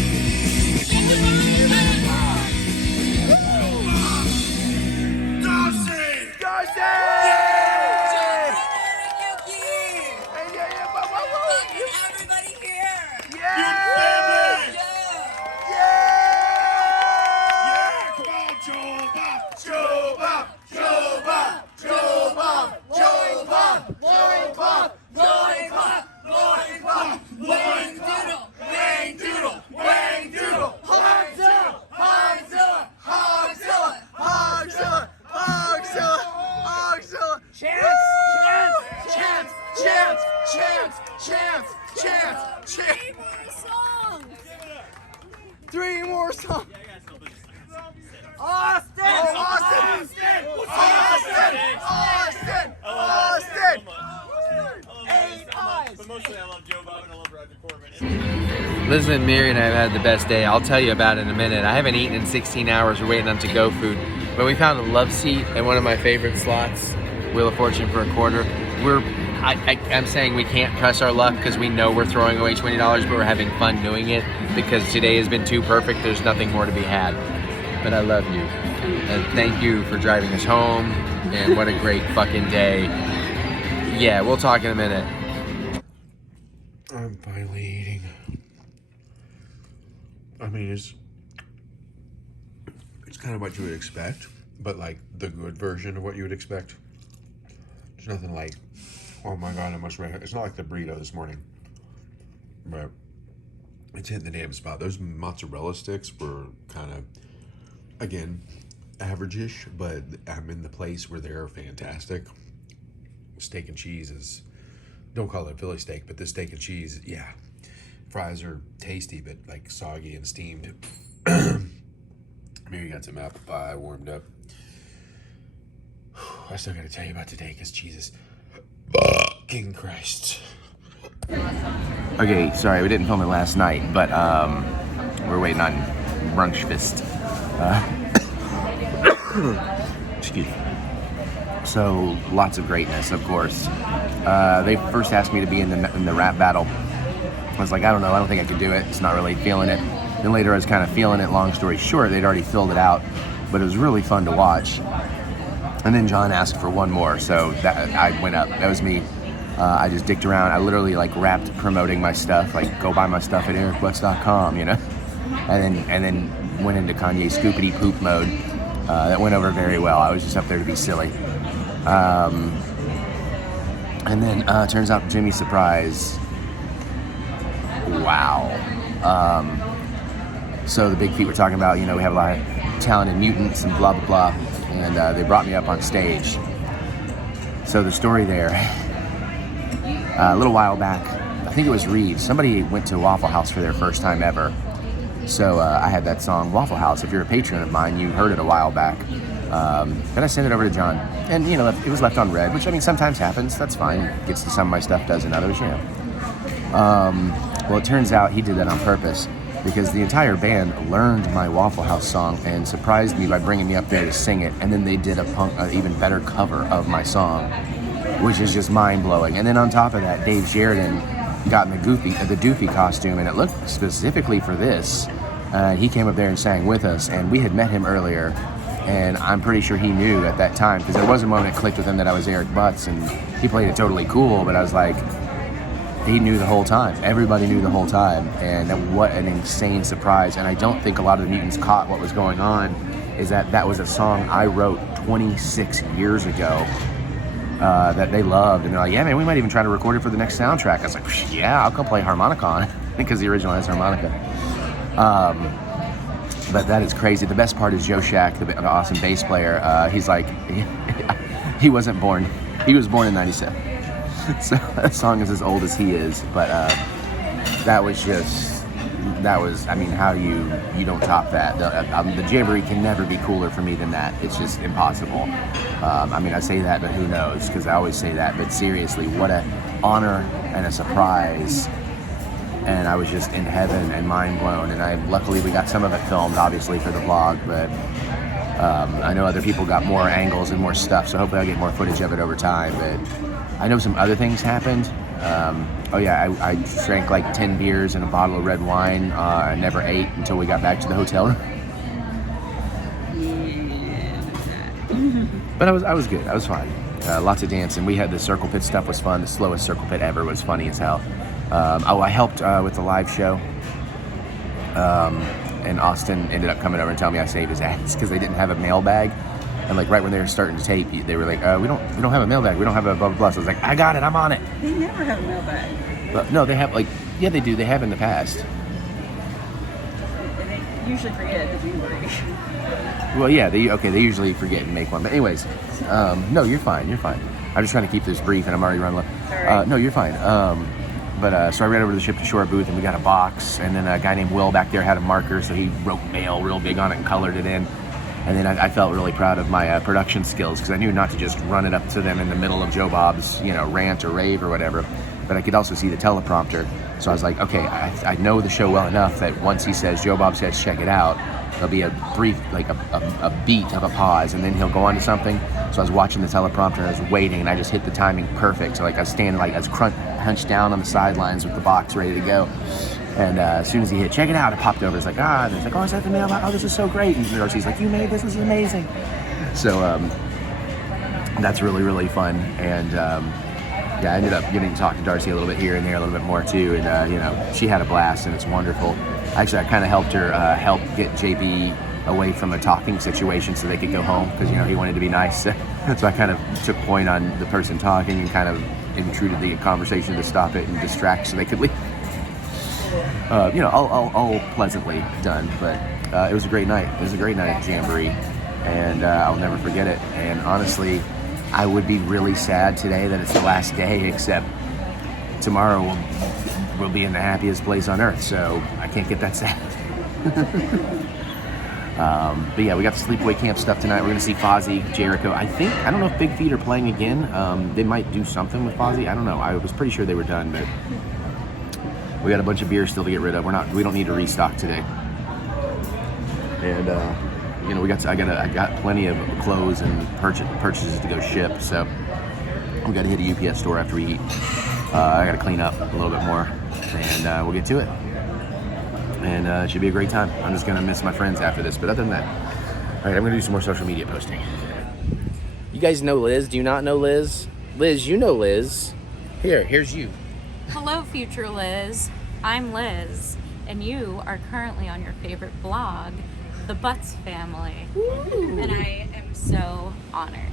Three more songs. Austin! But mostly I love Joe Bob and I love Roger Corman. Listen, Mary and I have had the best day. I'll tell you about it in a minute. I haven't eaten in 16 hours. We're waiting on to-go food. But we found a love seat at one of my favorite slots, Wheel of Fortune for a quarter. I'm saying we can't press our luck because we know we're throwing away $20, but we're having fun doing it because today has been too perfect. There's nothing more to be had. But I love you. And thank you for driving us home. And what a great fucking day. Yeah, we'll talk in a minute. I'm finally eating. I mean, it's kind of what you would expect. but like the good version of what you would expect. There's nothing like, oh my god, I must write. It's not like the burrito this morning, but it's hitting the damn spot. Those mozzarella sticks were kind of, again, average-ish, but I'm in the place where they're fantastic. Steak and cheese is, don't call it Philly steak, but this steak and cheese, yeah. Fries are tasty, but like soggy and steamed. Maybe got some apple pie warmed up. I still gotta tell you about today because Jesus fucking Christ. Okay, sorry, we didn't film it last night, but we're waiting on Brunch Fist. Excuse me. So, lots of greatness, of course. They first asked me to be in the rap battle. I was like, I don't know, I don't think I could do it. It's not really feeling it. Then later I was kind of feeling it. Long story short, they'd already filled it out, but it was really fun to watch. And then John asked for one more, so that I went up. That was me. I just dicked around. I literally like rapped promoting my stuff, like go buy my stuff at TheEricButts.com, you know? And then went into Kanye scoopity poop mode. That went over very well. I was just up there to be silly. And then turns out Jimmy's surprise. Wow. So the big feat we're talking about, you know, we have a lot of talented mutants and blah, blah, blah. And they brought me up on stage. So the story there, a little while back, I think it was Reeves. Somebody went to Waffle House for their first time ever. So I had that song, Waffle House. If you're a patron of mine, you heard it a while back. Then I sent it over to John. And, you know, it was left on red, which, I mean, sometimes happens. That's fine. Gets to some of my stuff, doesn't others, you know. Well, it turns out he did that on purpose because the entire band learned my Waffle House song and surprised me by bringing me up there to sing it. And then they did an even better cover of my song, which is just mind-blowing. And then on top of that, Dave Sheridan got in the Doofy costume, and it looked specifically for this. He came up there and sang with us, and we had met him earlier, and I'm pretty sure he knew at that time, because there was a moment it clicked with him that I was TheEricButts, and he played it totally cool, but I was like, he knew the whole time. Everybody knew the whole time, and what an insane surprise. And I don't think a lot of the mutants caught what was going on, is that was a song I wrote 26 years ago that they loved, and they're like, yeah, man, we might even try to record it for the next soundtrack. I was like, yeah, I'll come play harmonica on it, because the original has harmonica. But that is crazy. The best part is Joe Shack, the awesome bass player. He's like, he wasn't born. He was born in 97. So that song is as old as he is. But that was, I mean, how you don't top that. The Jamboree can never be cooler for me than that. It's just impossible. I mean, I say that, but who knows? Because I always say that. But seriously, what an honor and a surprise. And I was just in heaven and mind blown. And luckily we got some of it filmed, obviously, for the vlog. But I know other people got more angles and more stuff. So hopefully I'll get more footage of it over time. But I know some other things happened. Oh yeah, I drank like 10 beers and a bottle of red wine. I never ate until we got back to the hotel room. But I was good. I was fine. Lots of dancing. We had the circle pit stuff was fun. The slowest circle pit ever was funny as hell. I helped with the live show. And Austin ended up coming over and telling me I saved his ass because they didn't have a mailbag. And like right when they were starting to tape, they were like, we don't have a mailbag. We don't have a blah, blah, blah. So I was like, I got it. I'm on it. They never have a mailbag. But no, they have like, yeah, they do. They have in the past. And they usually forget the Jamboree. Well, yeah, they usually forget and make one. But anyways, no, you're fine. You're fine. I'm just trying to keep this brief and I'm already running low. No, you're fine. So I ran over to the Ship to Shore booth and we got a box. And then a guy named Will back there had a marker. So he wrote mail real big on it and colored it in. And then I felt really proud of my production skills because I knew not to just run it up to them in the middle of Joe Bob's, rant or rave or whatever. But I could also see the teleprompter. So I was like, okay, I know the show well enough that once he says, Joe Bob says, check it out, there'll be a brief, like a beat of a pause, and then he'll go on to something. So I was watching the teleprompter and I was waiting, and I just hit the timing perfect. So like I was standing like I was hunched down on the sidelines with the box ready to go. And as soon as he hit, check it out, it popped over. It's like, and it's like, oh, is that the mail? Oh, this is so great. And Darcy's like, you made this is amazing. So that's really, really fun. And I ended up getting to talk to Darcy a little bit here and there, a little bit more too. And she had a blast, and it's wonderful. Actually, I kind of helped her help get JB away from a talking situation so they could go home, because, you know, he wanted to be nice. So I kind of took point on the person talking and kind of intruded the conversation to stop it and distract so they could leave. You know, all pleasantly done, but it was a great night. It was a great night at Jamboree, and I'll never forget it. And honestly, I would be really sad today that it's the last day, except tomorrow we'll be in the happiest place on earth, so I can't get that sad. But yeah, we got the Sleepaway Camp stuff tonight. We're gonna see Fozzy, Jericho. I don't know if Big Feet are playing again. They might do something with Fozzy. I don't know. I was pretty sure they were done, but we got a bunch of beer still to get rid of. We don't need to restock today. And you know, I got plenty of clothes and purchases to go ship, so we got to hit a UPS store after we eat. I got to clean up a little bit more, and we'll get to it. And it should be a great time. I'm just gonna miss my friends after this, but other than that, all right, I'm gonna do some more social media posting. You guys know Liz? Do you not know Liz? Liz, you know Liz. Here's you. Hello, future Liz. I'm Liz, and you are currently on your favorite blog, The Butts Family. Ooh. And I am so honored.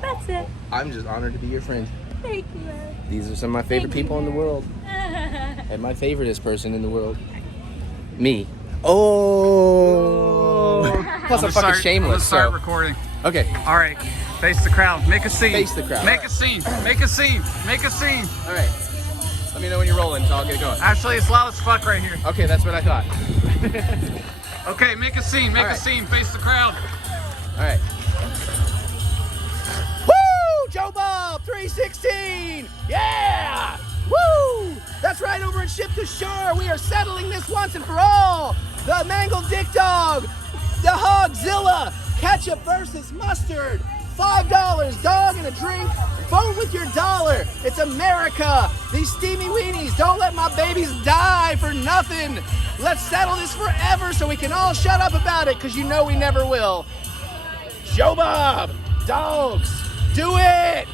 That's it. I'm just honored to be your friend. Thank you, Liz. These are some of my favorite people in the world. And my favoriteest person in the world. Me. Oh. Plus I'm fucking shameless. Let's start so. recording. Okay. All right. Face the crowd. Make a scene. Face the crowd. Make a scene. Make a scene. Make a scene. All right. Let me know when you're rolling, so I'll get it going. Actually, it's loud as fuck right here. Okay, that's what I thought. Okay, make a scene. Make a scene. Face the crowd. All right. Woo! Joe Bob 316. Yeah! Woo! That's right, over at Ship to Shore, we are settling this once and for all. The Mangled Dick Dog, the Hogzilla, ketchup versus mustard, $5, dog and a drink. Vote with your dollar. It's America. These steamy weenies, don't let my babies die for nothing. Let's settle this forever so we can all shut up about it, because you know we never will. Joe Bob, dogs, do it!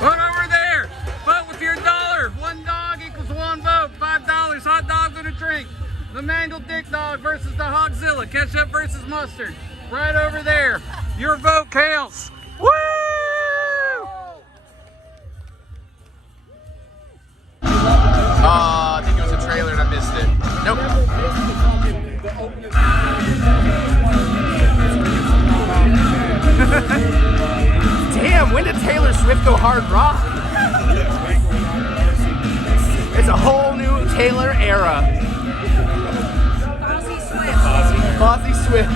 Vote over there. Vote with your dollar. One dog equals one vote. $5. Hot dogs and a drink. The Mangled Dick Dog versus the Hogzilla. Ketchup versus mustard. Right over there. Your vote counts. Woo! I think it was a trailer and I missed it. Nope. Damn, when did Taylor Swift go hard rock? It's a whole new Taylor era. Fozzy Swift.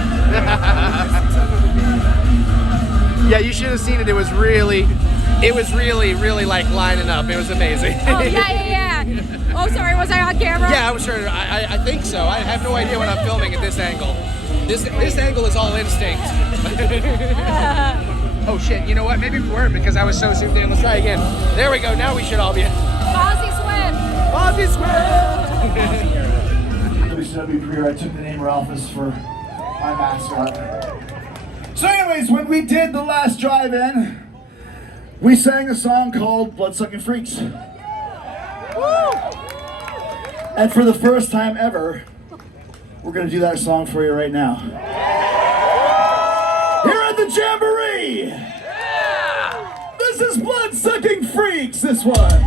Yeah, you should have seen it. It was really like lining up. It was amazing. Oh, yeah. Oh, sorry, was I on camera? Yeah, I was sure. I think so. I have no idea what I'm filming at this angle. This angle is all instinct. Oh shit, you know what? Maybe we weren't because I was so zoomed in. Let's try again. There we go. Now we should all be. Fozzy Swift. Fozzy Swift. WCW career, I took the name Ralphus for my mascot. So anyways, when we did the Last Drive-In, we sang a song called Bloodsucking Freaks. Woo! And for the first time ever, we're going to do that song for you right now. Here at the Jamboree! Yeah! This is Bloodsucking Freaks, this one.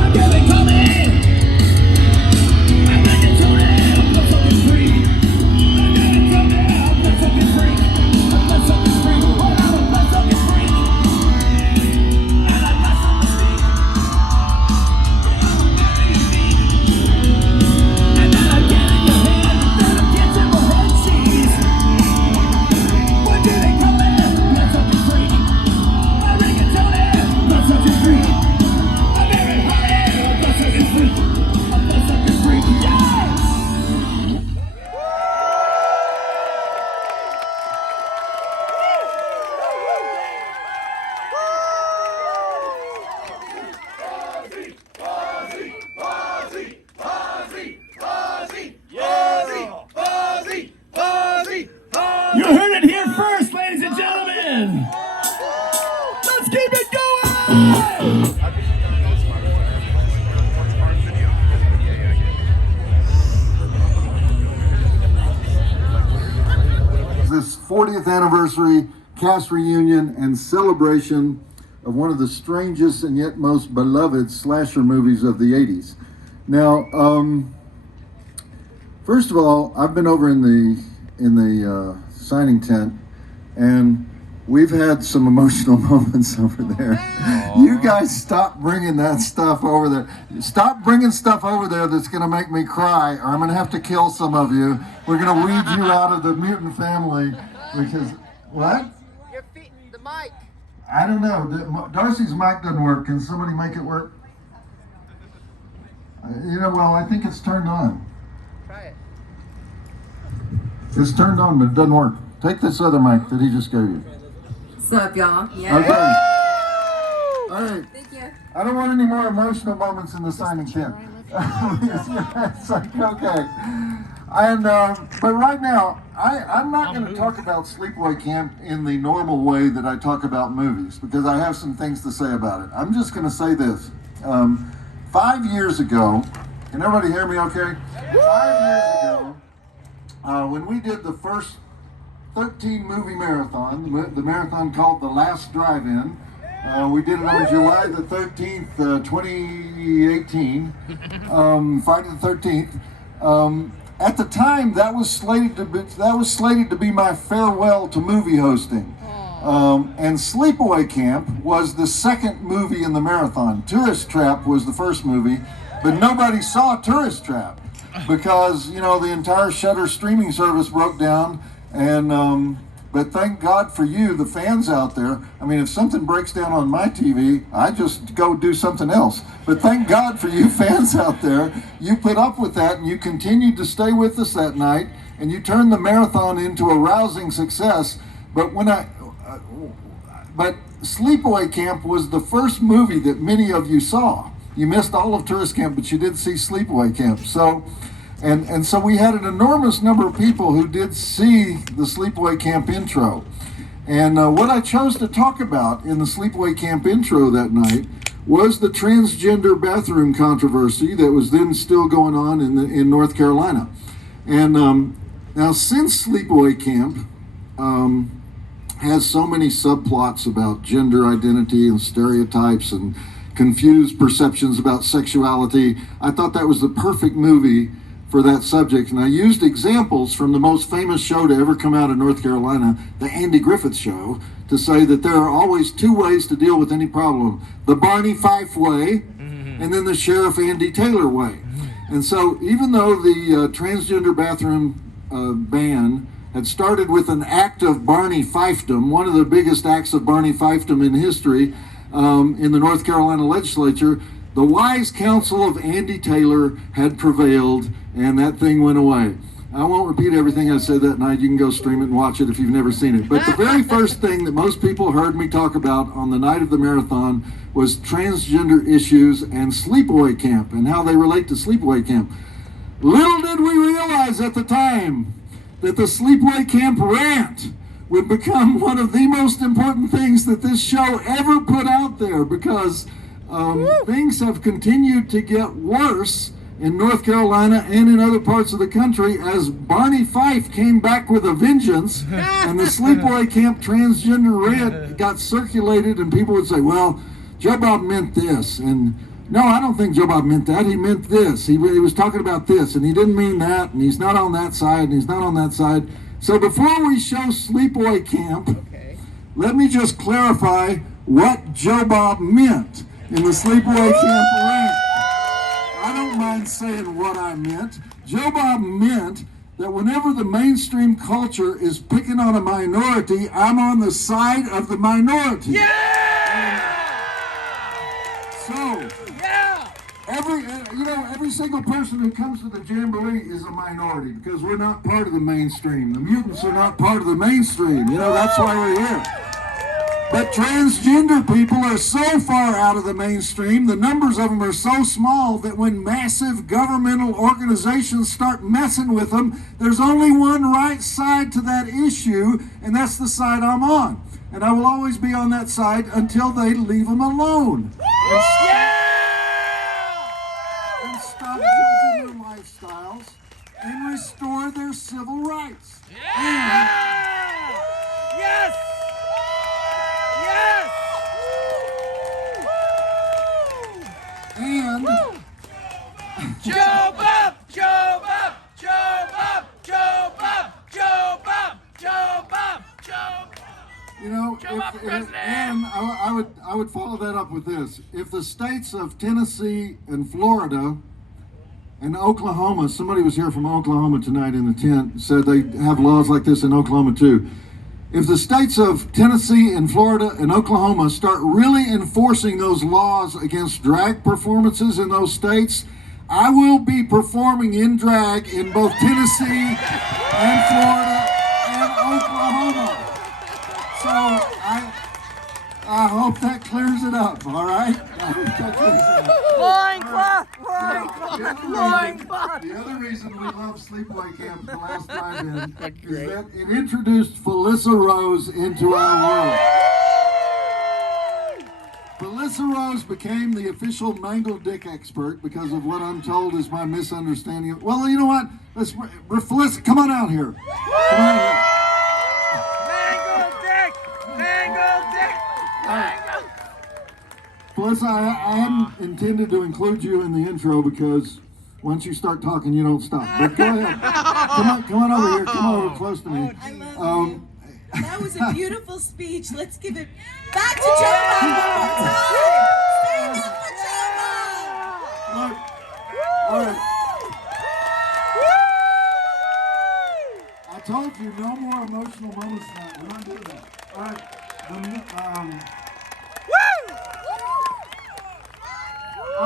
I'm gonna come in. Begin. Let's keep it going. This 40th anniversary cast reunion and celebration of one of the strangest and yet most beloved slasher movies of the 80s. Now, first of all, I've been over in the signing tent, and we've had some emotional moments over there. You guys stop bringing that stuff over there. Stop bringing stuff over there that's going to make me cry, or I'm going to have to kill some of you. We're going to weed you out of the mutant family because, what? Your feet, the mic. I don't know. Darcy's mic doesn't work. Can somebody make it work? Well, I think it's turned on. Try it. It's turned on, but it doesn't work. Take this other mic that he just gave you. What's up, y'all? Yeah. Okay. All right. Thank you. I don't want any more emotional moments in the signing tent. It's like, okay. And but right now, I'm not going to talk about Sleepaway Camp in the normal way that I talk about movies, because I have some things to say about it. I'm just going to say this. 5 years ago, can everybody hear me okay? 5 years ago, when we did the first 13 movie marathon, the marathon called the Last Drive-In, we did it on July the 13th, 2018, Friday the 13th. At the time, that was slated to be my farewell to movie hosting. And Sleepaway Camp was the second movie in the marathon. Tourist Trap was the first movie, but nobody saw Tourist Trap because, the entire Shudder streaming service broke down. And but thank God for you, the fans out there. I mean, if something breaks down on my TV, I just go do something else. But thank God for you fans out there. You put up with that, and you continued to stay with us that night, and you turned the marathon into a rousing success. But but Sleepaway Camp was the first movie that many of you saw. You missed all of Tourist Camp, but you did see Sleepaway Camp. So. And so we had an enormous number of people who did see the Sleepaway Camp intro. And what I chose to talk about in the Sleepaway Camp intro that night was the transgender bathroom controversy that was then still going on in North Carolina. And now since Sleepaway Camp has so many subplots about gender identity and stereotypes and confused perceptions about sexuality, I thought that was the perfect movie for that subject. And I used examples from the most famous show to ever come out of North Carolina, the Andy Griffith Show, to say that there are always two ways to deal with any problem. The Barney Fife way, and then the Sheriff Andy Taylor way. And so even though the transgender bathroom ban had started with an act of Barney Fifedom, one of the biggest acts of Barney Fifedom in history in the North Carolina legislature, the wise counsel of Andy Taylor had prevailed, and that thing went away. I won't repeat everything I said that night. You can go stream it and watch it if you've never seen it. But the very first thing that most people heard me talk about on the night of the marathon was transgender issues and Sleepaway Camp and how they relate to Sleepaway Camp. Little did we realize at the time that the Sleepaway Camp rant would become one of the most important things that this show ever put out there, because things have continued to get worse in North Carolina and in other parts of the country as Barney Fife came back with a vengeance and the Sleepaway Camp transgender rant got circulated, and people would say, well, Joe Bob meant this. And no, I don't think Joe Bob meant that. He meant this. He was talking about this, and he didn't mean that, and he's not on that side, and he's not on that side. So before we show Sleepaway Camp, let me just clarify what Joe Bob meant in the Sleepaway Camp rant. I don't mind saying what I meant. Joe Bob meant that whenever the mainstream culture is picking on a minority, I'm on the side of the minority. So, every single person who comes to the Jamboree is a minority, because we're not part of the mainstream. The mutants are not part of the mainstream. That's why we're here. But transgender people are so far out of the mainstream, the numbers of them are so small that when massive governmental organizations start messing with them, there's only one right side to that issue, and that's the side I'm on. and I will always be on that side until they leave them alone. And stop judging their lifestyles and restore their civil rights. Yes! Yes! And Joe Bob! Joe Bob! Joe Bob! Joe Bob! Joe Bob! Joe Bob! Joe Bob! you know, I would follow that up with this. If the states of Tennessee and Florida and Oklahoma, somebody was here from Oklahoma tonight in the tent, said they have laws like this in Oklahoma too. If the states of Tennessee and Florida and Oklahoma start really enforcing those laws against drag performances in those states, I will be performing in drag in both Tennessee and Florida and Oklahoma. So I hope that clears it up, all right? I hope that clears it up. Loincloth! The other reason we love Sleepaway Camp, the Last Drive-In, is that it introduced Felissa Rose into our world. Felissa Rose became the official Mangled Dick expert because of what I'm told is my misunderstanding of, well, you know what? Felissa, come on out here. Come on out here. Mangled Dick! Mangled Dick! Mangled! Felissa, I hadn't intended to include you in the intro because once you start talking, you don't stop. But go ahead. Come on over here. Come over close to me. I love you. That was a beautiful speech. Let's give it back to Joe Bob one more time. Stand up for Joe Bob. All right. I told you no more emotional moments tonight. We're not doing that. All right. All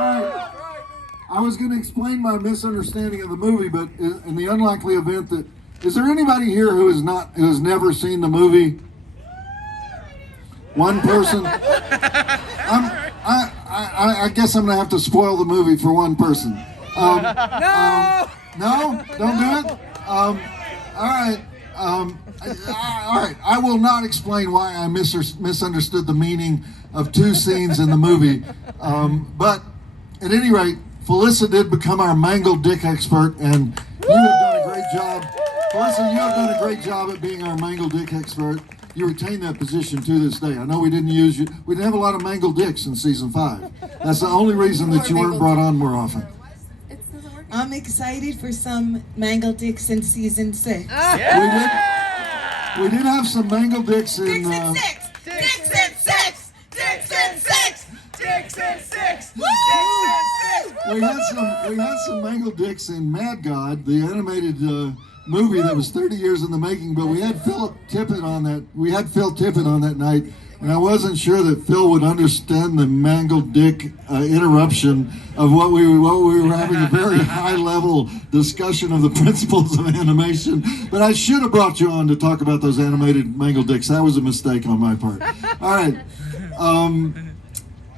right. I was going to explain my misunderstanding of the movie, but in the unlikely event that, is there anybody here who has never seen the movie? One person. I guess I'm going to have to spoil the movie for one person. No, don't do it. All right. All right. I will not explain why I misunderstood the meaning of two scenes in the movie. But at any rate, Felissa did become our Mangled Dick expert, and you have done a great job. Felissa, you have done a great job at being our Mangled Dick expert. You retain that position to this day. I know we didn't use you. We didn't have a lot of Mangled Dicks in season 5. That's the only reason that you weren't brought on more often. I'm excited for some Mangled Dicks in season 6. We did have some Mangled Dicks in. Dicks and 6! Dicks and 6! Dicks and 6! Dicks and 6! We had some Mangled Dicks in Mad God, the animated movie that was 30 years in the making, but we had Phil Tippett on that. We had Phil Tippett on that night, and I wasn't sure that Phil would understand the Mangled Dick interruption of what we were having a very high level discussion of the principles of animation. But I should have brought you on to talk about those animated Mangled Dicks. That was a mistake on my part. All right.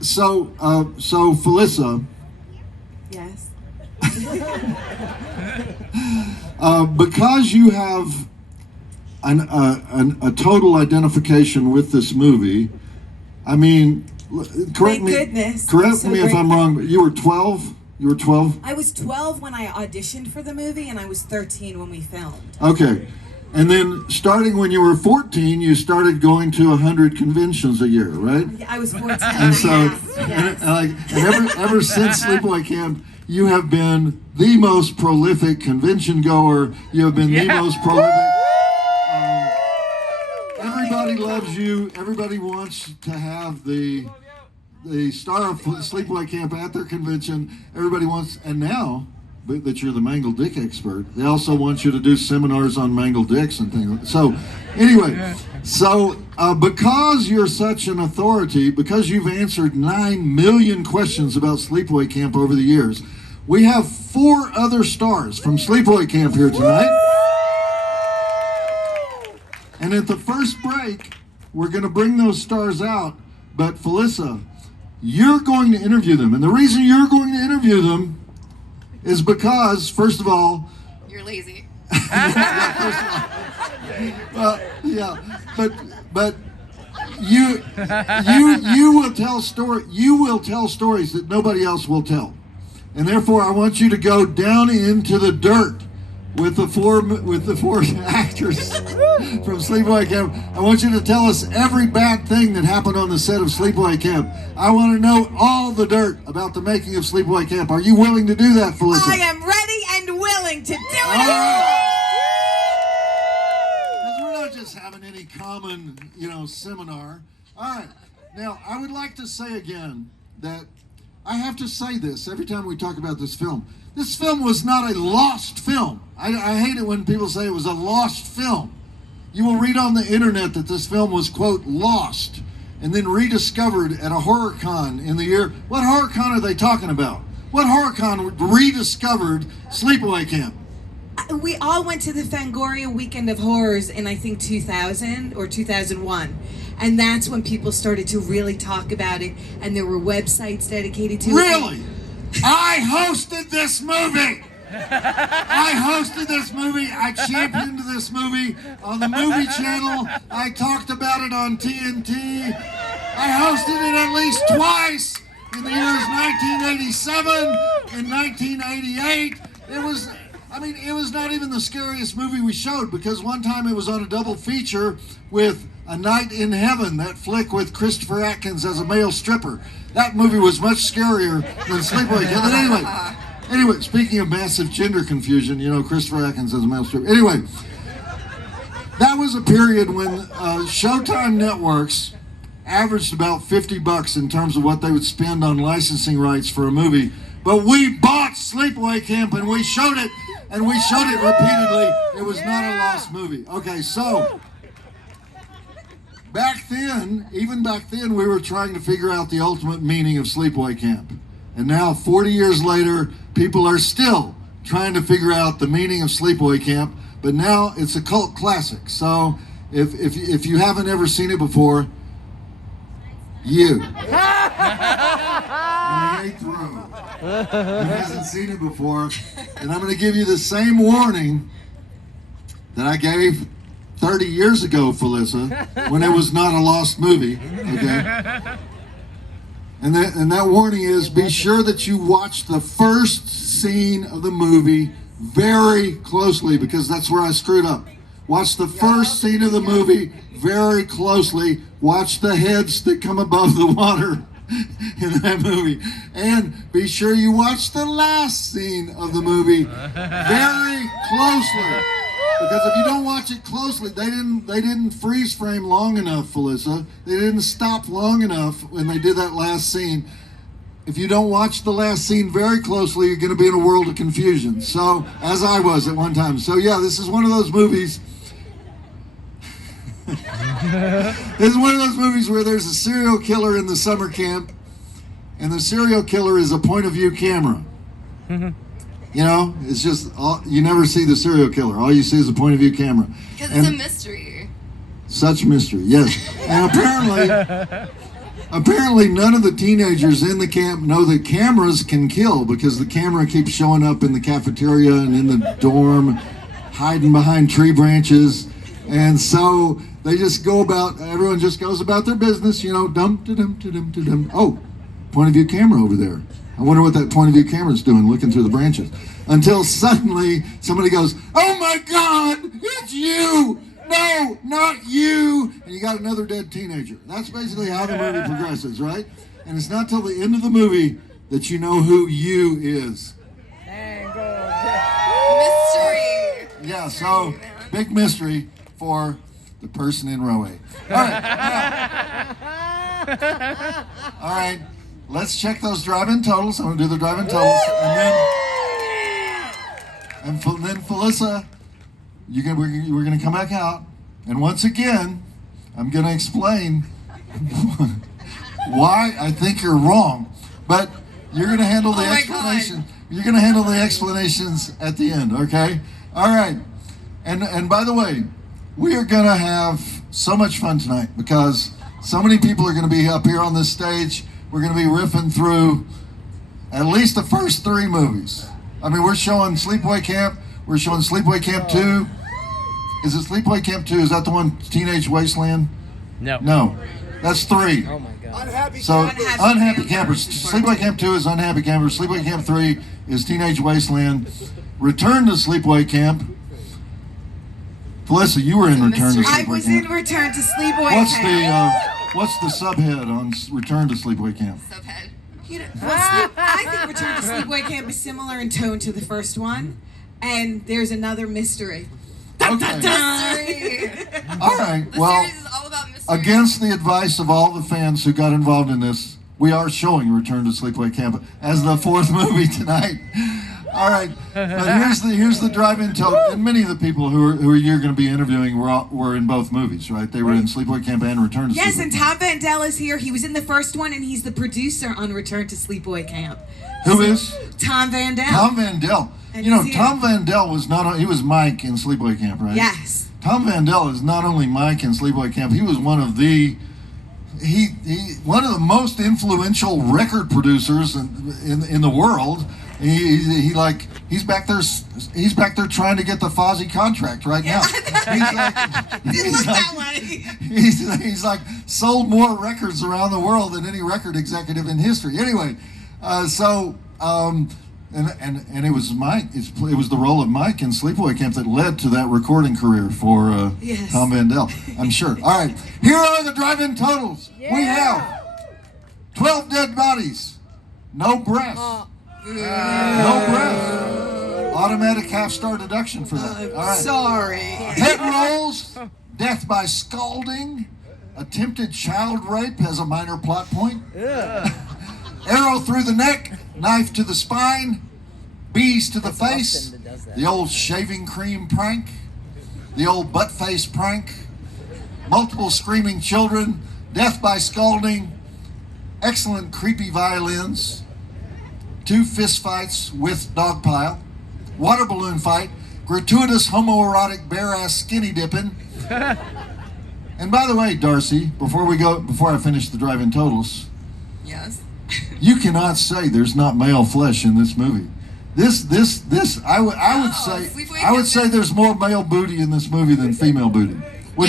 So Felissa. Yes. Because you have a total identification with this movie, I mean, correct me if I'm wrong, but you were 12? You were 12? I was 12 when I auditioned for the movie, and I was 13 when we filmed. Okay. And then starting when you were 14, you started going to 100 conventions a year, right? Yeah, I was 14. And so, ever since Sleepaway Camp, you have been the most prolific convention goer. You have been the most prolific. Everybody loves you. Everybody wants to have the star of Sleepaway Camp at their convention. Everybody wants, and now that you're the Mangled Dick expert, they also want you to do seminars on Mangled Dicks and things. So, anyway, because you're such an authority, because you've answered 9 million questions about Sleepaway Camp over the years, we have 4 other stars from Sleepaway Camp here tonight. And at the first break, we're going to bring those stars out. But Felissa, you're going to interview them. And the reason you're going to interview them is because, first of all, you're lazy. Well, yeah, but you will tell stories that nobody else will tell, and therefore I want you to go down into the dirt with the four actors from Sleepaway Camp. I want you to tell us every bad thing that happened on the set of Sleepaway Camp. I want to know all the dirt about the making of Sleepaway Camp. Are you willing to do that, Felicity? I am ready and willing to do it. All right. Because we're not just having any common, seminar. All right. Now, I would like to say again that I have to say this every time we talk about this film. This film was not a lost film. I hate it when people say it was a lost film. You will read on the internet that this film was, quote, lost and then rediscovered at a horror con in the year. What horror con are they talking about? What horror con rediscovered Sleepaway Camp? We all went to the Fangoria Weekend of Horrors in, I think, 2000 or 2001. And that's when people started to really talk about it. And there were websites dedicated to it. Really? I hosted this movie. I championed this movie on the movie channel. I talked about it on TNT. I hosted it at least twice in the years 1987 and 1988. It was not even the scariest movie we showed, because one time it was on a double feature with A Night in Heaven, that flick with Christopher Atkins as a male stripper. That movie was much scarier than Sleepaway Camp. But anyway, speaking of massive gender confusion, Christopher Atkins as a male stripper. Anyway, that was a period when Showtime networks averaged about $50 in terms of what they would spend on licensing rights for a movie. But we bought Sleepaway Camp and we showed it, repeatedly. It was not a lost movie. Okay, so even back then, we were trying to figure out the ultimate meaning of Sleepaway Camp. And now, 40 years later, people are still trying to figure out the meaning of Sleepaway Camp, but now it's a cult classic. So if you haven't ever seen it before, in the 8th row, who hasn't seen it before, and I'm going to give you the same warning that I gave 30 years ago, Felissa, when it was not a lost movie, okay? And that warning is, be sure that you watch the first scene of the movie very closely, because that's where I screwed up. Watch the first scene of the movie very closely. Watch the heads that come above the water in that movie. And be sure you watch the last scene of the movie very closely. Because if you don't watch it closely, they didn't freeze frame long enough, Felissa. They didn't stop long enough when they did that last scene. If you don't watch the last scene very closely, you're going to be in a world of confusion. So, as I was at one time. So yeah, this is one of those movies. This is one of those movies where there's a serial killer in the summer camp, and the serial killer is a point of view camera. It's just, you never see the serial killer. All you see is a point of view camera. Because it's a mystery. Such mystery, yes. And apparently none of the teenagers in the camp know that cameras can kill, because the camera keeps showing up in the cafeteria and in the dorm, hiding behind tree branches. And so they just everyone just goes about their business, dum-da-dum-da-dum-da-dum. Oh, point of view camera over there. I wonder what that point of view camera's doing, looking through the branches. Until suddenly somebody goes, oh my God, it's you! No, not you! And you got another dead teenager. That's basically how the movie progresses, right? And it's not till the end of the movie that you know who you is. Mystery! Yeah, so big mystery for the person in row 8. All right. Let's check those drive-in totals. I'm going to do the drive-in totals. And then Felissa, we're going to come back out. And once again, I'm going to explain why I think you're wrong. But you're going to handle the explanation. You're going to handle the explanations at the end, okay? All right. And by the way, we are going to have so much fun tonight, because so many people are going to be up here on this stage. We're going to be riffing through at least the first 3 movies. I mean, we're showing Sleepaway Camp. We're showing Sleepaway Camp 2. Is it Sleepaway Camp 2? Is that the one, Teenage Wasteland? No. No. That's 3. Oh my God. So Unhappy Campers. Sleepaway Camp 2 is Unhappy Campers. Sleepaway Camp 3 is Teenage Wasteland. Return to Sleepaway Camp. Felissa, you were in Return to Sleepaway Camp. I was in Return to Sleepaway Camp. What's the subhead on Return to Sleepaway Camp? Subhead. I think Return to Sleepaway Camp is similar in tone to the first one, and there's another mystery. Okay. All right. Well, against the advice of all the fans who got involved in this, we are showing Return to Sleepaway Camp as the 4th movie tonight. All right. But here's the drive-in total, and many of the people who you're going to be interviewing were in both movies, right? They were in Sleepaway Camp and Return to Sleepaway Camp. Yes, and Tom Vandell is here. He was in the first one, and he's the producer on Return to Sleepaway Camp. Who is? Tom Vandell. Tom Vandell. And you know, he's Tom Vandell was he was Mike in Sleepaway Camp, right? Yes. Tom Vandell is not only Mike in Sleepaway Camp, he was one of the most influential record producers in the world. He's back there trying to get the Fozzy contract right now. He's like sold more records around the world than any record executive in history. Anyway, and it was Mike. It was the role of Mike in Sleepaway Camp that led to that recording career for Tom Vandell, I'm sure. All right, here are the drive-in totals. We have 12 dead bodies, no breaths, no breaths. Automatic half-star deduction for that. All right. Sorry. Head rolls, death by scalding, attempted child rape has a minor plot point. Arrow through the neck, knife to the spine, bees to the face, the old shaving cream prank, the old butt face prank, multiple screaming children, death by scalding, excellent creepy violins, 2 fist fights with dog pile, water balloon fight, gratuitous homoerotic bare-ass skinny dipping. And by the way, Darcy, before I finish the drive-in totals, Yes. you cannot say there's not male flesh in this movie. I would say there's more male booty in this movie than female booty. Would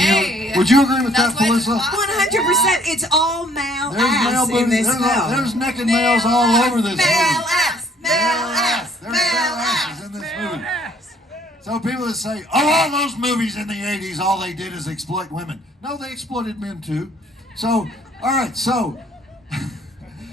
you agree with that, Felissa? 100%. It's all male There's ass male booty. in this film. There's naked males all over this movie. Male ass. Male ass. There's male asses in this movie. So people that say, oh, all those movies in the 80s, all they did is exploit women. No, they exploited men too. So, all right, so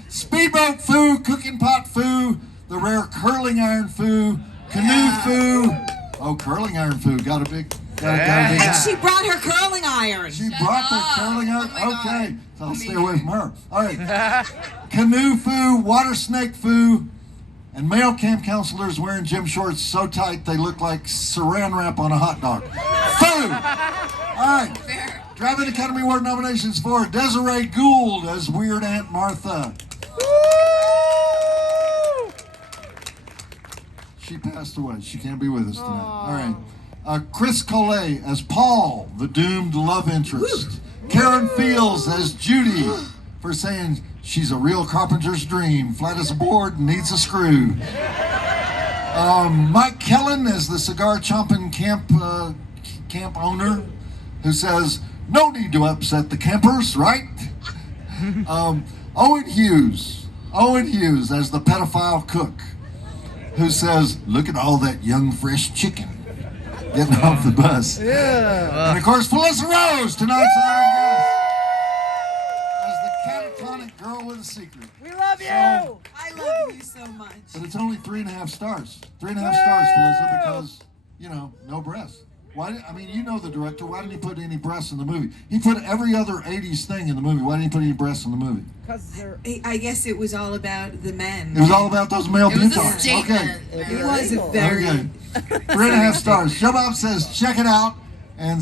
speedboat foo, cooking pot foo, the rare curling iron foo, canoe foo. Oh, curling iron foo, got a big. And she brought her curling iron. She brought the curling iron? Okay, so I'll stay away from her. All right. Canoe foo, water snake foo, and male camp counselors wearing gym shorts so tight they look like saran wrap on a hot dog. Foo! All right. Drive-In Academy Award nominations for Desiree Gould as Weird Aunt Martha. She passed away. She can't be with us tonight. All right. Chris Collet as Paul, the doomed love interest. Karen Fields as Judy for saying she's a real carpenter's dream, flat as a board and needs a screw. Mike Kellen as the cigar chomping camp owner who says, no need to upset the campers, right? Owen Hughes as the pedophile cook who says, look at all that young fresh chicken getting off the bus. Yeah. And of course, Felissa Rose, tonight's honored guest, as the catatonic girl with a secret. We love you. I love you so much. But it's only 3.5 stars. 3.5 stars, Felissa, because, no breasts. You know the director. Why didn't he put any breasts in the movie? He put every other 80s thing in the movie. Why didn't he put any breasts in the movie? I guess it was all about the men. It was all about those male butox. Okay. It was a very... Okay. 3.5 stars. Joe Bob says, check it out. And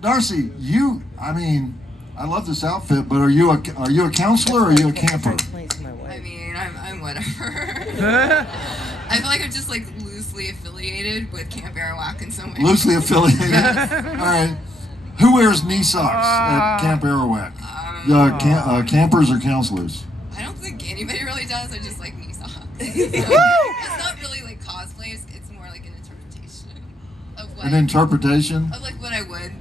Darcy, I love this outfit, but are you a counselor or are you a camper? I mean, I'm whatever. I feel like I'm just loosely affiliated with Camp Arawak in some way. Loosely affiliated. All right. Who wears knee socks at Camp Arawak? Campers or counselors? I don't think anybody really does. I just like knee socks. It's not really cosplay. It's more like an interpretation of what. An interpretation? Of what I would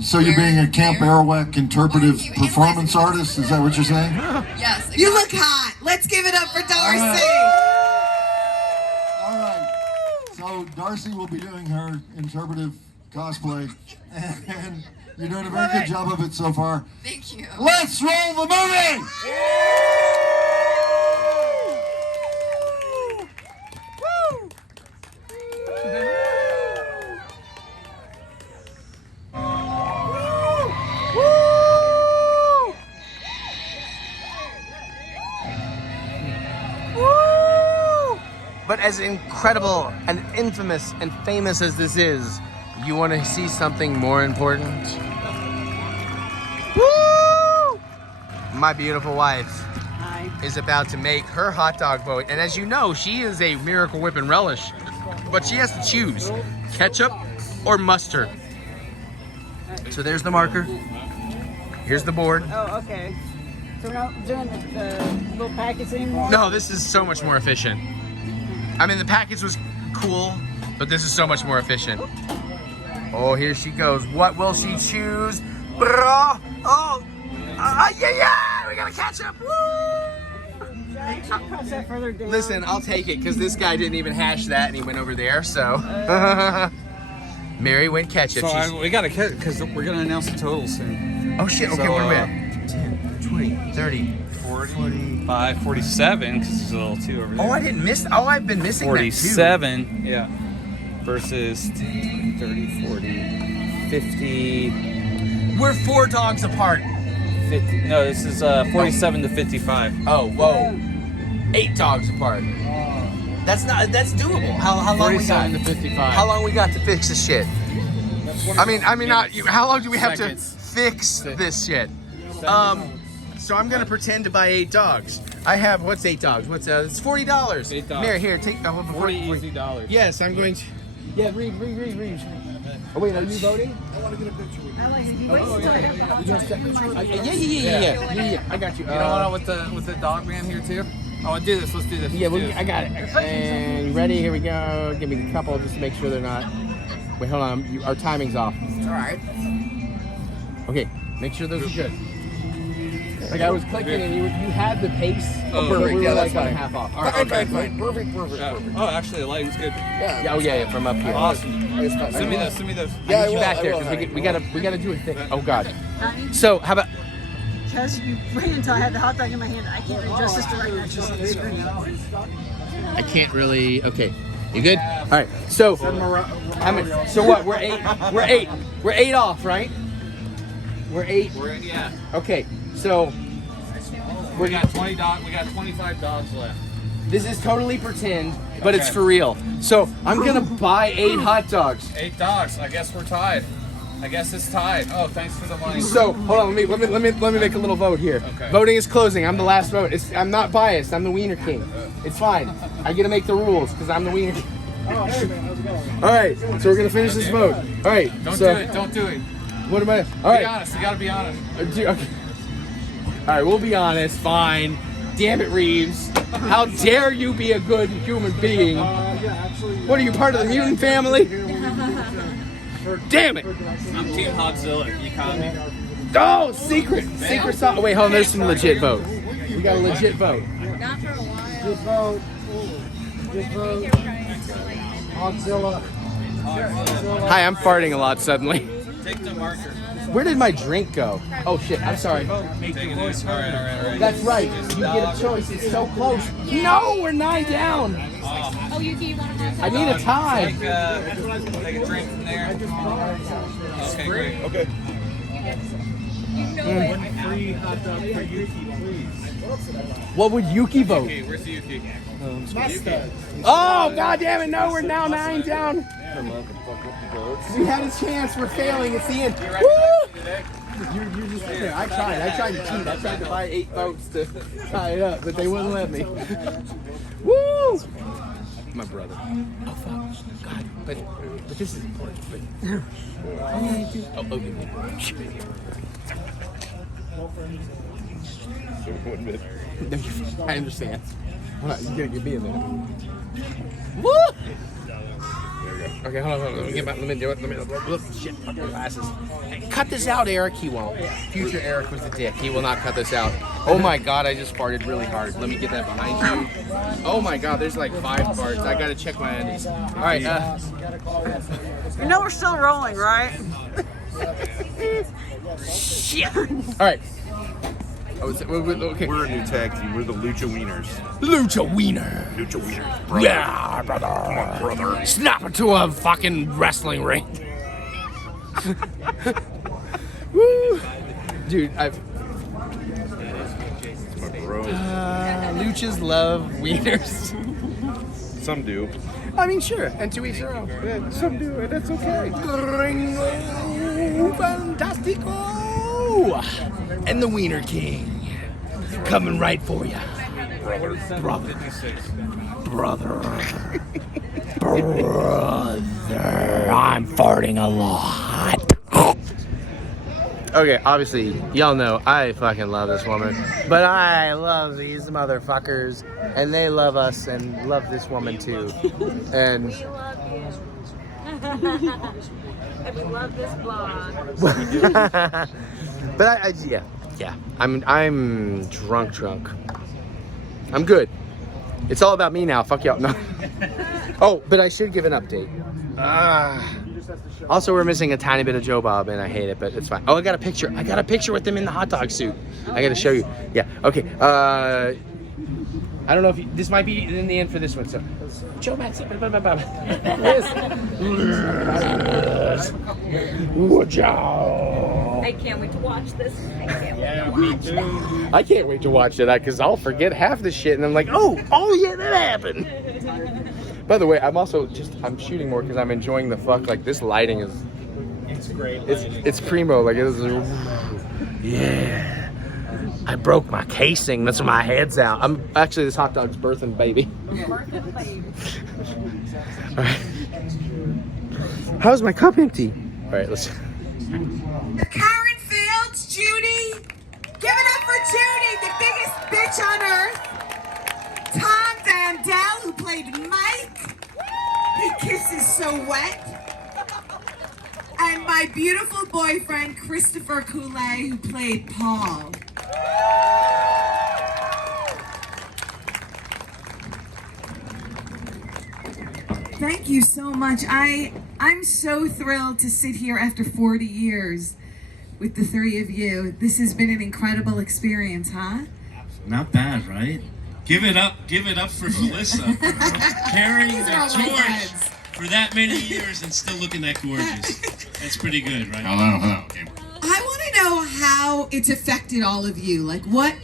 So you're being a Camp Arawak interpretive performance artist? Is that what you're saying? Yes. Exactly. You look hot. Let's give it up for Darcy. All right. So Darcy will be doing her interpretive cosplay, and you're doing a very good job of it so far. Thank you. Let's roll the movie! But as incredible and infamous and famous as this is, you want to see something more important? Woo! My beautiful wife is about to make her hot dog vote. And as you know, she is a Miracle Whip and Relish, but she has to choose ketchup or mustard. So there's the marker. Here's the board. Oh, okay. So we're not doing the little packets anymore? No, this is so much more efficient. I mean, the package was cool, but this is so much more efficient. Oh, here she goes. What will she choose? Bro! Oh! Yeah! We got a ketchup! Woo! Listen, I'll take it, because this guy didn't even hash that, and he went over there, so. Mary went ketchup. So we got to catch, because we're going to announce the total soon. Oh, shit. Okay, so, what are we at? 10, 20, 30, 40, 45, 47, because there's a little 2 over there. Oh, I didn't miss. Oh, I've been missing 47, that too. yeah. Versus 10, 30, 40, 50. We're 4 dogs apart. 50. No, this is 47 to 55. Oh, whoa. 8 dogs apart. That's doable. How long we got? 47 to 55. How long we got to fix this shit? I mean, not you. How long do we have to fix this shit? So I'm gonna pretend to buy 8 dogs. I have what's 8 dogs? What's it's $40. $8. Mary, here, take the whole $40 easy. Yes, I'm going to. Yeah, read. Oh wait, are you voting? I want to get a picture with you. I like it. You wait until I have the hot dog. Yeah. I got you. You know what with the dog man here too? Oh, let's do this. Yeah, I got it. And you ready? Here we go. Give me a couple just to make sure they're not. Wait, hold on. Our timing's off. It's all right. Okay, make sure those are good. Like I was clicking and you had the pace. Oh, perfect. We were were like fine. on half off. All right, Okay, fine. Perfect. Oh, actually, the lighting's good. Yeah, from up here. Awesome. Send me those. Yeah, I need you back there because we gotta do a thing. Oh God. So how about? Because you wait until I had the hot dog in my hand. I can't adjust this to right now. It's just on the screen. I can't really. Okay, you good? All right. So how many? So what? We're 8. We're 8 off, right? We're 8. Yeah. Okay. So we got 20 dogs. We got 25 dogs left. This is totally pretend, but it's for real. So I'm gonna buy 8 hot dogs. 8 dogs. I guess we're tied. I guess it's tied. Oh, thanks for the money. So hold on, let me make a little vote here. Okay. Voting is closing. I'm the last vote. I'm not biased. I'm the Wiener King. It's fine. I get to make the rules because I'm the Wiener King. Oh, hey man, how's it going? All right, so we're gonna finish this vote. All right. Don't do it. What am I? All right. Be honest. You gotta be honest. Okay. All right, we'll be honest. Fine. Damn it, Reeves. How dare you be a good human being? Yeah, actually. What are you, part of the mutant family? Damn it. I'm Team Hogzilla. You caught me. Oh, secret sauce. Wait, hold on. There's some legit vote. We got a legit vote. Not for a while. Just vote. Hogzilla. Hi, I'm farting a lot suddenly. Take the marker. Where did my drink go? Oh shit, I'm sorry. Take it easy. All right. That's right. You get a choice. It's so close. No, we're 9 down. Oh, Yuki, you want to have I need a tie. Take a drink from there. Okay, great. Okay. One free hot dog for Yuki, please. What would Yuki vote? Okay, where's Yuki? Oh, god damn it, no, we're now 9 down. We had a chance, we're failing, it's the end. Woo! You just there. I tried to cheat. I tried to buy 8 votes to tie it up, but they wouldn't let me. Woo! My brother. Oh fuck. God. But this is important. I understand. Hold on, you gotta get me in there. Woo! Okay, hold on. Let me do it. Look, shit, fucking glasses. Hey, cut this out, Eric. He won't. Future Eric was the dick. He will not cut this out. Oh my God, I just farted really hard. Let me get that behind you. Oh my God, there's like 5 farts. I gotta check my undies. All right. You know we're still rolling, right? Shit. All right. Okay. We're a new tag team. We're the Lucha Wieners. Lucha Wiener. Lucha Wieners, brother. Yeah, brother. Come on, brother. Snap into a fucking wrestling ring. Woo. Dude, My bro. Luchas love wieners. Some do. I mean, sure, and to each their own. Yeah, some do, and that's okay. Gringo, fantastico, and the Wiener King coming right for you, brother. I'm farting a lot. Okay, obviously, y'all know I fucking love this woman, but I love these motherfuckers, and they love us and love this woman too. And And we love this vlog. but yeah. I'm drunk. I'm good. It's all about me now. Fuck y'all. No. Oh, but I should give an update. Also, we're missing a tiny bit of Joe Bob, and I hate it, but it's fine. Oh, I got a picture. With him in the hot dog suit. I got to show you. Yeah. Okay. I don't know if this might be in the end for this one. So, Joe Max. I can't wait to watch this. I can't wait to watch it because I'll forget half the shit, and I'm like, oh yeah, that happened. By the way, I'm shooting more because I'm enjoying the fuck. Like, this lighting is, it's great. It's primo. Like, it is. Yeah. I broke my casing. That's why my head's out. Actually, this hot dog's birthing baby. All right. How's my cup empty? All right, let's. Karen Fields, Judy. Give it up for Judy, the biggest bitch on earth. Tom Vandell, who played Mike. He kisses so wet. And my beautiful boyfriend, Christopher Coulet, who played Paul. Thank you so much. I'm so thrilled to sit here after 40 years with the three of you. This has been an incredible experience, huh? Not bad, right? Give it up for Melissa for carrying the torch for that many years and still looking that gorgeous. That's pretty good, right? Hello. Okay. I want to know how it's affected all of you. Like, what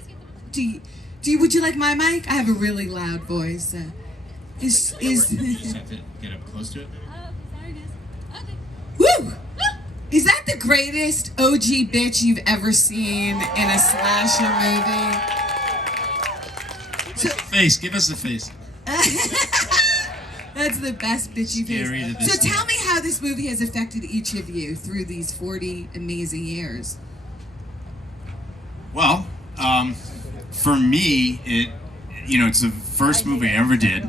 would you like my mic? I have a really loud voice. Just have to get up close to it. Woo! Is that the greatest OG bitch you've ever seen in a slasher movie? Face, give us the face. That's the best bitch you've seen. So tell me how this movie has affected each of you through these 40 amazing years. Well, for me, it's the first movie I ever did,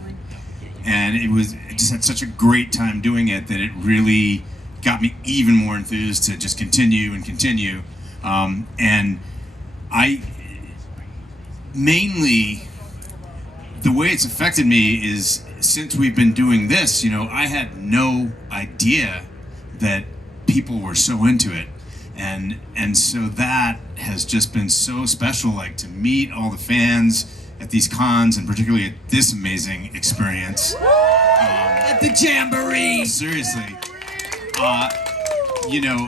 and it just had such a great time doing it that it really got me even more enthused to just continue. And I mainly, the way it's affected me is since we've been doing this, I had no idea that people were so into it. And so that has just been so special, like to meet all the fans at these cons and particularly at this amazing experience. At the Jamboree. Seriously.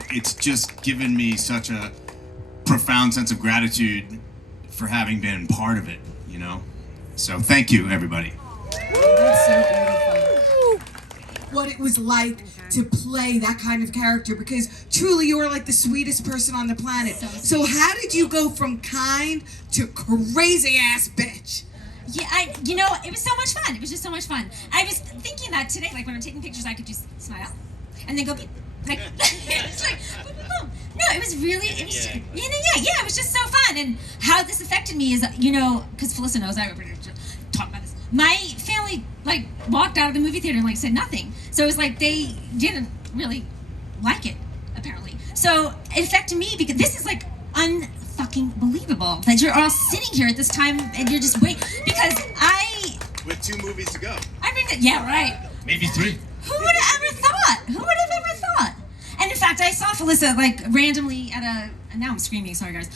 It's just given me such a profound sense of gratitude for having been part of it, So thank you, everybody. That's so beautiful. What it was like to play that kind of character, because truly you are like the sweetest person on the planet. So how did you go from kind to crazy ass bitch? Yeah, it was so much fun. It was just so much fun. I was thinking that today, like when I'm taking pictures, I could just smile and then go beep. Like, it's like, boom, boom, boom. No, it was just so fun. And how this affected me is, because Felissa knows I talk about this. My family only like walked out of the movie theater and like said nothing. So it was like they didn't really like it, apparently. So it affected me because this is like unfucking believable that you're all sitting here at this time and you're just waiting because With 2 movies to go. I think that, yeah, right. Maybe 3. Who would have ever thought? Who would have ever thought? And in fact, I saw Felissa like randomly at a, now I'm screaming, sorry guys,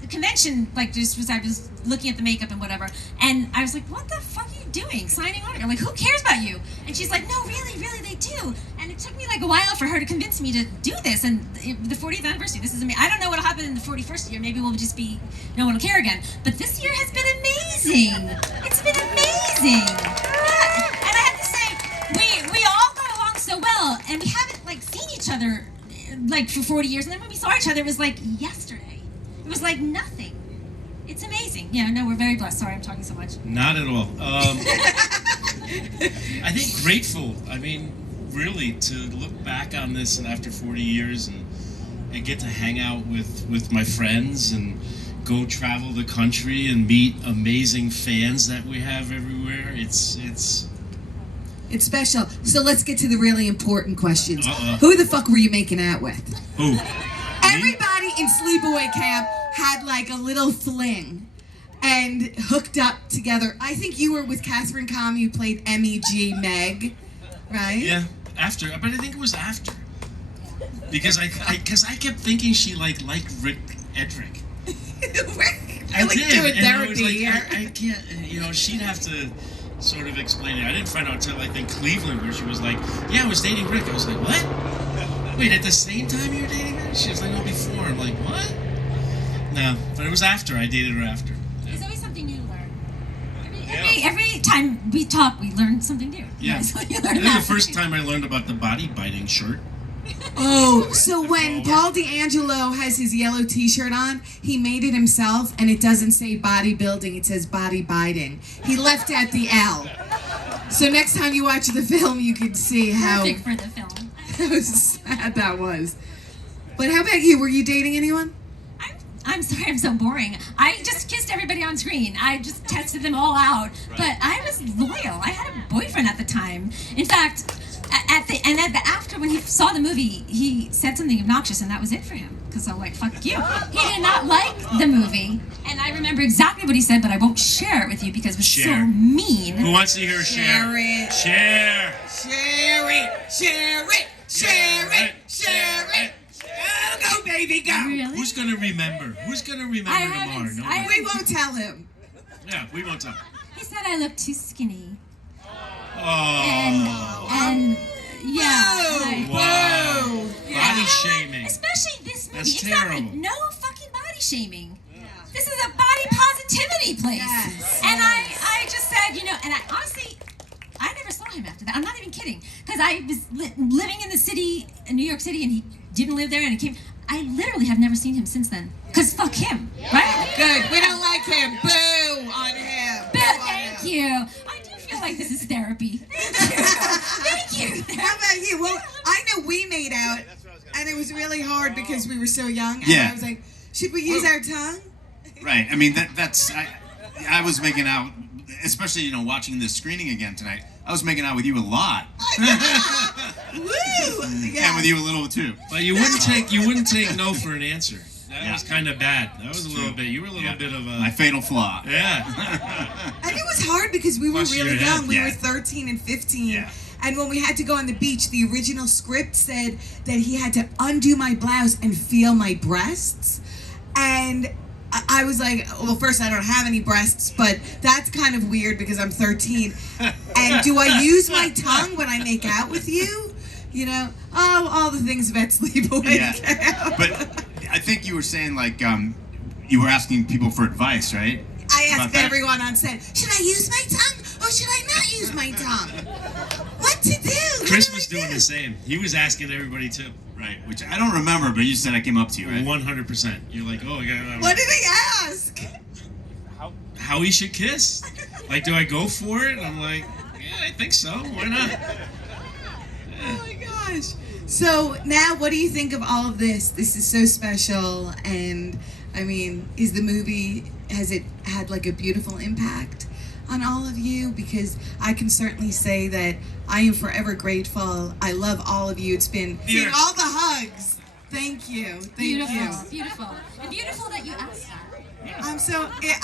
the convention, like just was, I was looking at the makeup and whatever, and I was like, what the fuck are you doing? Signing on? I'm like, who cares about you? And she's like, no, really, they do. And it took me like a while for her to convince me to do this, and the 40th anniversary, this is amazing. I don't know what'll happen in the 41st year, maybe we'll just be, no one will care again. But this year has been amazing. It's been amazing. Yeah. And I have to say, we all got along so well, and we haven't like seen each other like for 40 years, and then when we saw each other, it was like yesterday. It was like nothing. It's amazing. Yeah, no, we're very blessed. Sorry, I'm talking so much. Not at all. I think grateful. I mean, really, to look back on this and after 40 years and get to hang out with my friends and go travel the country and meet amazing fans that we have everywhere. It's special. So let's get to the really important questions. Who the fuck were you making out with? Who? Everybody in Sleepaway Camp had like a little fling and hooked up together. I think you were with Catherine Comm, you played MEG Meg, right? Yeah, after, but I think it was after. Because I kept thinking she liked Rick Edric. I like did, doing and I was therapy. like, I can't, she'd have to sort of explain it. I didn't find out until I think Cleveland, where she was like, yeah, I was dating Rick. I was like, what? Wait, at the same time you were dating her? She was like, no, before. I'm like, what? No, but it was after. I dated her after. There's always something new to learn. Every time we talk, we learn something new. Yeah. So you I learn think that. the first time I learned about the body biting shirt. Oh, so when Paul D'Angelo has his yellow t-shirt on, he made it himself, and it doesn't say bodybuilding, it says body biting. He left out the L. So next time you watch the film, you can see how Perfect for the film. how sad that was. But how about you? Were you dating anyone? I'm sorry, I'm so boring. I just kissed everybody on screen. I just tested them all out. But I was loyal. I had a boyfriend at the time. In fact, after when he saw the movie, he said something obnoxious, and that was it for him. Because I'm like, fuck you. He did not like the movie. And I remember exactly what he said, but I won't share it with you because it was so mean. Who wants to hear her share? it. Share. Share it. Share it. Share it. Share it. Go, baby, go. Really? Who's gonna remember? Who's gonna remember tomorrow? No, We won't tell him. yeah, we won't tell. He said I looked too skinny. Oh. And yeah. Wow. Yeah. Body shaming. Especially this movie. That's Exactly. terrible. No fucking body shaming. This is a body positivity place. Yes. And I just said, and I honestly, I never saw him after that. I'm not even kidding. Because I was living in the city, in New York City, and he didn't live there, and he came. I literally have never seen him since then. Because fuck him, right? Good. We don't like him. Boo on him. Boo, thank you. I do feel like this is therapy. Thank you. How about you? Well, I know we made out, and it was really hard because we were so young. And Yeah. I was like, should we use our tongue? Right. I mean, I was making out, especially, watching this screening again tonight. I was making out with you a lot. Woo! And with you a little too. But you wouldn't take no for an answer. That was kind of bad. That was a little bit. You were a little bit of a my fatal flaw. Yeah. And it was hard because we were Plus really your young. head. We Yeah. were 13 and 15. And when we had to go on the beach, the original script said that he had to undo my blouse and feel my breasts. And I was like, well, first, I don't have any breasts, but that's kind of weird because I'm 13. And do I use my tongue when I make out with you? All the things about Sleepaway Camp. But I think you were saying, you were asking people for advice, right? I About asked that? everyone on set, should I use my tongue or should I not use my tongue? What to do? Chris was doing the same. He was asking everybody too. Right, which I don't remember, but you said I came up to you, right? 100%. You're like, oh, I got. What did he ask? How he should kiss? Like, do I go for it? I'm like, yeah, I think so. Why not? Oh my gosh. So now what do you think of all of this? This is so special, and I mean, has it had like a beautiful impact on all of you, because I can certainly say that I am forever grateful. I love all of you. It's been seeing all the hugs. Thank you. Thank you. Beautiful. And beautiful that you asked that.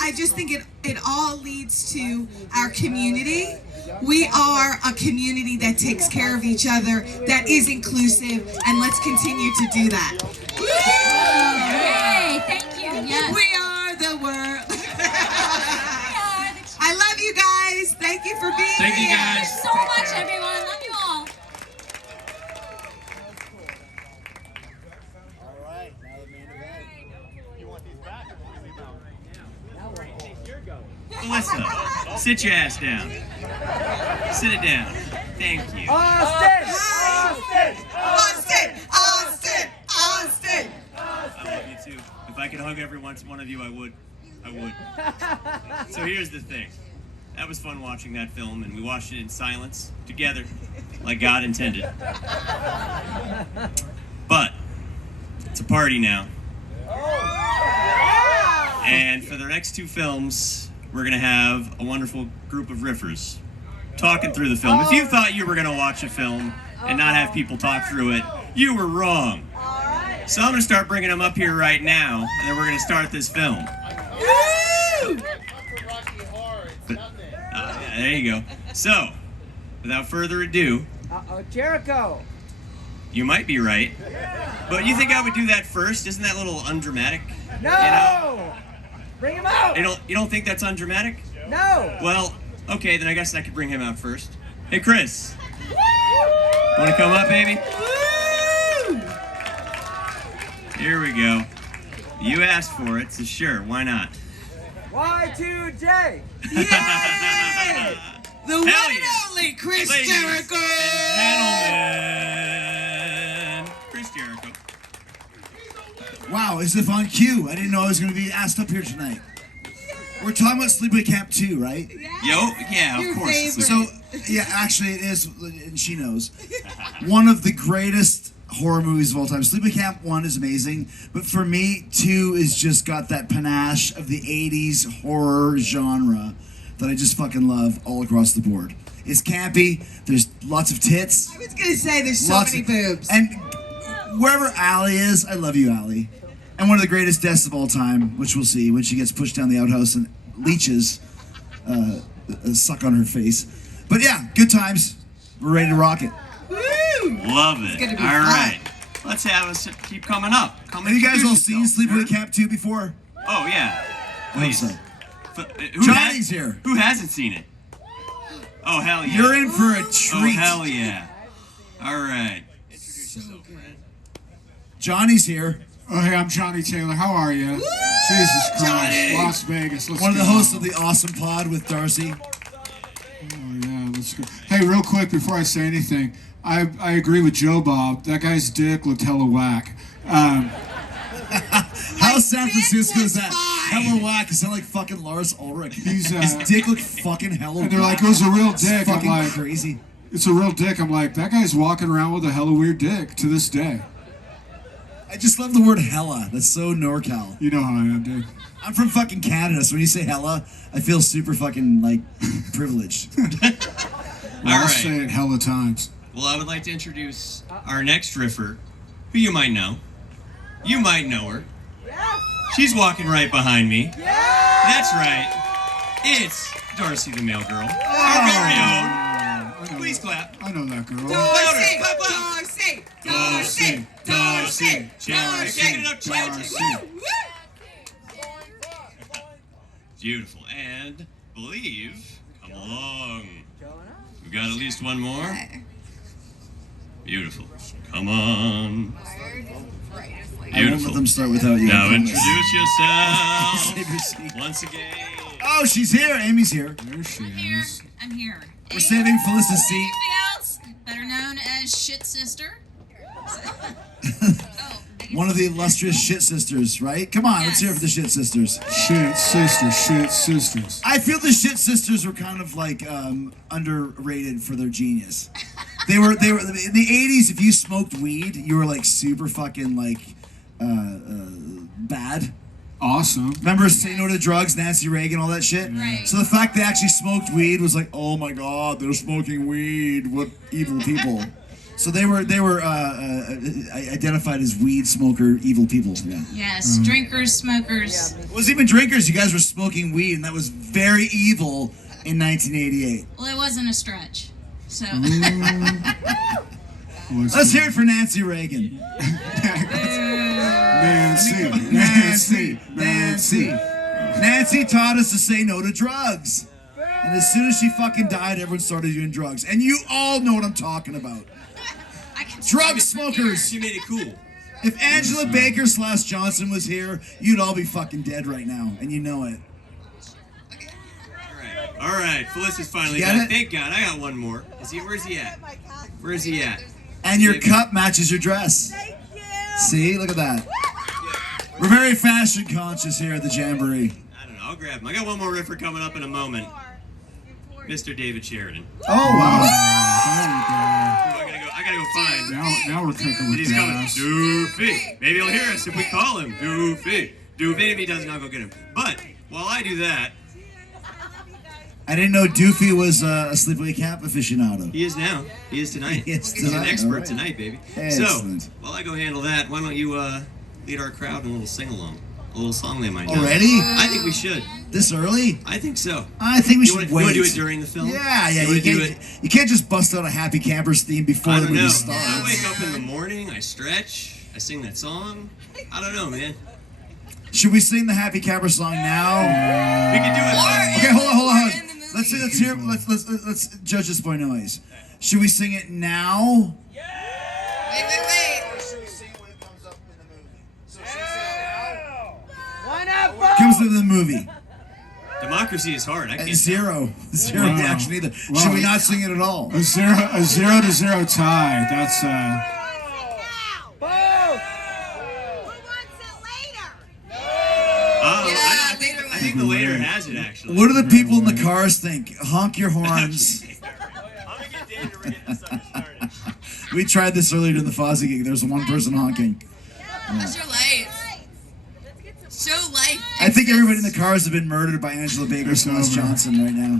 I just think it all leads to our community. We are a community that takes care of each other, that is inclusive, and let's continue to do that. Yay! Thank you. Yes. We are the world. I love you guys. Thank you for being here. Thank you guys so much, everyone. Love you all. Melissa, sit your ass down. Sit it down. Thank you. Austin! Austin! Austin! Austin! I love you too. If I could hug every one of you, I would. I would. So here's the thing. That was fun watching that film, and we watched it in silence, together, like God intended. But it's a party now. And for the next two films, we're gonna have a wonderful group of riffers talking through the film. If you thought you were gonna watch a film and not have people talk through it, you were wrong. So I'm gonna start bringing them up here right now, and then we're gonna start this film. There you go. So, without further ado, Jericho. you might be right, but you think I would do that first? Isn't that a little undramatic? No! You know? Bring him out! You don't think that's undramatic? No! Well, okay, then I guess I could bring him out first. Hey, Chris. Want to come up, baby? Here we go. You asked for it, so sure, why not? Y2J! Yay! The one and only Chris Ladies Jericho! and gentlemen, Chris Jericho. Wow, as if on cue. I didn't know I was going to be asked up here tonight. We're talking about Sleepaway Camp 2, right? Yeah, of course. So, yeah, actually it is, and she knows. One of the greatest horror movies of all time. Sleepaway Camp 1 is amazing, but for me, 2 is just got that panache of the 80s horror genre that I just fucking love all across the board. It's campy, there's lots of tits. I was going to say there's so many boobs. And wherever Allie is, I love you, Allie. And one of the greatest deaths of all time, which we'll see when she gets pushed down the outhouse and leeches suck on her face. But yeah, good times. We're ready to rock it. Love it. gonna be All fun. right. Let's have us keep coming up. Come Have you guys all introduce seen yourself, Sleepaway Camp 2 before? Oh, yeah. I hope so. Johnny's here. Who hasn't seen it? Oh, hell yeah. You're in for a Oh, treat. hell yeah. All right. Johnny's here. Oh, hey, I'm Johnny Taylor. How are you? Jesus Christ. Johnny. Las Vegas. Let's One of the go. hosts of the Awesome Pod with Darcy. Oh, yeah, let's go. Hey, real quick before I say anything, I agree with Joe Bob. That guy's dick looked hella whack. How San Francisco is that? Hella whack. It sound like fucking Lars Ulrich. His dick looked fucking hella And they're whack. like, it was a real It's dick. I'm fucking like, crazy. It's a real dick. I'm like, that guy's walking around with a hella weird dick to this day. I just love the word hella. That's so NorCal. You know how I am, dude. I'm from fucking Canada, so when you say hella, I feel super fucking, like, privileged. Well, I'll right. say it hella times. Well, I would like to introduce our next riffer, who you might know. You might know her. She's walking right behind me. That's right. It's Darcy the Mail Girl. Our very own. Please clap. I know that girl. Darcy! Clap, clap. Darcy! Darcy, Darcy, Darcy! Chanting up, chanting. Woo! Woo! Beautiful. And believe, come along. We got at least one more. Beautiful. Come on. I won't let them start without you. Now I promise. introduce yourself Save your seat. once again. Oh, she's here. Amy's here. There she Here, is. I'm here. We're saving Felicia's seat. Anything else? Better known as Shit Sister. One of the illustrious shit sisters, right? Come on, let's hear it for the shit sisters. Shit sisters. I feel the shit sisters were kind of like underrated for their genius. They were in the 80s. If you smoked weed, you were like super fucking like bad. Awesome. Remember Say No to Drugs, Nancy Reagan, all that shit? Right. So the fact they actually smoked weed was like, oh my God, they're smoking weed. What evil people. So they were identified as weed smoker evil people. Yeah. Yes, drinkers, smokers. It wasn't even drinkers. You guys were smoking weed, and that was very evil in 1988. Well, it wasn't a stretch. So. Let's hear it for Nancy Reagan. Nancy taught us to say no to drugs. And as soon as she fucking died, everyone started doing drugs. And you all know what I'm talking about. Drug smokers. She made it cool. If Angela Baker / Johnson was here, you'd all be fucking dead right now. And you know it. All right, Felicia's finally Get got it? Thank God, I got one more. Where's he at? Where's he at? And your cup matches your dress. Thank you. See? Look at that. We're very fashion conscious here at the Jamboree. I don't know, I'll grab him. I got one more riffer coming up in a moment. Mr. David Sheridan. Oh, wow. I gotta go find. Now we're cooking with He's coming. gas. Doofy. Maybe he'll hear us if we call him. Doofy. Doofy. If he doesn't, I'll go get him. But while I do that, I didn't know Doofy was a Sleepaway Camp aficionado. he is now. He is tonight. He is He's an tonight. expert All right. tonight, baby. Excellent. So while I go handle that, why don't you lead our crowd in a little sing-along? A little song they might know. Already? I think we should. This early? I think so. I think we should You wait. want to do it during the film? Yeah. You can't just bust out a Happy Campers theme before I the don't movie know. starts. I wake up in the morning, I stretch, I sing that song. I don't know, man. Should we sing the Happy Camper song now? We can do it. Okay, hold on. Let's hear. Let's judge this by noise. Should we sing it now? Wait. Comes to the movie. Democracy is hard. I can't. Zero Wow. reaction either. Wow. Should we not sing it at all? A 0-0 tie. That's I think the later has it actually. What do the people in the cars think? Honk your horns. We tried this earlier in the Fozzy gig. There's one person honking. What's your life? Show life. I think everybody in the cars have been murdered by Angela Baker / Johnson right now.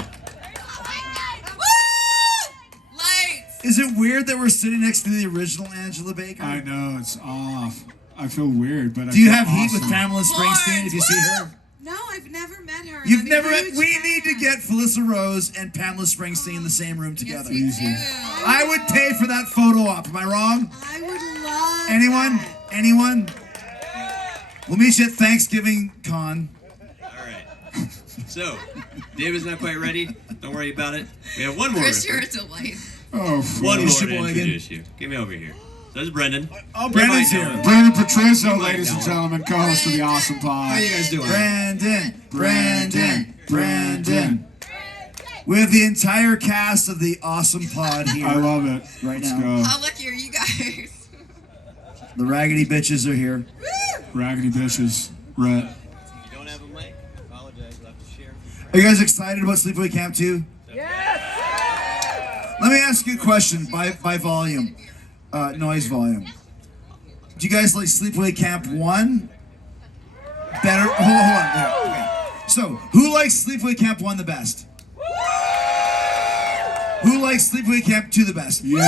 Lights. Is it weird that we're sitting next to the original Angela Baker? I know, it's off. I feel weird, but Do you I feel have heat awesome. with Pamela Springsteen if you see her? No, I've never met her. You've never met. We need to get Felissa Rose and Pamela Springsteen in the same room together. I would pay for that photo op. Am I wrong? I would love Anyone? Anyone? We'll meet you at Thanksgiving Con. All right. So, David's not quite ready. Don't worry about it. We have one more. Chris, ripper. you're a delight. Oh, One more to Sheboygan. introduce you. Get me over here. So there's Brendan. Oh, Brendan's You might know here. him. Brandon Patrizzo, You might ladies and know him. gentlemen, co-host of the Awesome Pod. How you guys doing? Brandon. We have the entire cast of the Awesome Pod here. I love it. Right Let's now. go. How lucky are you guys? The Raggedy Bitches are here. Raggedy bitches. Right. You don't have a mic? I apologize. You'll have to share. Are you guys excited about Sleepaway Camp 2? Yes! Let me ask you a question by volume. Noise volume. Do you guys like Sleepaway Camp 1? Better? Hold on. There. Okay. So, who likes Sleepaway Camp 1 the best? Who likes Sleepaway Camp 2 the best? Yeah!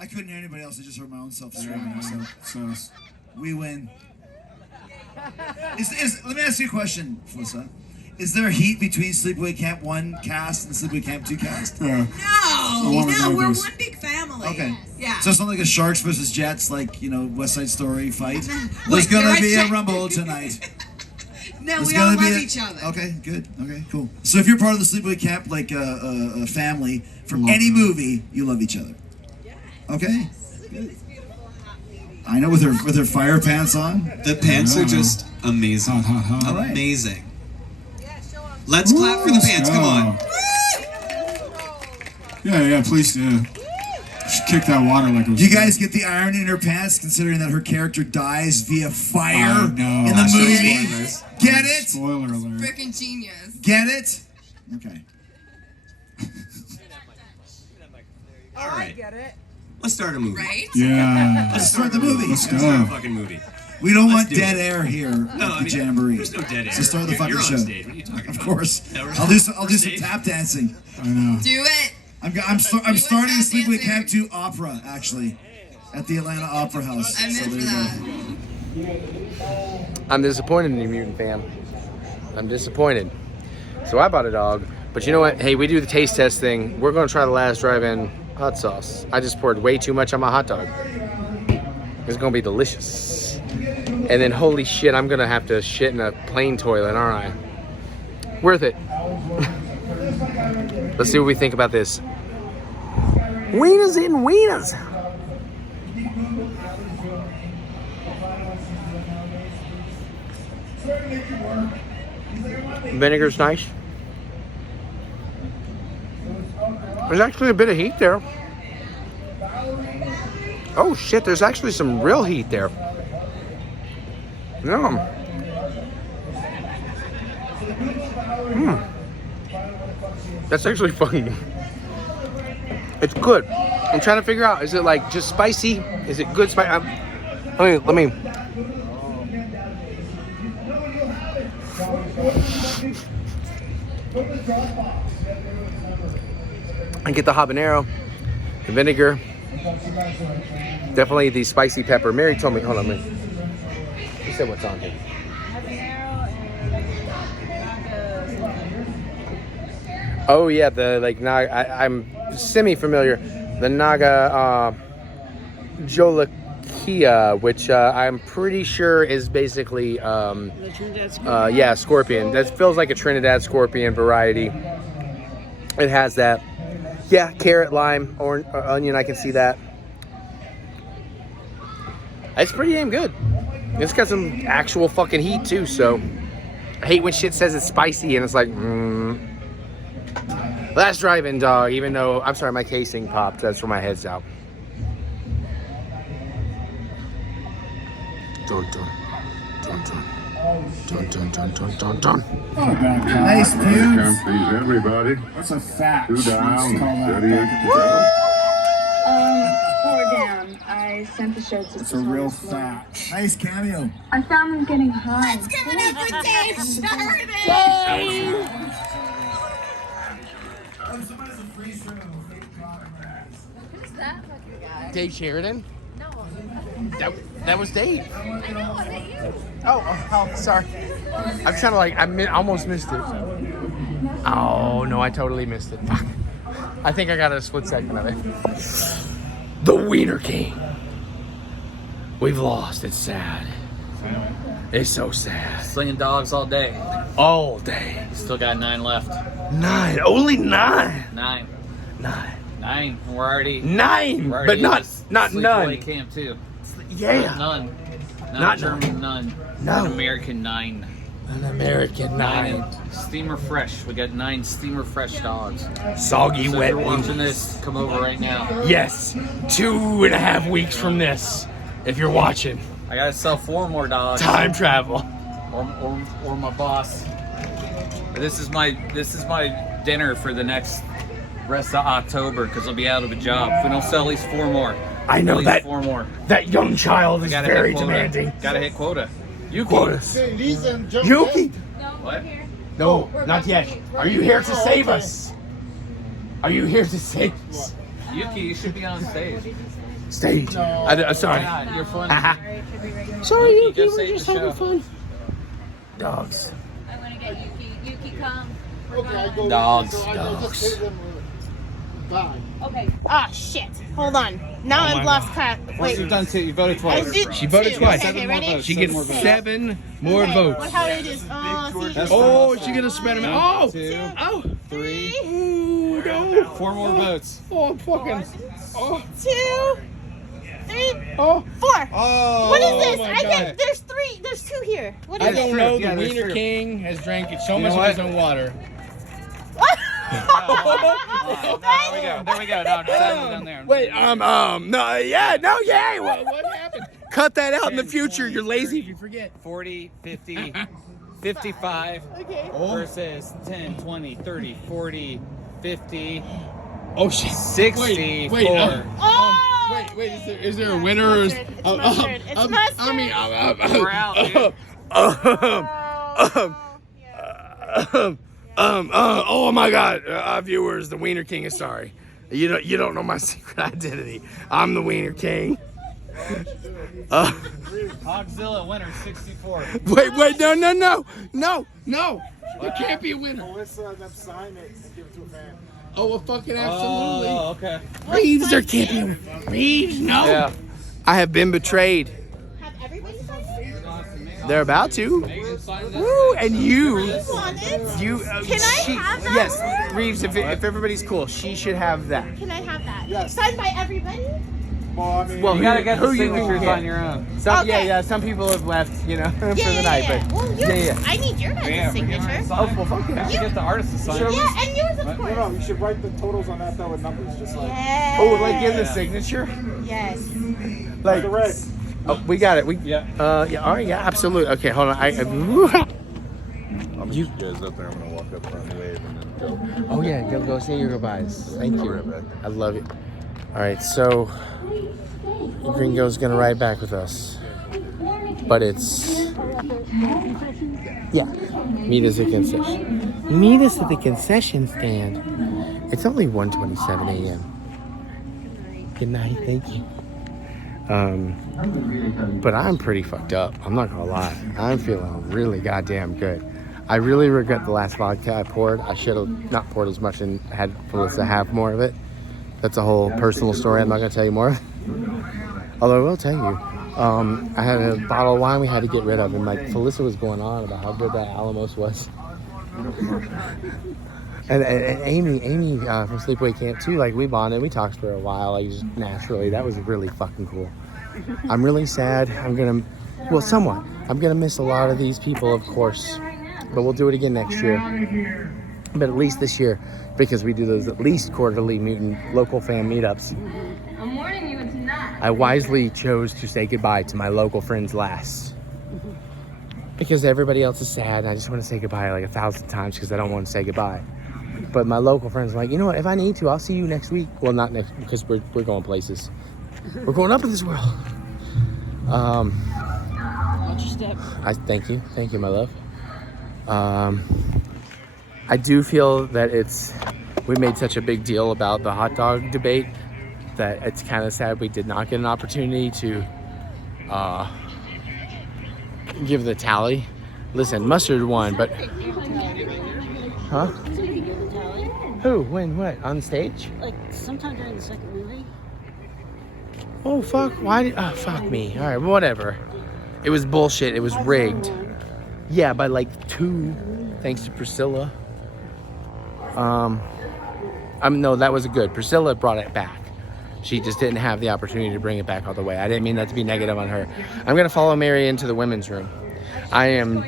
I couldn't hear anybody else. I just heard my own self screaming. So we win. Let me ask you a question, Felissa. Is there heat between Sleepaway Camp 1 cast and Sleepaway Camp 2 cast? No, we're one big family. Okay. Yeah. So it's not like a Sharks versus Jets, like, West Side Story fight? There's gonna be a rumble tonight. No, we all love each other. Okay, good. Okay, cool. So if you're part of the Sleepaway Camp, like a family, from any movie, you love each other. Okay. Good. I know with her fire pants on. The pants are just amazing. All right. Amazing. Let's clap for the pants. Come on. Yeah, please do. She kicked that water like it was. Do you guys get the irony in her pants, considering that her character dies via fire in the Hashtag movie? spoilers. Get it? Spoiler alert. Freaking genius. Get it? Okay. All right. I get it. Let's start a movie. Right? Yeah. Let's start the movie. Let's Let's start a go. fucking movie. We don't want do dead it. air here No, at I the mean, Jamboree. there's no dead air. So start the fucking You're show. on stage. What are you talking Of about? course. Yeah, we're I'll on- do some we're tap dancing. I know. Do it. I'm starting the Sleepaway Camp 2 opera, actually, at the Atlanta Opera House. I'm in So for there you that. I'm disappointed in you, Mutant Fam. I'm disappointed. So I bought a dog, but you know what? Hey, we do the taste test thing. We're gonna try the Last Drive-In hot sauce. I just poured way too much on my hot dog. It's gonna be delicious. And then holy shit, I'm gonna have to shit in a plain toilet, aren't I? Worth it. Let's see what we think about this. Wieners in wieners. Vinegar's nice. There's actually a bit of heat there. Oh shit, there's actually some real heat there. Yum. That's actually fucking... It's good. I'm trying to figure out, is it like just spicy? Is it good spicy? Let me. I get the habanero, the vinegar, definitely the spicy pepper. Mary told me, hold on, she said what's on here. Oh yeah, the like I'm semi-familiar. The Naga Jolokia, which I'm pretty sure is basically yeah, scorpion. That feels like a Trinidad scorpion variety. It has that. Yeah, carrot, lime, or onion, I can see that. It's pretty damn good. It's got some actual fucking heat too, so I hate when shit says it's spicy and it's like, Last Drive-In, dog, even though, I'm sorry, my casing popped. That's where my head's out. Dun, dun, dun, dun. Dun, dun, dun, dun, dun, dun. Nice, dude. Can't please everybody. That's a fat. Two down, steady as you Woo! go. Poor Dan. I sent the shirt to It's a real fat. Nice cameo. I found him getting high. Let's give it up for Dave Sheridan! Who's that fucking guy? Dave Sheridan? No. That was Dave. I know, was it you? Oh, sorry. I'm trying to like, I almost missed it. Oh, no, I totally missed it. Fuck. I think I got a split second of it. The Wiener King. We've lost. It's sad. It's so sad. Slinging dogs all day. All day. Still got 9 left. 9. Only 9. 9. 9. 9. We're already 9, we're but already not in none. Sleepaway Camp too. Yeah. None. Not German none. No. An American 9. An American 9. Steamer fresh. We got 9 steamer fresh dogs. Soggy so wet if you're watching wings. this, come over right now. Yes. 2.5 weeks from this, if you're watching. I gotta sell 4 more dogs. Time travel. Or my boss. This is my dinner for the next rest of October because I'll be out of a job. If we don't sell at least 4 more. I know that 4 more. That young child is Gotta very hit quota. demanding. Gotta hit quota. Yuki. Quotas. Yuki. What? No, not yet. Are you here to save us? Are you here to save us? Yuki, you should be on stage. Stage. I'm sorry. Why not? You're funny. Sorry, Yuki. Go We're save just the having show. fun. Dogs. I want to get Yuki. Yuki, come. Dogs. Okay. Ah, shit. Hold on. Now I've lost track. Wait. You've done 2. You voted I twice. did She voted 2. twice. Okay, ready? She gets 7 more votes. What, how it is? Oh, see. Oh, she's gonna spread them out. Oh, 2, oh, 3. Ooh, no. 4 more votes. Oh, I'm fucking. Oh, 2, 3, oh, 4. oh. What is this? my I God. get. There's 3. There's 2 here. What is I don't it? know. Yeah, The there's Wiener fruit. King has drank so You much know of his what? own water. There we go. No, down there. Wait, no, yeah, no, yeah. What happened? Cut that out in the future. You're lazy if you forget. 40, 50, 55 Okay. versus 10, 20, 30, 40, 50, Oh shit. 64. Wait, Oh! Wait, is there a winner? Mustard. It's mustard. It's mustard. I mean, We're out, dude. oh my God, viewers, the Wiener King is sorry. You don't know my secret identity. I'm the Wiener King. Hogzilla winner 64. Wait, no. There can't be a winner. Melissa, then sign it and give it to a fan. Oh, well, fucking absolutely. Oh, okay. Reeves, there can't be a winner. Reeves, no. Yeah. I have been betrayed. Have everybody signed it? They're about to. Woo, and you. Can I have that? Yes, Reeves, if everybody's cool, she should have that. Can I have that? Yes. Signed by everybody? Well, You gotta get the who you signatures can on your own. Some, Okay. yeah, some people have left, for the night, but Well, I need your guys' signature. Oh, well, fuck yeah. You get the artist to sign. Yeah, and yours, of course. No, you should write the totals on that though with numbers, just like. Yes. Oh, like give the signature? Yes. Like the red. Oh, we got it. Yeah. All right, yeah, absolutely. Okay, hold on. I'll meet you guys up there. I'm gonna walk up front and wave and then go. Oh yeah, go say your goodbyes. Thank you. Right back. I love it. All right, so Gringo's gonna ride back with us, but it's meet us at the concession. Meet us at the concession stand. It's only 1:27 a.m. Good night. Thank you. But I'm pretty fucked up. I'm not gonna lie. I'm feeling really goddamn good. I really regret the last vodka I poured. I should have not poured as much and had Felissa have more of it. That's a whole personal story. I'm not gonna tell you more. Although I will tell you, I had a bottle of wine we had to get rid of, and like Felissa was going on about how good that Alamos was. And Amy from Sleepaway Camp too. Like we bonded, we talked for a while, like just naturally. That was really fucking cool. I'm really sad. I'm gonna miss a lot of these people, of course, but we'll do it again next year. But at least this year, because we do those at least quarterly Mutant local fan meetups. I'm warning you, it's not. I wisely chose to say goodbye to my local friends last. Because everybody else is sad, and I just want to say goodbye like 1,000 times because I don't want to say goodbye. But my local friends are like, you know what, if I need to, I'll see you next week. Well, not next, because we're going places. We're going up in this world. Watch your step. Thank you, my love. I do feel that we made such a big deal about the hot dog debate that it's kind of sad we did not get an opportunity to give the tally. Listen, Mustard won, but huh? Who? When? What? On stage? Like sometime during the second movie. Oh fuck! Why? Fuck me. All right, whatever. It was bullshit. It was rigged. Yeah, by like 2, thanks to Priscilla. No, that was good. Priscilla brought it back. She just didn't have the opportunity to bring it back all the way. I didn't mean that to be negative on her. I'm gonna follow Mary into the women's room. I am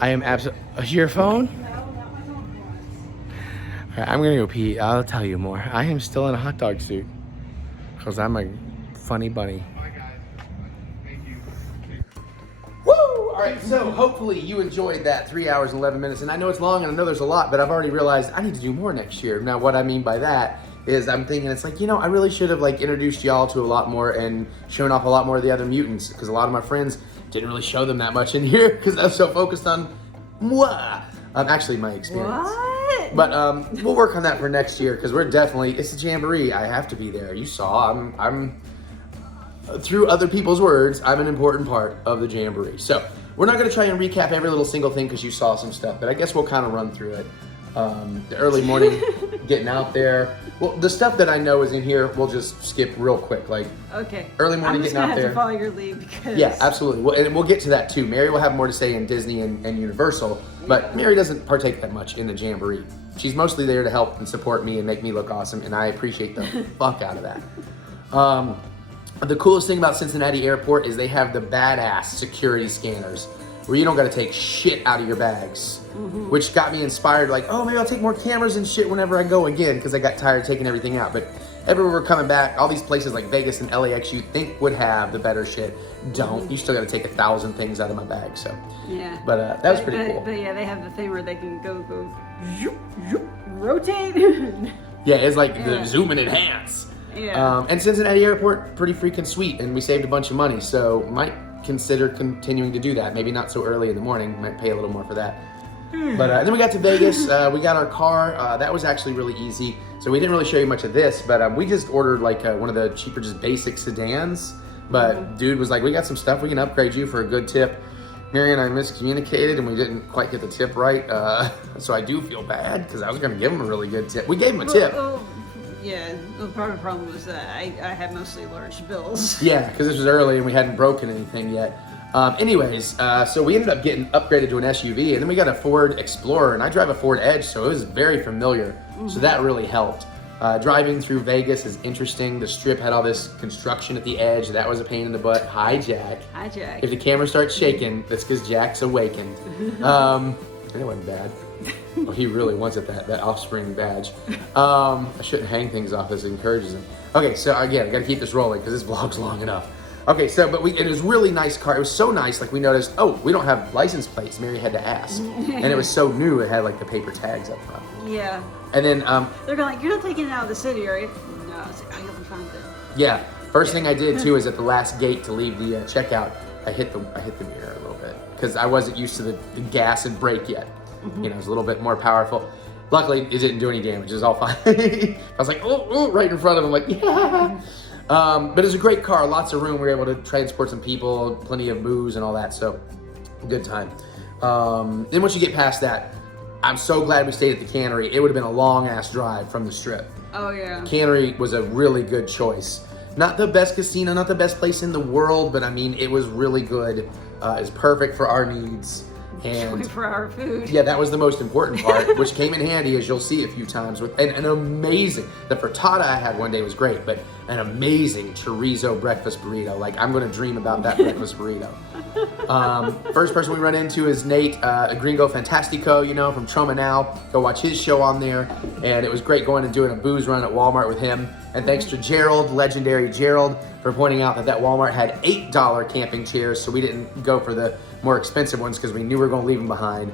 absolutely. Your phone? All right, I'm gonna go pee. I'll tell you more. I am still in a hot dog suit because I'm a funny bunny. Woo! All right, so hopefully you enjoyed that 3 hours and 11 minutes. And I know it's long and I know there's a lot, but I've already realized I need to do more next year. Now, what I mean by that is I'm thinking it's like, I really should have like introduced y'all to a lot more and shown off a lot more of the other mutants because a lot of my friends didn't really show them that much in here because I was so focused on actually my experience. What? But we'll work on that for next year because it's a jamboree. I have to be there. You saw, I'm through other people's words, I'm an important part of the jamboree. So we're not gonna try and recap every little single thing because you saw some stuff, but I guess we'll kind of run through it. The early morning, getting out there. Well, the stuff that I know is in here, we'll just skip real quick. Like Okay. Early morning, getting out there. I'm just gonna have to follow your lead because. Yeah, absolutely. And we'll get to that too. Mary will have more to say in Disney and Universal, but Mary doesn't partake that much in the jamboree. She's mostly there to help and support me and make me look awesome, and I appreciate the fuck out of that. The coolest thing about Cincinnati Airport is they have the badass security scanners where you don't got to take shit out of your bags, which got me inspired. Like, oh, maybe I'll take more cameras and shit whenever I go again because I got tired of taking everything out. But everywhere we're coming back, all these places like Vegas and LAX you think would have the better shit don't. You still got to take 1,000 things out of my bag. So yeah, but that was pretty cool. But yeah, they have the thing where they can go rotate. Yeah, it's like the zoom and enhance. Yeah. And Cincinnati Airport, pretty freaking sweet, and we saved a bunch of money, so might consider continuing to do that. Maybe not so early in the morning, might pay a little more for that. But then we got to Vegas, we got our car, that was actually really easy. So we didn't really show you much of this, but we just ordered like one of the cheaper, just basic sedans. But dude was like, we got some stuff, we can upgrade you for a good tip. Mary and I miscommunicated and we didn't quite get the tip right. So I do feel bad because I was gonna give him a really good tip. We gave him a tip. Yeah, well, part of the problem was that I had mostly large bills. Yeah, because this was early and we hadn't broken anything yet. Anyways, so we ended up getting upgraded to an SUV, and then we got a Ford Explorer, and I drive a Ford Edge, so it was very familiar. So that really helped. Driving through Vegas is interesting. The strip had all this construction at the edge. That was a pain in the butt. Hi, Jack. Hi, Jack. If the camera starts shaking, that's because Jack's awakened. And it wasn't bad. Oh, he really wants it, that offspring badge. I shouldn't hang things off. This encourages him. Okay, so again, I gotta keep this rolling because this vlog's long enough. Okay, so, but it was a really nice car. It was so nice, like we noticed, oh, we don't have license plates. Mary had to ask. And it was so new, it had like the paper tags up front. Yeah. And then, they're going like, you're not taking it out of the city, are you? No, I was like, I hope we found it. Yeah, first thing I did too is at the last gate to leave the checkout, I hit the mirror a little bit because I wasn't used to the gas and brake yet. You know, it was a little bit more powerful. Luckily, it didn't do any damage. It was all fine. I was like, oh, right in front of him, like, yeah. But it was a great car, lots of room. We were able to transport some people, plenty of booze and all that, so good time. Then once you get past that, I'm so glad we stayed at the Cannery. It would have been a long ass drive from the strip. Oh yeah. Cannery was a really good choice. Not the best casino, not the best place in the world, but I mean, it was really good. It's perfect for our needs. And for our food. Yeah, that was the most important part, which came in handy, as you'll see a few times. With an amazing, the frittata I had one day was great, but an amazing chorizo breakfast burrito. Like, I'm gonna dream about that breakfast burrito. First person we run into is Nate, Gringo Fantastico, you know, from Troma Now. Go watch his show on there. And it was great going and doing a booze run at Walmart with him. And thanks to Gerald, legendary Gerald, for pointing out that Walmart had $8 camping chairs, so we didn't go for the more expensive ones because we knew we were going to leave them behind.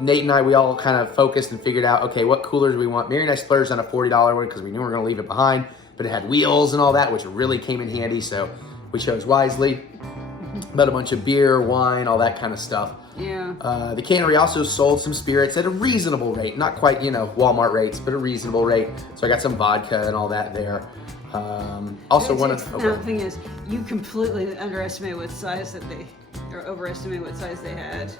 Nate and I, we all kind of focused and figured out, okay, what cooler do we want? Mary and I splurged on a $40 one because we knew we were going to leave it behind, but it had wheels and all that, which really came in handy, so we chose wisely. But a bunch of beer, wine, all that kind of stuff. Yeah. The Cannery also sold some spirits at a reasonable rate. Not quite, you know, Walmart rates, but a reasonable rate. So I got some vodka and all that there. Also one of... Now the thing is, you completely underestimate what size that they... or overestimate what size they had.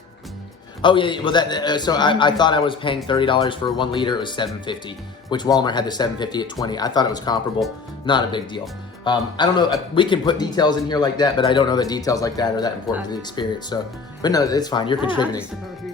Oh yeah, well that so I thought I was paying $30 for 1 liter. It was $7.50, which Walmart had the $7.50 at 20. I thought it was comparable. Not a big deal. I don't know. We can put details in here like that, but I don't know that details like that are that important to the experience. So, but no, it's fine. You're contributing.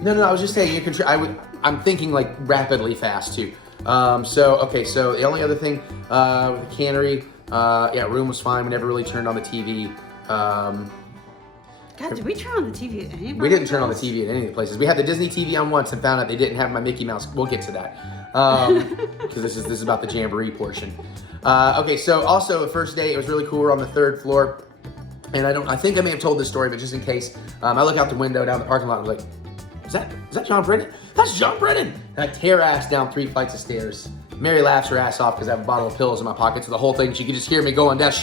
No, I was just saying you I'm thinking like rapidly fast too. So okay, so the only other thing with the Cannery, yeah, room was fine. We never really turned on the TV. God, did we turn on the TV at any? We didn't turn on the TV at any of the places. We had the Disney TV on once and found out they didn't have my Mickey Mouse. We'll get to that because this is about the Jamboree portion. Okay, so also the first day it was really cool. We're on the 3rd floor, and I think I may have told this story, but just in case, I look out the window down the parking lot and I was like, is that John Brennan? That's John Brennan! And I tear ass down 3 flights of stairs. Mary laughs her ass off because I have a bottle of pills in my pocket, so the whole thing she could just hear me going down.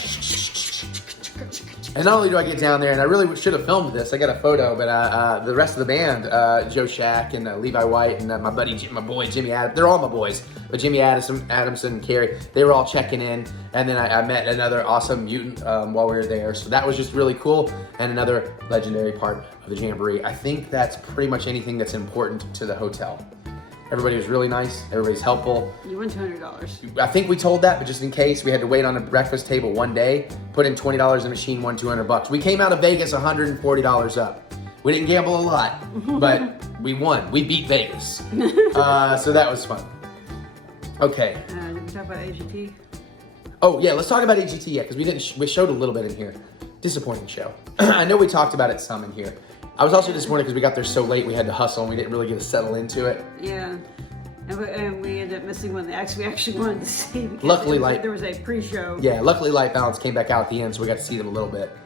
And not only do I get down there, and I really should have filmed this, I got a photo, but the rest of the band, Joe Shack and Levi White and my boy Jimmy Adams, they're all my boys, but Jimmy Adamson and Carrie, they were all checking in, and then I met another awesome mutant while we were there, so that was just really cool, and another legendary part of the Jamboree. I think that's pretty much anything that's important to the hotel. Everybody was really nice. Everybody's helpful. You won $200. I think we told that, but just in case, we had to wait on a breakfast table one day, put in $20 in a machine, won $200. We came out of Vegas $140 up. We didn't gamble a lot, but we won. We beat Vegas. So that was fun. Okay. Did we talk about AGT? Oh yeah, let's talk about AGT yet, because we showed a little bit in here. Disappointing show. I know we talked about it some in here. I was also disappointed because we got there so late, we had to hustle and we didn't really get to settle into it. Yeah, and we ended up missing one that we actually wanted to see. Luckily, there was a pre-show. Yeah, luckily Light Balance came back out at the end, so we got to see them a little bit.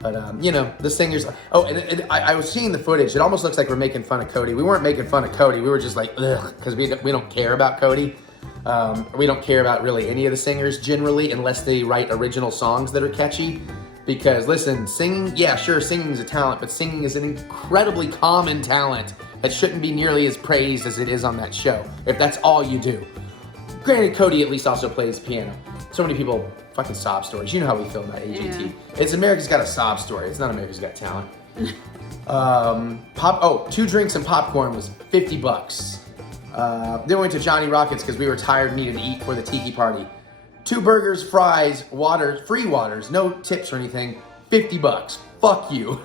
But, you know, the singers... Oh, and I was seeing the footage. It almost looks like we're making fun of Cody. We weren't making fun of Cody. We were just like, ugh, because we don't care about Cody. We don't care about really any of the singers generally, unless they write original songs that are catchy. Because listen, singing, yeah, sure, singing is a talent, but singing is an incredibly common talent that shouldn't be nearly as praised as it is on that show, if that's all you do. Granted, Cody at least also plays piano. So many people, fucking sob stories. You know how we feel about AGT. Yeah. It's America's Got a Sob Story. It's not America's Got Talent. 2 drinks and popcorn was $50. Then we went to Johnny Rockets because we were tired and needed to eat for the tiki party. 2 burgers, fries, water, free waters, no tips or anything, $50. Fuck you.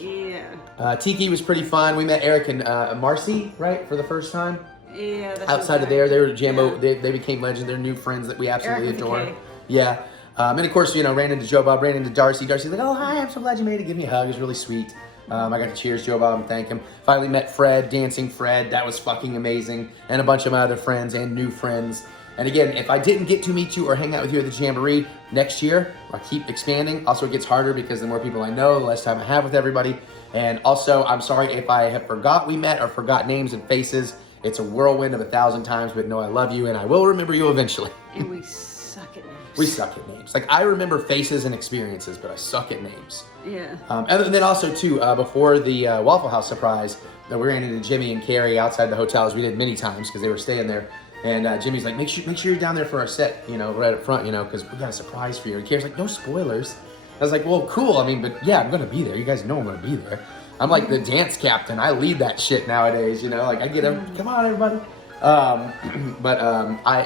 Yeah. Tiki was pretty fun. We met Eric and Marcy, right, for the first time. Yeah. That's Outside of there, they were Jambo. They became legends. They're new friends that we absolutely Eric with a adore. K. Yeah. And of course, you know, ran into Joe Bob, ran into Darcy. Darcy's like, oh, hi, I'm so glad you made it. Give me a hug. It was really sweet. I got to cheers Joe Bob and thank him. Finally met Fred, Dancing Fred. That was fucking amazing. And a bunch of my other friends and new friends. And again, if I didn't get to meet you or hang out with you at the Jamboree next year, I keep expanding. Also, it gets harder because the more people I know, the less time I have with everybody. And also, I'm sorry if I have forgot we met or forgot names and faces. It's a whirlwind of 1,000 times, but no, I love you and I will remember you eventually. And we suck at names. We suck at names. Like, I remember faces and experiences, but I suck at names. Yeah. And then also, too, before the Waffle House surprise, we ran into Jimmy and Carrie outside the hotels. We did many times because they were staying there. And Jimmy's like, make sure you're down there for our set, you know, right up front, you know, because we got a surprise for you. And Carrie's like, no spoilers. I was like, well, cool. I mean, but yeah, I'm going to be there. You guys know I'm going to be there. I'm like the dance captain. I lead that shit nowadays, you know, like I get them, come on, everybody.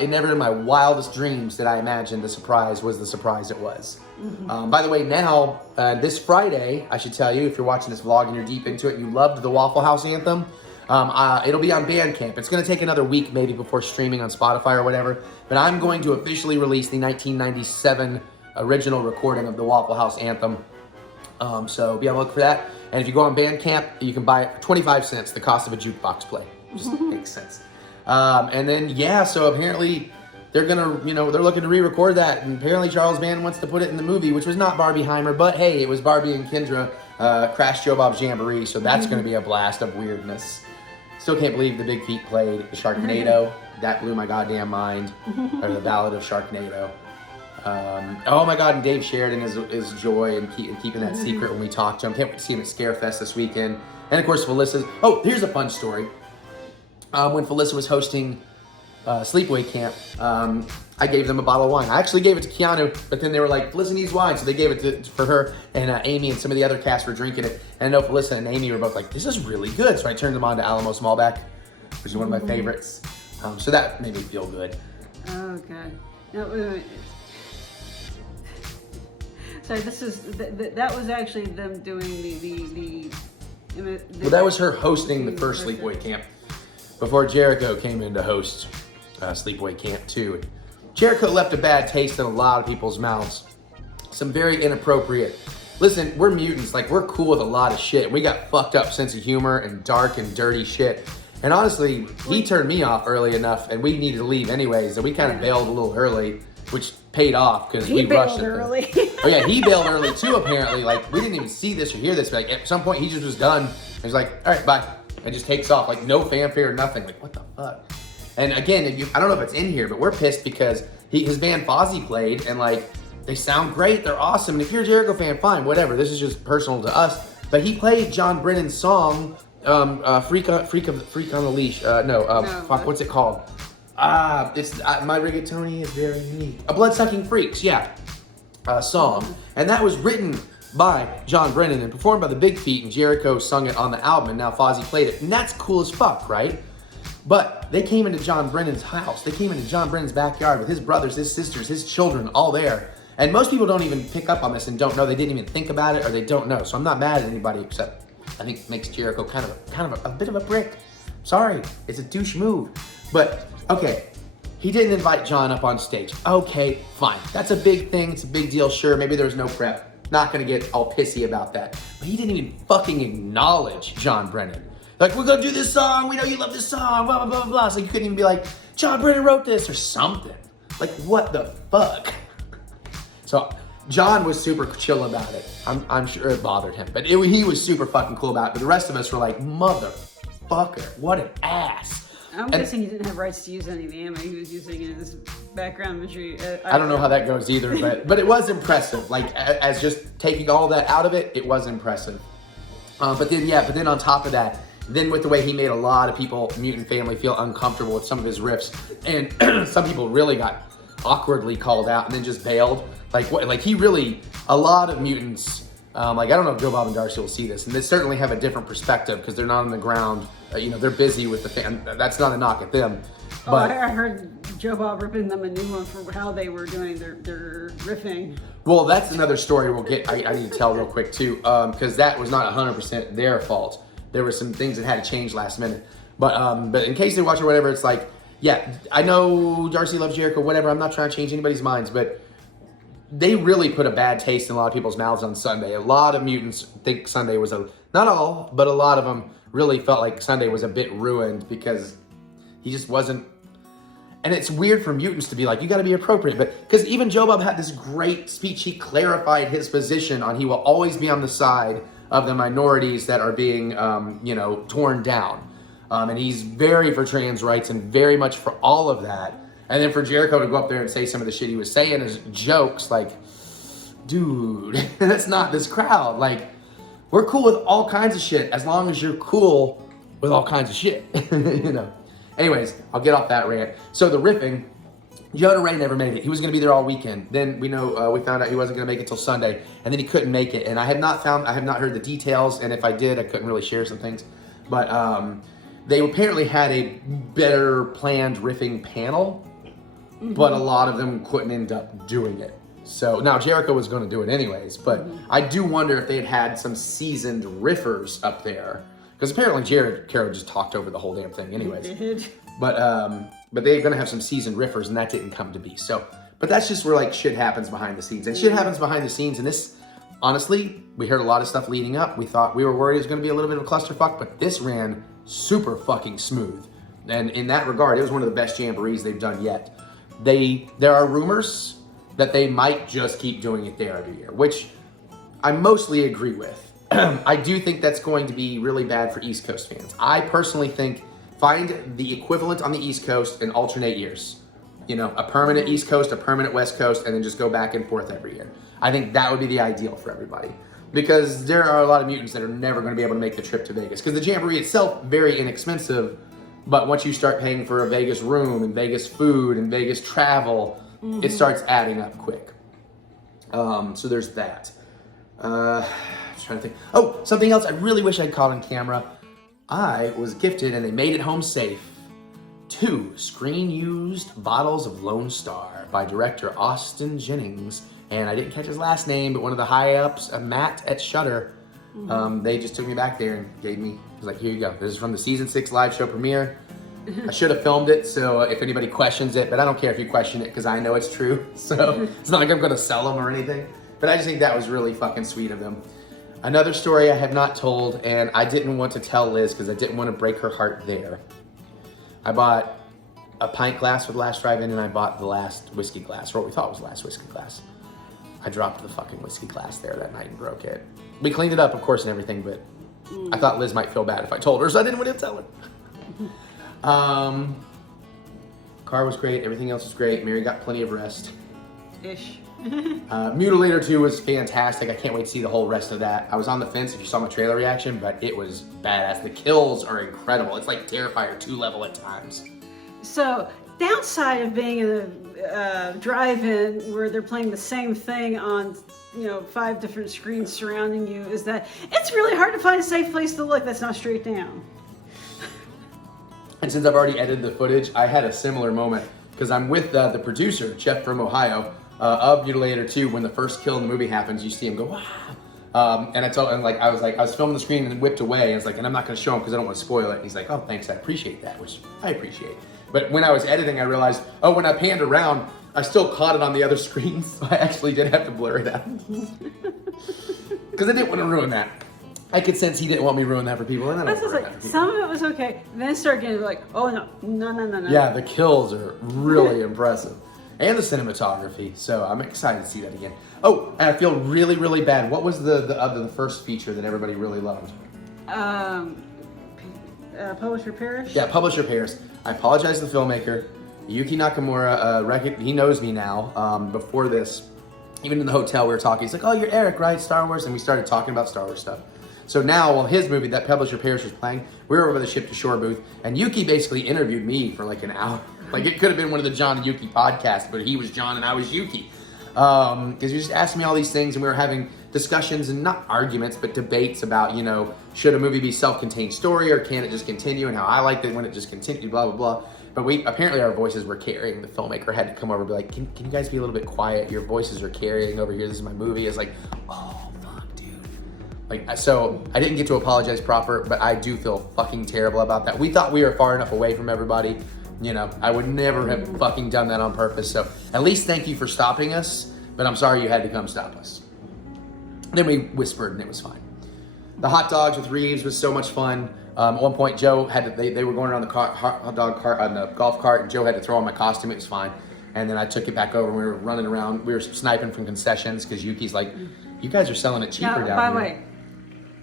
It never in my wildest dreams did I imagine the surprise was the surprise it was. By the way, now, this Friday, I should tell you, if you're watching this vlog and you're deep into it and you loved the Waffle House anthem, it'll be on Bandcamp. It's going to take another week maybe before streaming on Spotify or whatever, but I'm going to officially release the 1997 original recording of the Waffle House anthem. So be on the look for that. And if you go on Bandcamp, you can buy it for 25 cents, the cost of a jukebox play. Just makes sense. And then, yeah, so apparently they're gonna, you know, they're looking to re-record that. And apparently Charles Band wants to put it in the movie, which was not Barbie Heimer, but hey, it was Barbie and Kendra, Crash Joe Bob's Jamboree. So that's gonna be a blast of weirdness. Still can't believe the Big Feet played the Sharknado. That blew my goddamn mind. Or the Ballad of Sharknado. Oh my God, and Dave Sheridan is joy and keeping that secret when we talk to him. Can't wait to see him at Scarefest this weekend. And of course, Felissa's. Oh, here's a fun story. When Felissa was hosting Sleepaway Camp, I gave them a bottle of wine. I actually gave it to Keanu, but then they were like, Felissa needs wine, so they gave it for her, and Amy and some of the other cast were drinking it. And I know Felissa and Amy were both like, this is really good. So I turned them on to Alamo Smallback, which is one of my favorites. So that made me feel good. Okay. No, wait a minute. Sorry, this is that was actually them doing the Well, that was her hosting the first Sleepaway Camp before Jericho came in to host Sleepaway Camp 2. Jericho left a bad taste in a lot of people's mouths. Some very inappropriate. Listen, we're mutants. Like, we're cool with a lot of shit. We got fucked up sense of humor and dark and dirty shit. And honestly, he turned me off early enough, and we needed to leave anyways. And we kind of bailed a little early, which paid off because we rushed it. Early. Oh yeah, he bailed early too. Apparently, like we didn't even see this or hear this. But like at some point, he just was done. He was like, "All right, bye," and just takes off. Like no fanfare, nothing. Like what the fuck? And again, I don't know if it's in here, but we're pissed because his band Fozzy played, and like they sound great, they're awesome. And if you're a Jericho fan, fine, whatever. This is just personal to us. But he played John Brennan's song, "Freak on the Leash." Fuck, what's it called? It's my rigatoni is very unique. A Bloodsucking Freaks, yeah, song, and that was written by John Brennan and performed by the Big Feet, and Jericho sung it on the album, and now Fozzy played it, and that's cool as fuck, right? But they came into John Brennan's house, they came into John Brennan's backyard with his brothers, his sisters, his children, all there, and most people don't even pick up on this and don't know, they didn't even think about it, or they don't know, so I'm not mad at anybody except I think it makes Jericho kind of a bit of a prick. Sorry, it's a douche move, but okay, he didn't invite John up on stage. Okay, fine. That's a big thing. It's a big deal. Sure, maybe there was no prep. Not gonna get all pissy about that. But he didn't even fucking acknowledge John Brennan. Like, we're gonna do this song. We know you love this song. Blah, blah, blah, blah. So you couldn't even be like, John Brennan wrote this or something. Like, what the fuck? So John was super chill about it. I'm sure it bothered him. But he was super fucking cool about it. But the rest of us were like, motherfucker, what an ass. I'm guessing he didn't have rights to use any of the ammo he was using in his background imagery. I don't know how that goes either, but it was impressive. Like, as just taking all that out of it, it was impressive. But then on top of that, then with the way he made a lot of people, Mutant family, feel uncomfortable with some of his riffs, and some people really got awkwardly called out and then just bailed. Like he really, a lot of mutants, like I don't know if Joe Bob and Darcy will see this, and they certainly have a different perspective because they're not on the ground. They're busy with the fan. That's not a knock at them. But I heard Joe Bob ripping them a new one for how they were doing their riffing. Well, that's another story we'll get. I need to tell real quick too, because that was not 100% their fault. There were some things that had to change last minute. But in case they watch or whatever, it's like, yeah, I know Darcy loves Jericho, whatever. I'm not trying to change anybody's minds, but they really put a bad taste in a lot of people's mouths on Sunday. A lot of mutants think Sunday was not all, but a lot of them really felt like Sunday was a bit ruined because he just wasn't. And it's weird for mutants to be like, you got to be appropriate. But because even Joe Bob had this great speech, he clarified his position on he will always be on the side of the minorities that are being, torn down. And he's very for trans rights and very much for all of that. And then for Jericho to go up there and say some of the shit he was saying as jokes, like, dude, that's not this crowd. Like, we're cool with all kinds of shit as long as you're cool with all kinds of shit, Anyways, I'll get off that rant. So the riffing, Jonah Ray never made it. He was going to be there all weekend. Then we found out he wasn't going to make it till Sunday, and then he couldn't make it. And I have not heard the details, and if I did, I couldn't really share some things. But they apparently had a better planned riffing panel, but a lot of them couldn't end up doing it. So now Jericho was going to do it anyways, but I do wonder if they'd had some seasoned riffers up there. Because apparently Jericho just talked over the whole damn thing anyways. They did. But they're going to have some seasoned riffers, and that didn't come to be. So, but that's just where like shit happens behind the scenes. And shit happens behind the scenes. And this, honestly, we heard a lot of stuff leading up. We were worried it was going to be a little bit of a clusterfuck, but this ran super fucking smooth. And in that regard, it was one of the best jamborees they've done yet. There are rumors that they might just keep doing it there every year, which I mostly agree with. I do think that's going to be really bad for East Coast fans. I personally think find the equivalent on the East Coast and alternate years. A permanent East Coast, a permanent West Coast, and then just go back and forth every year. I think that would be the ideal for everybody. Because there are a lot of mutants that are never going to be able to make the trip to Vegas. Because the Jamboree itself, very inexpensive, but once you start paying for a Vegas room and Vegas food and Vegas travel, it starts adding up quick. So there's that. Trying to think. Oh, something else I really wish I'd caught on camera. I was gifted, and they made it home safe, 2 screen-used bottles of Lone Star by director Austin Jennings. And I didn't catch his last name, but one of the high-ups, Matt at Shudder, they just took me back there and gave me, was like, here you go. This is from the season 6 live show premiere. I should have filmed it, so if anybody questions it, but I don't care if you question it because I know it's true. So it's not like I'm going to sell them or anything. But I just think that was really fucking sweet of them. Another story I have not told, and I didn't want to tell Liz because I didn't want to break her heart there. I bought a pint glass with Last Drive-In, and I bought the last whiskey glass, or what we thought was the last whiskey glass. I dropped the fucking whiskey glass there that night and broke it. We cleaned it up, of course, and everything, but I thought Liz might feel bad if I told her, so I didn't want to tell her. Car was great. Everything else was great. Mary got plenty of rest. Ish. Mutilator 2 was fantastic. I can't wait to see the whole rest of that. I was on the fence if you saw my trailer reaction, but it was badass. The kills are incredible. It's like Terrifier 2 level at times. So, downside of being in a drive-in where they're playing the same thing on 5 different screens surrounding you is that it's really hard to find a safe place to look that's not straight down. And since I've already edited the footage, I had a similar moment because I'm with the producer, Jeff from Ohio, of Mutilator 2. When the first kill in the movie happens, you see him go, wow. And I was filming the screen and whipped away. And I was like, and I'm not going to show him because I don't want to spoil it. And he's like, oh, thanks, I appreciate that, which I appreciate. But when I was editing, I realized, oh, when I panned around, I still caught it on the other screen, so I actually did have to blur it out. Because I didn't want to ruin that. I could sense he didn't want me to ruin that for people, and I don't ruin that for people. Some of it was okay. Then it started getting like, oh no. Yeah, the kills are really impressive. And the cinematography, so I'm excited to see that again. Oh, and I feel really, really bad. What was the first feature that everybody really loved? Publisher Parish? Yeah, Publisher Pairs. I apologize to the filmmaker. Yuki Nakamura, he knows me now. Before this, even in the hotel we were talking, he's like, oh, you're Eric, right? Star Wars? And we started talking about Star Wars stuff. So now, while his movie, that Publisher Parish, was playing, we were over by the Ship to Shore booth, and Yuki basically interviewed me for like an hour. Like, it could have been one of the John and Yuki podcasts, but he was John and I was Yuki. Because he just asked me all these things, and we were having discussions, and not arguments, but debates about, you know, should a movie be self-contained story, or can it just continue, and how I liked it when it just continued, blah, blah, blah. But apparently our voices were carrying. The filmmaker had to come over and be like, can you guys be a little bit quiet? Your voices are carrying over here. This is my movie. It's like, oh, fuck, dude. Like, so I didn't get to apologize proper, but I do feel fucking terrible about that. We thought we were far enough away from everybody. You know, I would never have fucking done that on purpose. So at least thank you for stopping us, but I'm sorry you had to come stop us. Then we whispered and it was fine. The hot dogs with Reeves was so much fun. At one point, Joe had to, they were going around the hot dog cart on the golf cart, and Joe had to throw on my costume. It was fine. And then I took it back over, and we were running around. We were sniping from concessions because Yuki's like, you guys are selling it cheaper down here. By the way,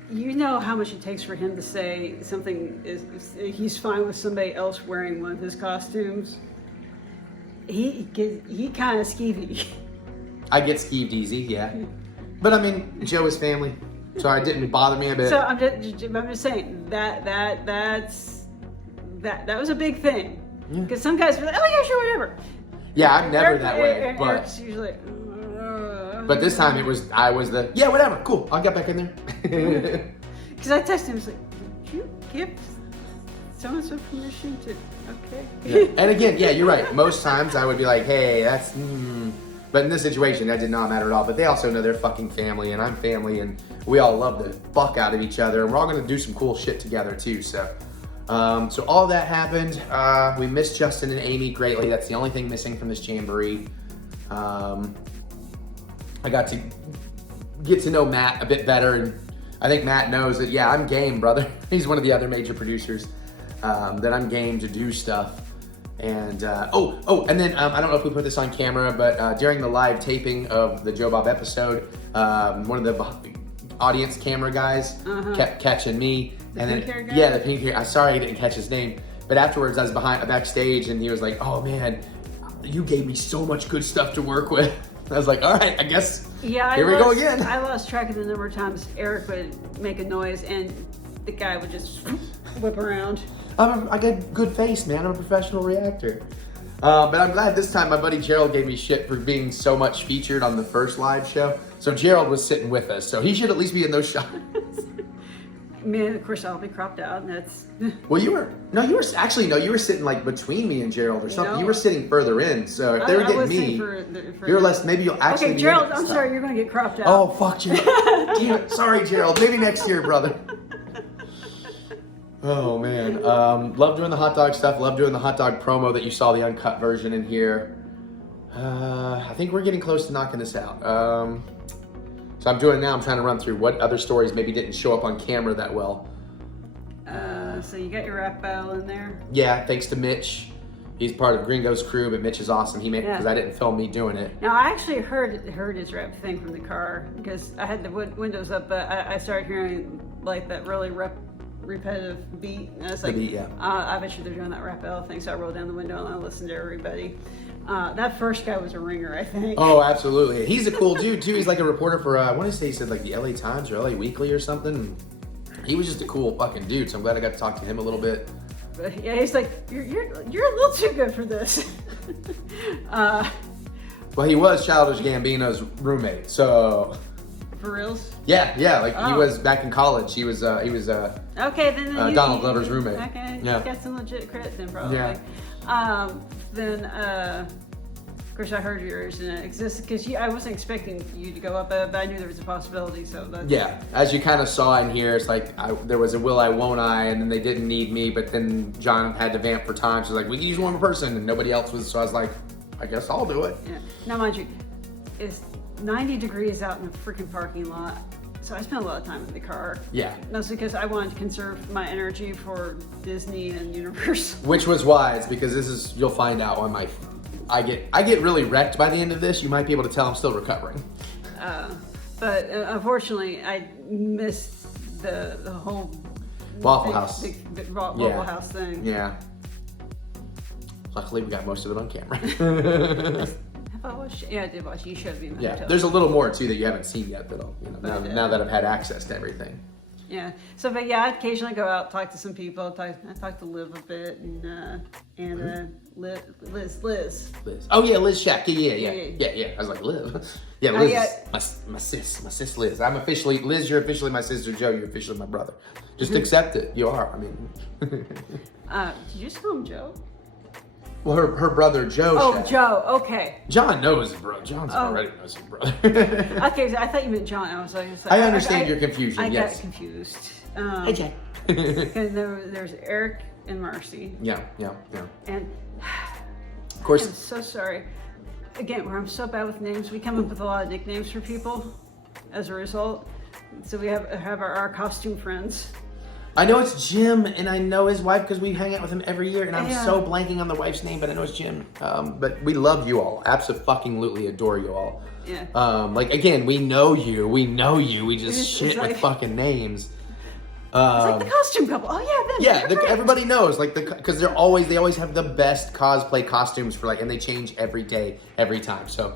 you know how much it takes for him to say something he's fine with somebody else wearing one of his costumes. He kind of skeevy. I get skeeved easy, yeah. But I mean, Joe is family. So it didn't bother me a bit. So I'm just saying that was a big thing. Because some guys were like, oh yeah, sure, whatever. Yeah, I'm never that way. Eric's usually. But this time I was the yeah, whatever, cool. I'll get back in there. Because I texted him, I was like, did you give so-and-so permission to? Okay. Yeah. And again, yeah, you're right. Most times I would be like, hey, that's. But in this situation, that did not matter at all. But they also know they're fucking family, and I'm family, and we all love the fuck out of each other, and we're all gonna do some cool shit together too. So, so all that happened. We missed Justin and Amy greatly. That's the only thing missing from this jamboree. I got to get to know Matt a bit better, and I think Matt knows that. Yeah, I'm game, brother. He's one of the other major producers. That I'm game to do stuff. And and then I don't know if we put this on camera, but during the live taping of the Joe Bob episode, one of the audience camera guys kept catching me. The pink hair guy? Yeah, the pink hair. I'm sorry I didn't catch his name, but afterwards I was backstage, and he was like, "Oh man, you gave me so much good stuff to work with." I was like, "All right, I guess." Yeah, here we go again. I lost track of the number of times Eric would make a noise, and the guy would just whip around. I got a good face, man. I'm a professional reactor. But I'm glad this time my buddy Gerald gave me shit for being so much featured on the first live show. So Gerald was sitting with us, so he should at least be in those shots. Man, of course I'll be cropped out, and that's. Well, you were sitting like between me and Gerald or something. You were sitting further in, so if they were getting me, you're less. Maybe you'll actually. Okay, Gerald, I'm sorry, you're gonna get cropped out. Oh fuck you! Damn it. Sorry, Gerald. Maybe next year, brother. Oh man, love doing the hot dog stuff. Love doing the hot dog promo that you saw the uncut version in here. I think we're getting close to knocking this out. So I'm trying to run through what other stories maybe didn't show up on camera that well. So you got your rap battle in there? Yeah, thanks to Mitch. He's part of Gringo's crew, but Mitch is awesome. He made because I didn't film me doing it. Now I actually heard his rap thing from the car because I had the windows up, but I started hearing like that really repetitive beat, and I was like, I bet you they're doing that rap battle thing. So I rolled down the window and I listened to everybody. That first guy was a ringer, I think. Oh, absolutely. He's a cool dude too. He's like a reporter for I want to say he said like the LA Times or LA Weekly or something. He was just a cool fucking dude. So I'm glad I got to talk to him a little bit. But yeah, he's like, you're a little too good for this. Well, he was Childish Gambino's roommate, so. For reals? Yeah, like he was back in college. He was okay, then Donald Glover's roommate. Okay, yeah, got some legit credit then probably. Yeah. Then of course I heard yours and it exists because I wasn't expecting you to go up, but I knew there was a possibility. So that's as you kind of saw in here, it's like there was a will I won't I, and then they didn't need me, but then John had to vamp for time, so like we can use one more person, and nobody else was. So I was like, I guess I'll do it. Yeah. Now mind you, it's 90 degrees out in the freaking parking lot. So I spent a lot of time in the car. Yeah. Mostly because I wanted to conserve my energy for Disney and Universal. Which was wise, because you'll find out on I get really wrecked by the end of this. You might be able to tell I'm still recovering. But unfortunately, I missed the whole Waffle House. Big Waffle House thing. Yeah. Luckily, we got most of it on camera. Have I watched? Yeah, I did watch. You showed me. In the Yeah, hotel. there's a little more too that you haven't seen yet. That now that I've had access to everything. Yeah. So, but yeah, I occasionally go out, talk to some people. I talk to Liv a bit, and Liz. Oh yeah, Liz Shack. Yeah. I was like Liv. Yeah, Liz. My sis Liz. I'm officially Liz. You're officially my sister. Joe, you're officially my brother. Just accept it. You are. I mean. Did you just call him Joe? Well, her brother Joe. Oh, Shack. Joe. Okay. John knows his brother. John's already knows his brother. Okay, I thought you meant John. I was like, I understand your confusion. I yes. got confused. Okay. Because there's Eric and Marcy. Yeah. And of course. I'm so sorry. Again, where I'm so bad with names, we come up with a lot of nicknames for people as a result. So we have our costume friends. I know it's Jim, and I know his wife because we hang out with him every year, and I'm so blanking on the wife's name, but I know it's Jim. But we love you all. Absolutely adore you all. Yeah. Like, again, we know you. We just shit with fucking names. It's like the costume couple. Oh yeah, them. Everybody knows, like because they always have the best cosplay costumes for and they change every day, every time. So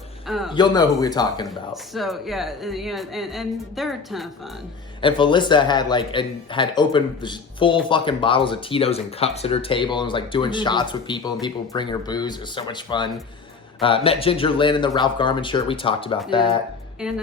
you'll know who we're talking about. So and they're a ton of fun. And Felissa had opened full fucking bottles of Tito's and cups at her table and was doing shots with people, and people bring her booze. It was so much fun. Met Ginger Lynn in the Ralph Garman shirt. We talked about that. And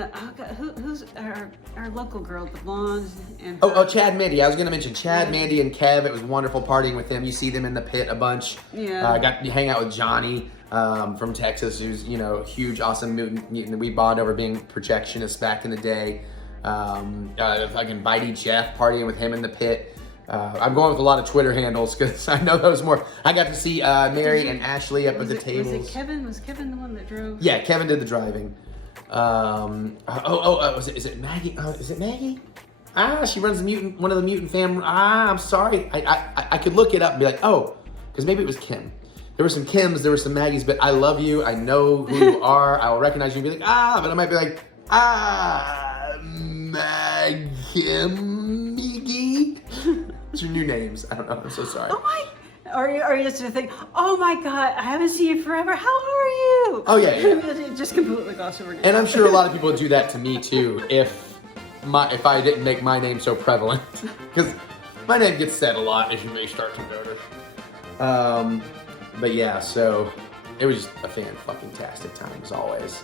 who's our local girl, the blonde? And Chad Mandy. I was gonna mention Chad, Mandy, and Kev. It was wonderful partying with them. You see them in the pit a bunch. Yeah. I got to hang out with Johnny from Texas, who's huge, awesome mutant. We bond over being projectionists back in the day. Fucking Bitey Jeff partying with him in the pit. I'm going with a lot of Twitter handles because I know those more. I got to see Mary and Ashley up at the tables. Was Kevin the one that drove? Yeah, Kevin did the driving. Is it Maggie? Is it Maggie? She runs one of the Mutant Fam. I'm sorry. I could look it up and be like, because maybe it was Kim. There were some Kims, there were some Maggies, but I love you. I know who you are. I will recognize you and be like, but I might be like, Maggie. What's your new names? I don't know. I'm so sorry. Oh my. Are you just gonna think, oh my god, I haven't seen you forever. How are you? Oh yeah. Just completely gloss over. And I'm sure a lot of people would do that to me too if I didn't make my name so prevalent, because my name gets said a lot, as you may start to notice. But yeah, so it was just a fan-fucking-tastic time as always,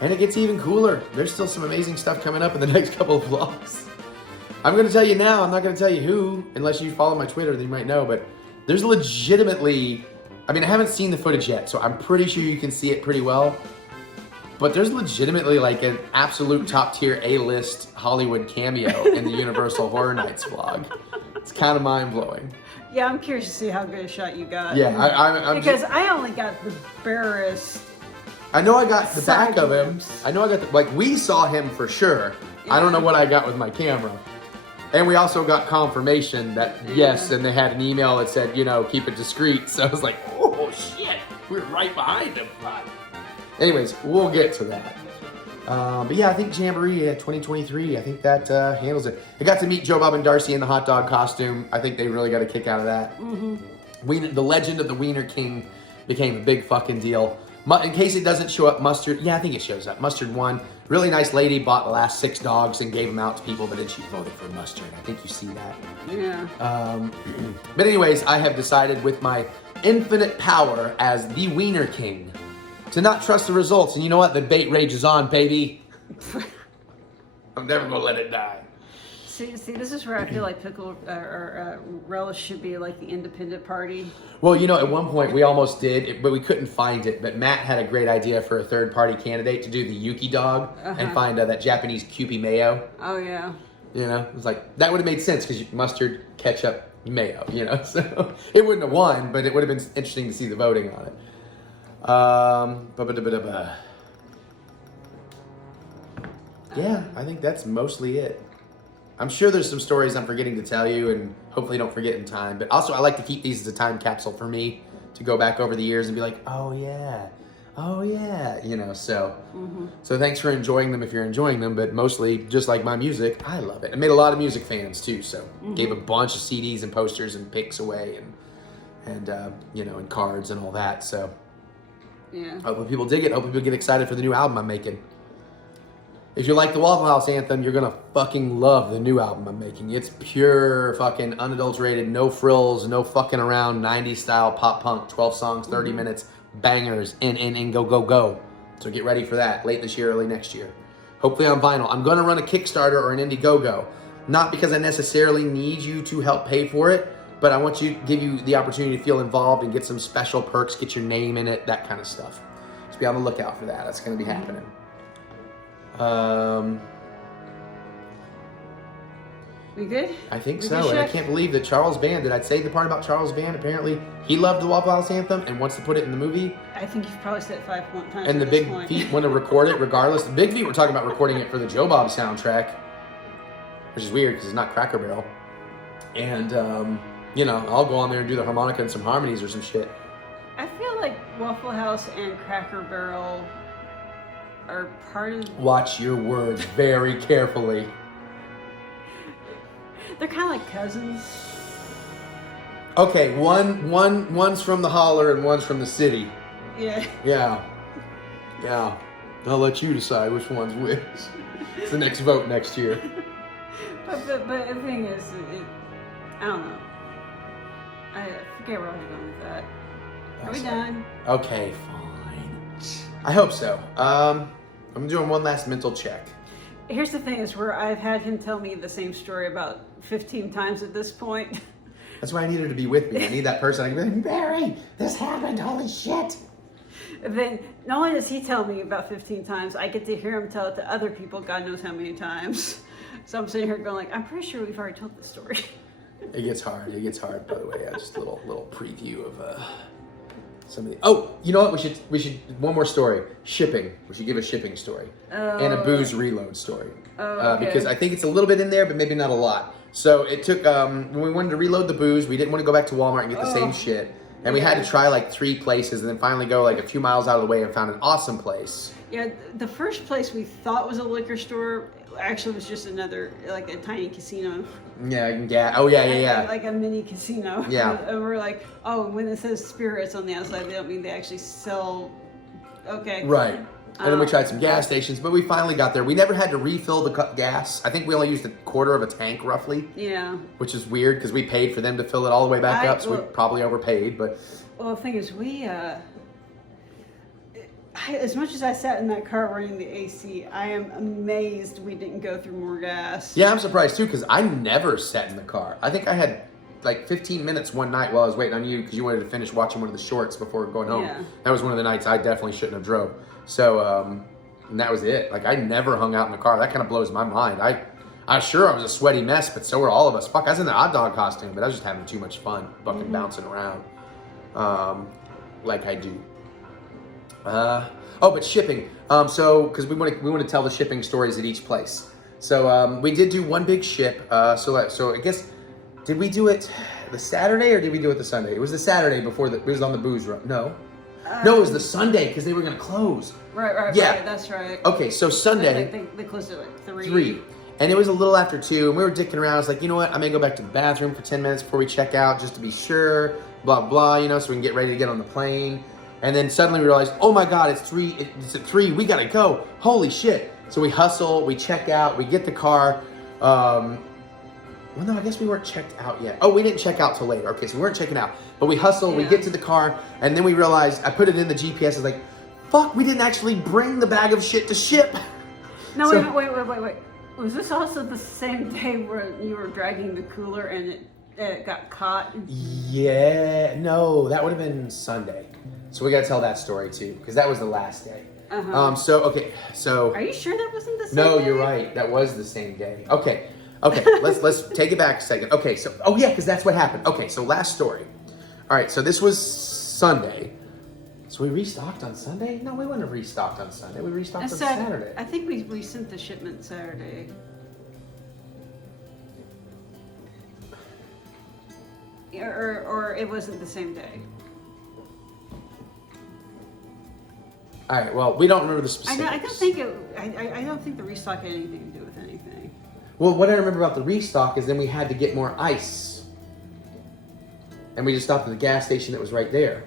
and it gets even cooler. There's still some amazing stuff coming up in the next couple of vlogs. I'm gonna tell you now. I'm not gonna tell you who, unless you follow my Twitter, then you might know, but. There's legitimately, I haven't seen the footage yet, so I'm pretty sure you can see it pretty well. But there's legitimately an absolute top tier A-list Hollywood cameo in the Universal Horror Nights vlog. It's kind of mind blowing. Yeah, I'm curious to see how good a shot you got. Yeah, I'm because I only got the barest. I know I got the back of him. I know I got we saw him for sure. Yeah. I don't know what I got with my camera. And we also got confirmation that yes, and they had an email that said, keep it discreet. So I was like, oh shit, we're right behind him. Anyways, we'll get to that. But yeah, I think Jamboree 2023, I think that handles it. I got to meet Joe Bob and Darcy in the hot dog costume. I think they really got a kick out of that. The legend of the Wiener King became a big fucking deal. In case it doesn't show up, Mustard, yeah, I think it shows up. Mustard won. Really nice lady bought the last 6 dogs and gave them out to people, but then she voted for Mustard. I think you see that. Yeah. But anyways, I have decided with my infinite power as the Wiener King to not trust the results. And you know what? The debate rages on, baby. I'm never gonna let it die. See, this is where I feel like Pickle or Relish should be like the independent party. Well, at one point we almost did, but we couldn't find it. But Matt had a great idea for a third-party candidate to do the Yuki dog and find that Japanese Kewpie mayo. Oh, yeah. It was like, that would have made sense because mustard, ketchup, mayo, So it wouldn't have won, but it would have been interesting to see the voting on it. Yeah, I think that's mostly it. I'm sure there's some stories I'm forgetting to tell you and hopefully don't forget in time. But also I like to keep these as a time capsule for me to go back over the years and be like, oh yeah, oh yeah, you know, so. So thanks for enjoying them if you're enjoying them, but mostly, just like my music, I love it. I made a lot of music fans too, so gave a bunch of CDs and posters and pics away and you know, and cards and all that, so. Yeah. Hopefully people dig it. Hopefully people get excited for the new album I'm making. If you like the Waffle House anthem, you're gonna fucking love the new album I'm making. It's pure fucking unadulterated, no frills, no fucking around, 90s style pop punk, 12 songs, 30 minutes, bangers, in, go, go, go. So get ready for that late this year, early next year. Hopefully on vinyl. I'm gonna run a Kickstarter or an Indiegogo. Not because I necessarily need you to help pay for it, but I want to give you the opportunity to feel involved and get some special perks, get your name in it, that kind of stuff. So be on the lookout for that. That's gonna be happening. We good? I think We so, good, and I Chef? can't believe that Charles Band, did I say the part about Charles Band? Apparently, he loved the Waffle House anthem and wants to put it in the movie. I think you've probably said it 5 times. And the at this Big point. Feet want to record it regardless. The Big Feet were talking about recording it for the Joe Bob soundtrack, which is weird because it's not Cracker Barrel. And, you know, I'll go on there and do the harmonica and some harmonies or some shit. I feel like Waffle House and Cracker Barrel are part of. Watch your words very carefully. They're kind of like cousins. Okay, one's from the holler and one's from the city. Yeah. Yeah. I'll let you decide which one's which. It's the next vote next year. But the thing is, I don't know. I forget where I was going with that. Are we done? Okay, fine. I hope so. I'm doing one last mental check. Here's the thing is where I've had him tell me the same story about 15 times at this point. That's why I need her to be with me. I need that person. I can be like, Barry, this happened, holy shit. And then not only does he tell me about 15 times, I get to hear him tell it to other people God knows how many times. So I'm sitting here going like, I'm pretty sure we've already told this story. It gets hard. It gets hard, by the way. Just a little preview of some of the... Oh, you know what? We should one more story. Shipping. We should give a shipping story. And a booze reload story. Okay. Because I think it's a little bit in there, but maybe not a lot. So it took, when we wanted to reload the booze, we didn't want to go back to Walmart and get the same shit. And we had to try like 3 places and then finally go like a few miles out of the way and found an awesome place. Yeah, the first place we thought was a liquor store actually was just another, like a tiny casino. Yeah. Oh, yeah. Like a mini casino. Yeah. And we're like, oh, when it says spirits on the outside, they don't mean they actually sell. Okay. Right. And then we tried some gas stations, but we finally got there. We never had to refill the gas. I think we only used a quarter of a tank, roughly. Yeah. Which is weird because we paid for them to fill it all the way back up, so we probably overpaid. But well, the thing is, as much as I sat in that car running the AC, I am amazed we didn't go through more gas. yeah, I'm surprised too because I never sat in the car. I think I had like 15 minutes one night while I was waiting on you because you wanted to finish watching one of the shorts before going home. Yeah. That was one of the nights I definitely shouldn't have drove. So, and that was it. Like I never hung out in the car. That kind of blows my mind. I was sure I was a sweaty mess, but so were all of us. Fuck, I was in the hot dog costume, but I was just having too much fun, fucking bouncing around, like I do. But shipping. So, because we want to tell the shipping stories at each place. So, we did do one big ship. So I guess, did we do it the Saturday or did we do it the Sunday? It was the Saturday before it was on the booze run. No, it was the Sunday because they were gonna close. Right. Yeah. Right, that's right. Okay, so Sunday. They closed at like 3. 3. And it was a little after 2, and we were dicking around. I was like, you know what? I'm gonna go back to the bathroom for 10 minutes before we check out, just to be sure. Blah blah, so we can get ready to get on the plane. And then suddenly we realized, oh my God, it's 3. It's at 3. We gotta go. Holy shit! So we hustle. We check out. We get the car. Well, no, I guess we weren't checked out yet. Oh, we didn't check out till later. Okay, so we weren't checking out. But we hustle, we get to the car, and then we realized, I put it in the GPS, it's like, fuck, we didn't actually bring the bag of shit to ship. No, so, wait. Was this also the same day where you were dragging the cooler and it got caught? Yeah, no, that would have been Sunday. So we gotta tell that story too, because that was the last day. So. Are you sure that wasn't the same No, day? you're right. That was the same day. Okay, let's take it back a second. Okay, so, because that's what happened. Okay, so last story. All right, so this was Sunday. So we restocked on Sunday? No, we wouldn't have restocked on Sunday. We restocked on Saturday. I think we sent the shipment Saturday. Or it wasn't the same day. All right. Well, we don't remember the specifics. I don't think it. I don't think the restock had anything to do with anything. Well, what I remember about the restock is then we had to get more ice, and we just stopped at the gas station that was right there.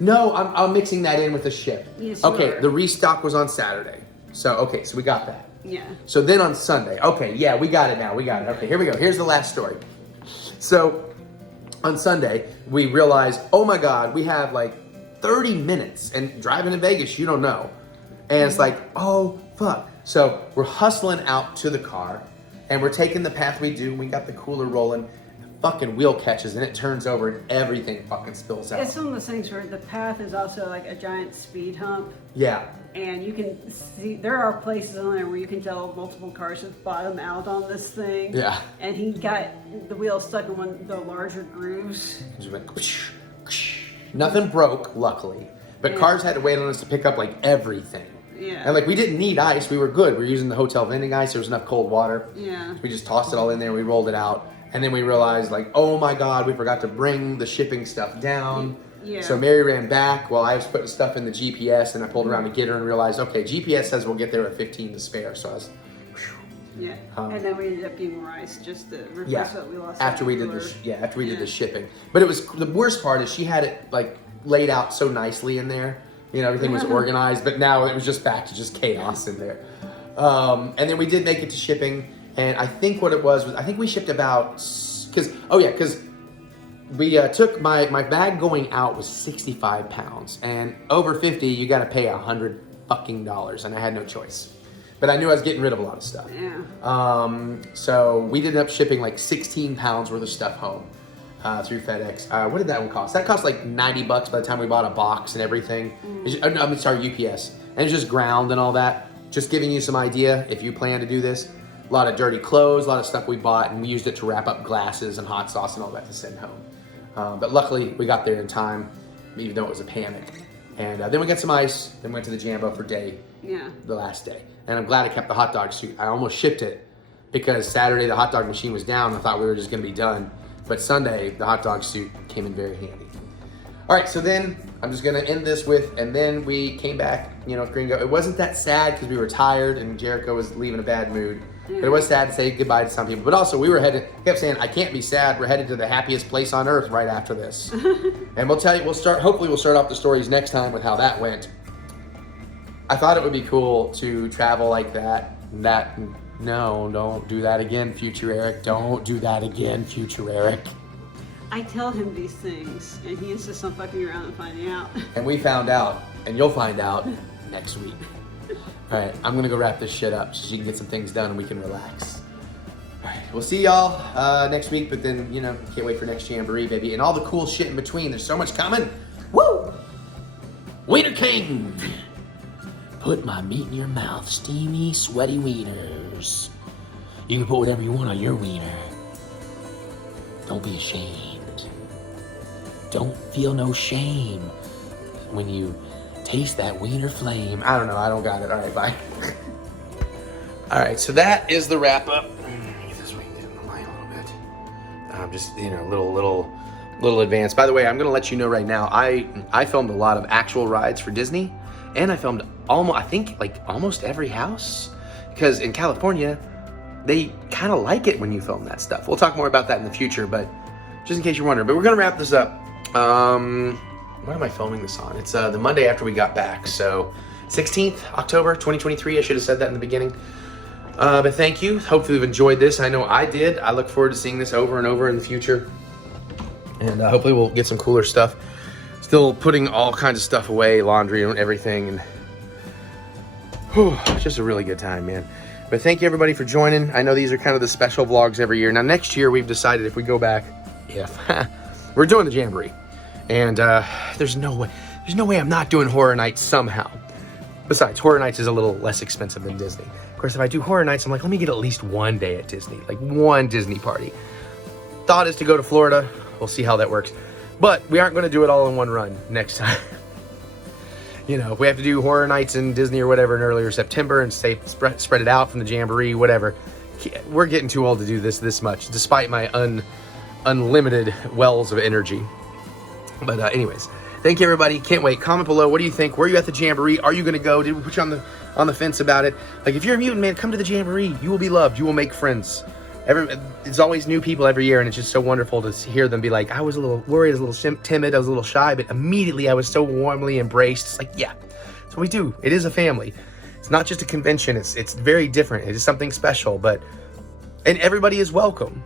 No, I'm mixing that in with the ship. Yes, you okay, are. the restock was on Saturday. So so we got that. Yeah. So then on Sunday, okay, yeah, we got it now. We got it. Okay, here we go. Here's the last story. So on Sunday, we realized, oh my God, we have like 30 minutes, and driving in Vegas, you don't know. And it's like, oh fuck. So we're hustling out to the car, and we're taking the path we do. We got the cooler rolling. Fucking wheel catches, and it turns over, and everything fucking spills out. It's one of those things where the path is also like a giant speed hump. Yeah. And you can see, there are places on there where you can tell multiple cars have bottomed out on this thing. Yeah. And he got the wheel stuck in one of the larger grooves. Just went, nothing broke, luckily. But Yeah. cars had to wait on us to pick up like everything. Yeah. And like we didn't need ice, we were good. We were using the hotel vending ice, there was enough cold water. Yeah. We just tossed it all in there, we rolled it out. And then we realized like, oh my God, we forgot to bring the shipping stuff down. Yeah. So Mary ran back while I was putting stuff in the GPS, and I pulled around to get her and realized, okay, GPS says we'll get there at 15 to spare. So I was, Yeah. And then we ended up getting more ice just to replace yeah, what we lost. after we did the the shipping. But it was, the worst part is she had it like laid out so nicely in there. You know, everything was organized, but now it was just back to just chaos in there. And then we did make it to shipping, and I think what it was I think we shipped about, because we took my bag going out was 65 pounds, and over 50 you got to pay $100 fucking, and I had no choice. But I knew I was getting rid of a lot of stuff. Yeah. So we ended up shipping like 16 pounds worth of stuff home through FedEx. What did that one cost? That cost like $90 by the time we bought a box and everything. I'm sorry, UPS. And it's just ground and all that. Just giving you some idea if you plan to do this. A lot of dirty clothes, a lot of stuff we bought, and we used it to wrap up glasses and hot sauce and all that to send home. But luckily, we got there in time, even though it was a panic. And then we got some ice, then went to the Jambo for the last day. And I'm glad I kept the hot dog suit. I almost shipped it because Saturday the hot dog machine was down. I thought we were just gonna be done. But Sunday, the hot dog suit came in very handy. All right, so then I'm just gonna end this with, and then we came back, with Gringo. It wasn't that sad because we were tired and Jericho was leaving a bad mood. But it was sad to say goodbye to some people. But also we were kept saying, I can't be sad. We're headed to the happiest place on earth right after this. And we'll tell you, hopefully we'll start off the stories next time with how that went. I thought it would be cool to travel like that. No, don't do that again, future Eric. Don't do that again, future Eric. I tell him these things, and he insists on fucking around and finding out. And we found out, and you'll find out next week. All right, I'm gonna go wrap this shit up so you can get some things done and we can relax. All right, we'll see y'all next week, but then, can't wait for next Jamboree, baby. And all the cool shit in between. There's so much coming. Woo! Wiener King! Put my meat in your mouth, steamy, sweaty wieners. You can put whatever you want on your wiener. Don't be ashamed. Don't feel no shame when you taste that wiener flame. I don't know, I don't got it. All right, bye. All right, so that is the wrap up. Get this way, get in the line a little bit. Just, little advance. By the way, I'm gonna let you know right now, I filmed a lot of actual rides for Disney, and I filmed almost every house, because in California, they kind of like it when you film that stuff. We'll talk more about that in the future, but just in case you're wondering. But we're gonna wrap this up. When am I filming this on? It's the Monday after we got back, so 16th October 2023. I should have said that in the beginning. But thank you. Hopefully you've enjoyed this. I know I did. I look forward to seeing this over and over in the future. And hopefully we'll get some cooler stuff. Still putting all kinds of stuff away, laundry and everything. And it's just a really good time, man. But thank you everybody for joining. I know these are kind of the special vlogs every year. Now next year we've decided if we go back, we're doing the Jamboree. And there's no way I'm not doing Horror Nights somehow. Besides, Horror Nights is a little less expensive than Disney. Of course, if I do Horror Nights, I'm like, let me get at least one day at Disney, like one Disney party. Thought is to go to Florida. We'll see how that works. But we aren't going to do it all in one run next time. If we have to do Horror Nights in Disney or whatever in earlier September and spread it out from the Jamboree, whatever. We're getting too old to do this much, despite my unlimited wells of energy. But anyways, Thank you, everybody. Can't wait. Comment below. What do you think? Were you at the Jamboree? Are you going to go? Did we put you on the fence about it? Like, if you're a mutant, man, come to the Jamboree. You will be loved. You will make friends. It's always new people every year, and it's just so wonderful to hear them be like, I was a little worried, I was a little timid, I was a little shy, but immediately I was so warmly embraced. It's like, yeah, that's what we do. It is a family. It's not just a convention. It's very different. It is something special, and everybody is welcome.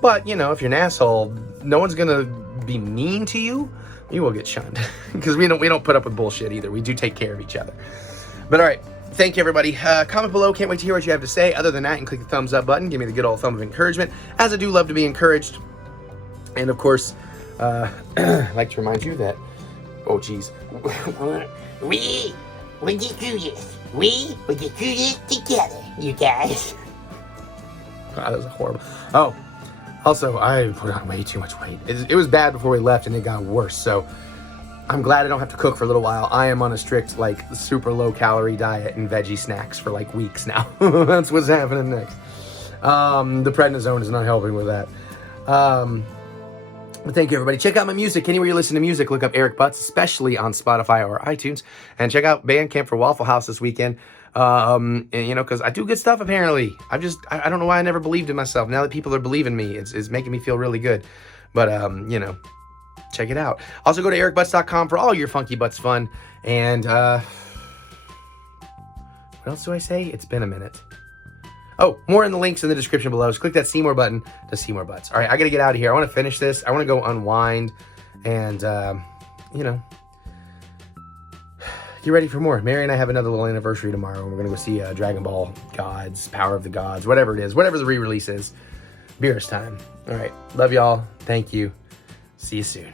But, you know, if you're an asshole, no one's gonna be mean to you. You will get shunned because we don't put up with bullshit either. We do take care of each other. But all right. Thank you, everybody. Comment below. Can't wait to hear what you have to say. Other than that, and click the thumbs up button. Give me the good old thumb of encouragement, as I do love to be encouraged. And of course, I'd like to remind you that, oh geez, We get through this. We will get through this together, you guys. Wow, that was horrible. Oh, also, I put on way too much weight. It was bad before we left, and it got worse. So I'm glad I don't have to cook for a little while. I am on a strict, like, super low-calorie diet and veggie snacks for, like, weeks now. That's what's happening next. The prednisone is not helping with that. But thank you, everybody. Check out my music. Anywhere you listen to music, look up EricButts, especially on Spotify or iTunes. And check out Bandcamp for Waffle House this weekend. And, you know, because I do good stuff, apparently. I don't know why I never believed in myself. Now that people are believing me, it's making me feel really good. But, you know, check it out. Also, go to TheEricButts.com for all your funky butts fun. And, what else do I say? It's been a minute. Oh, more in the links in the description below. Just click that see more button to see more butts. All right, I got to get out of here. I want to finish this. I want to go unwind and, you know, get ready for more. Mary and I have another little anniversary tomorrow, and we're going to go see Dragon Ball Gods, Power of the Gods, whatever it is, whatever the re-release is. Beer's time. All right, love y'all. Thank you. See you soon.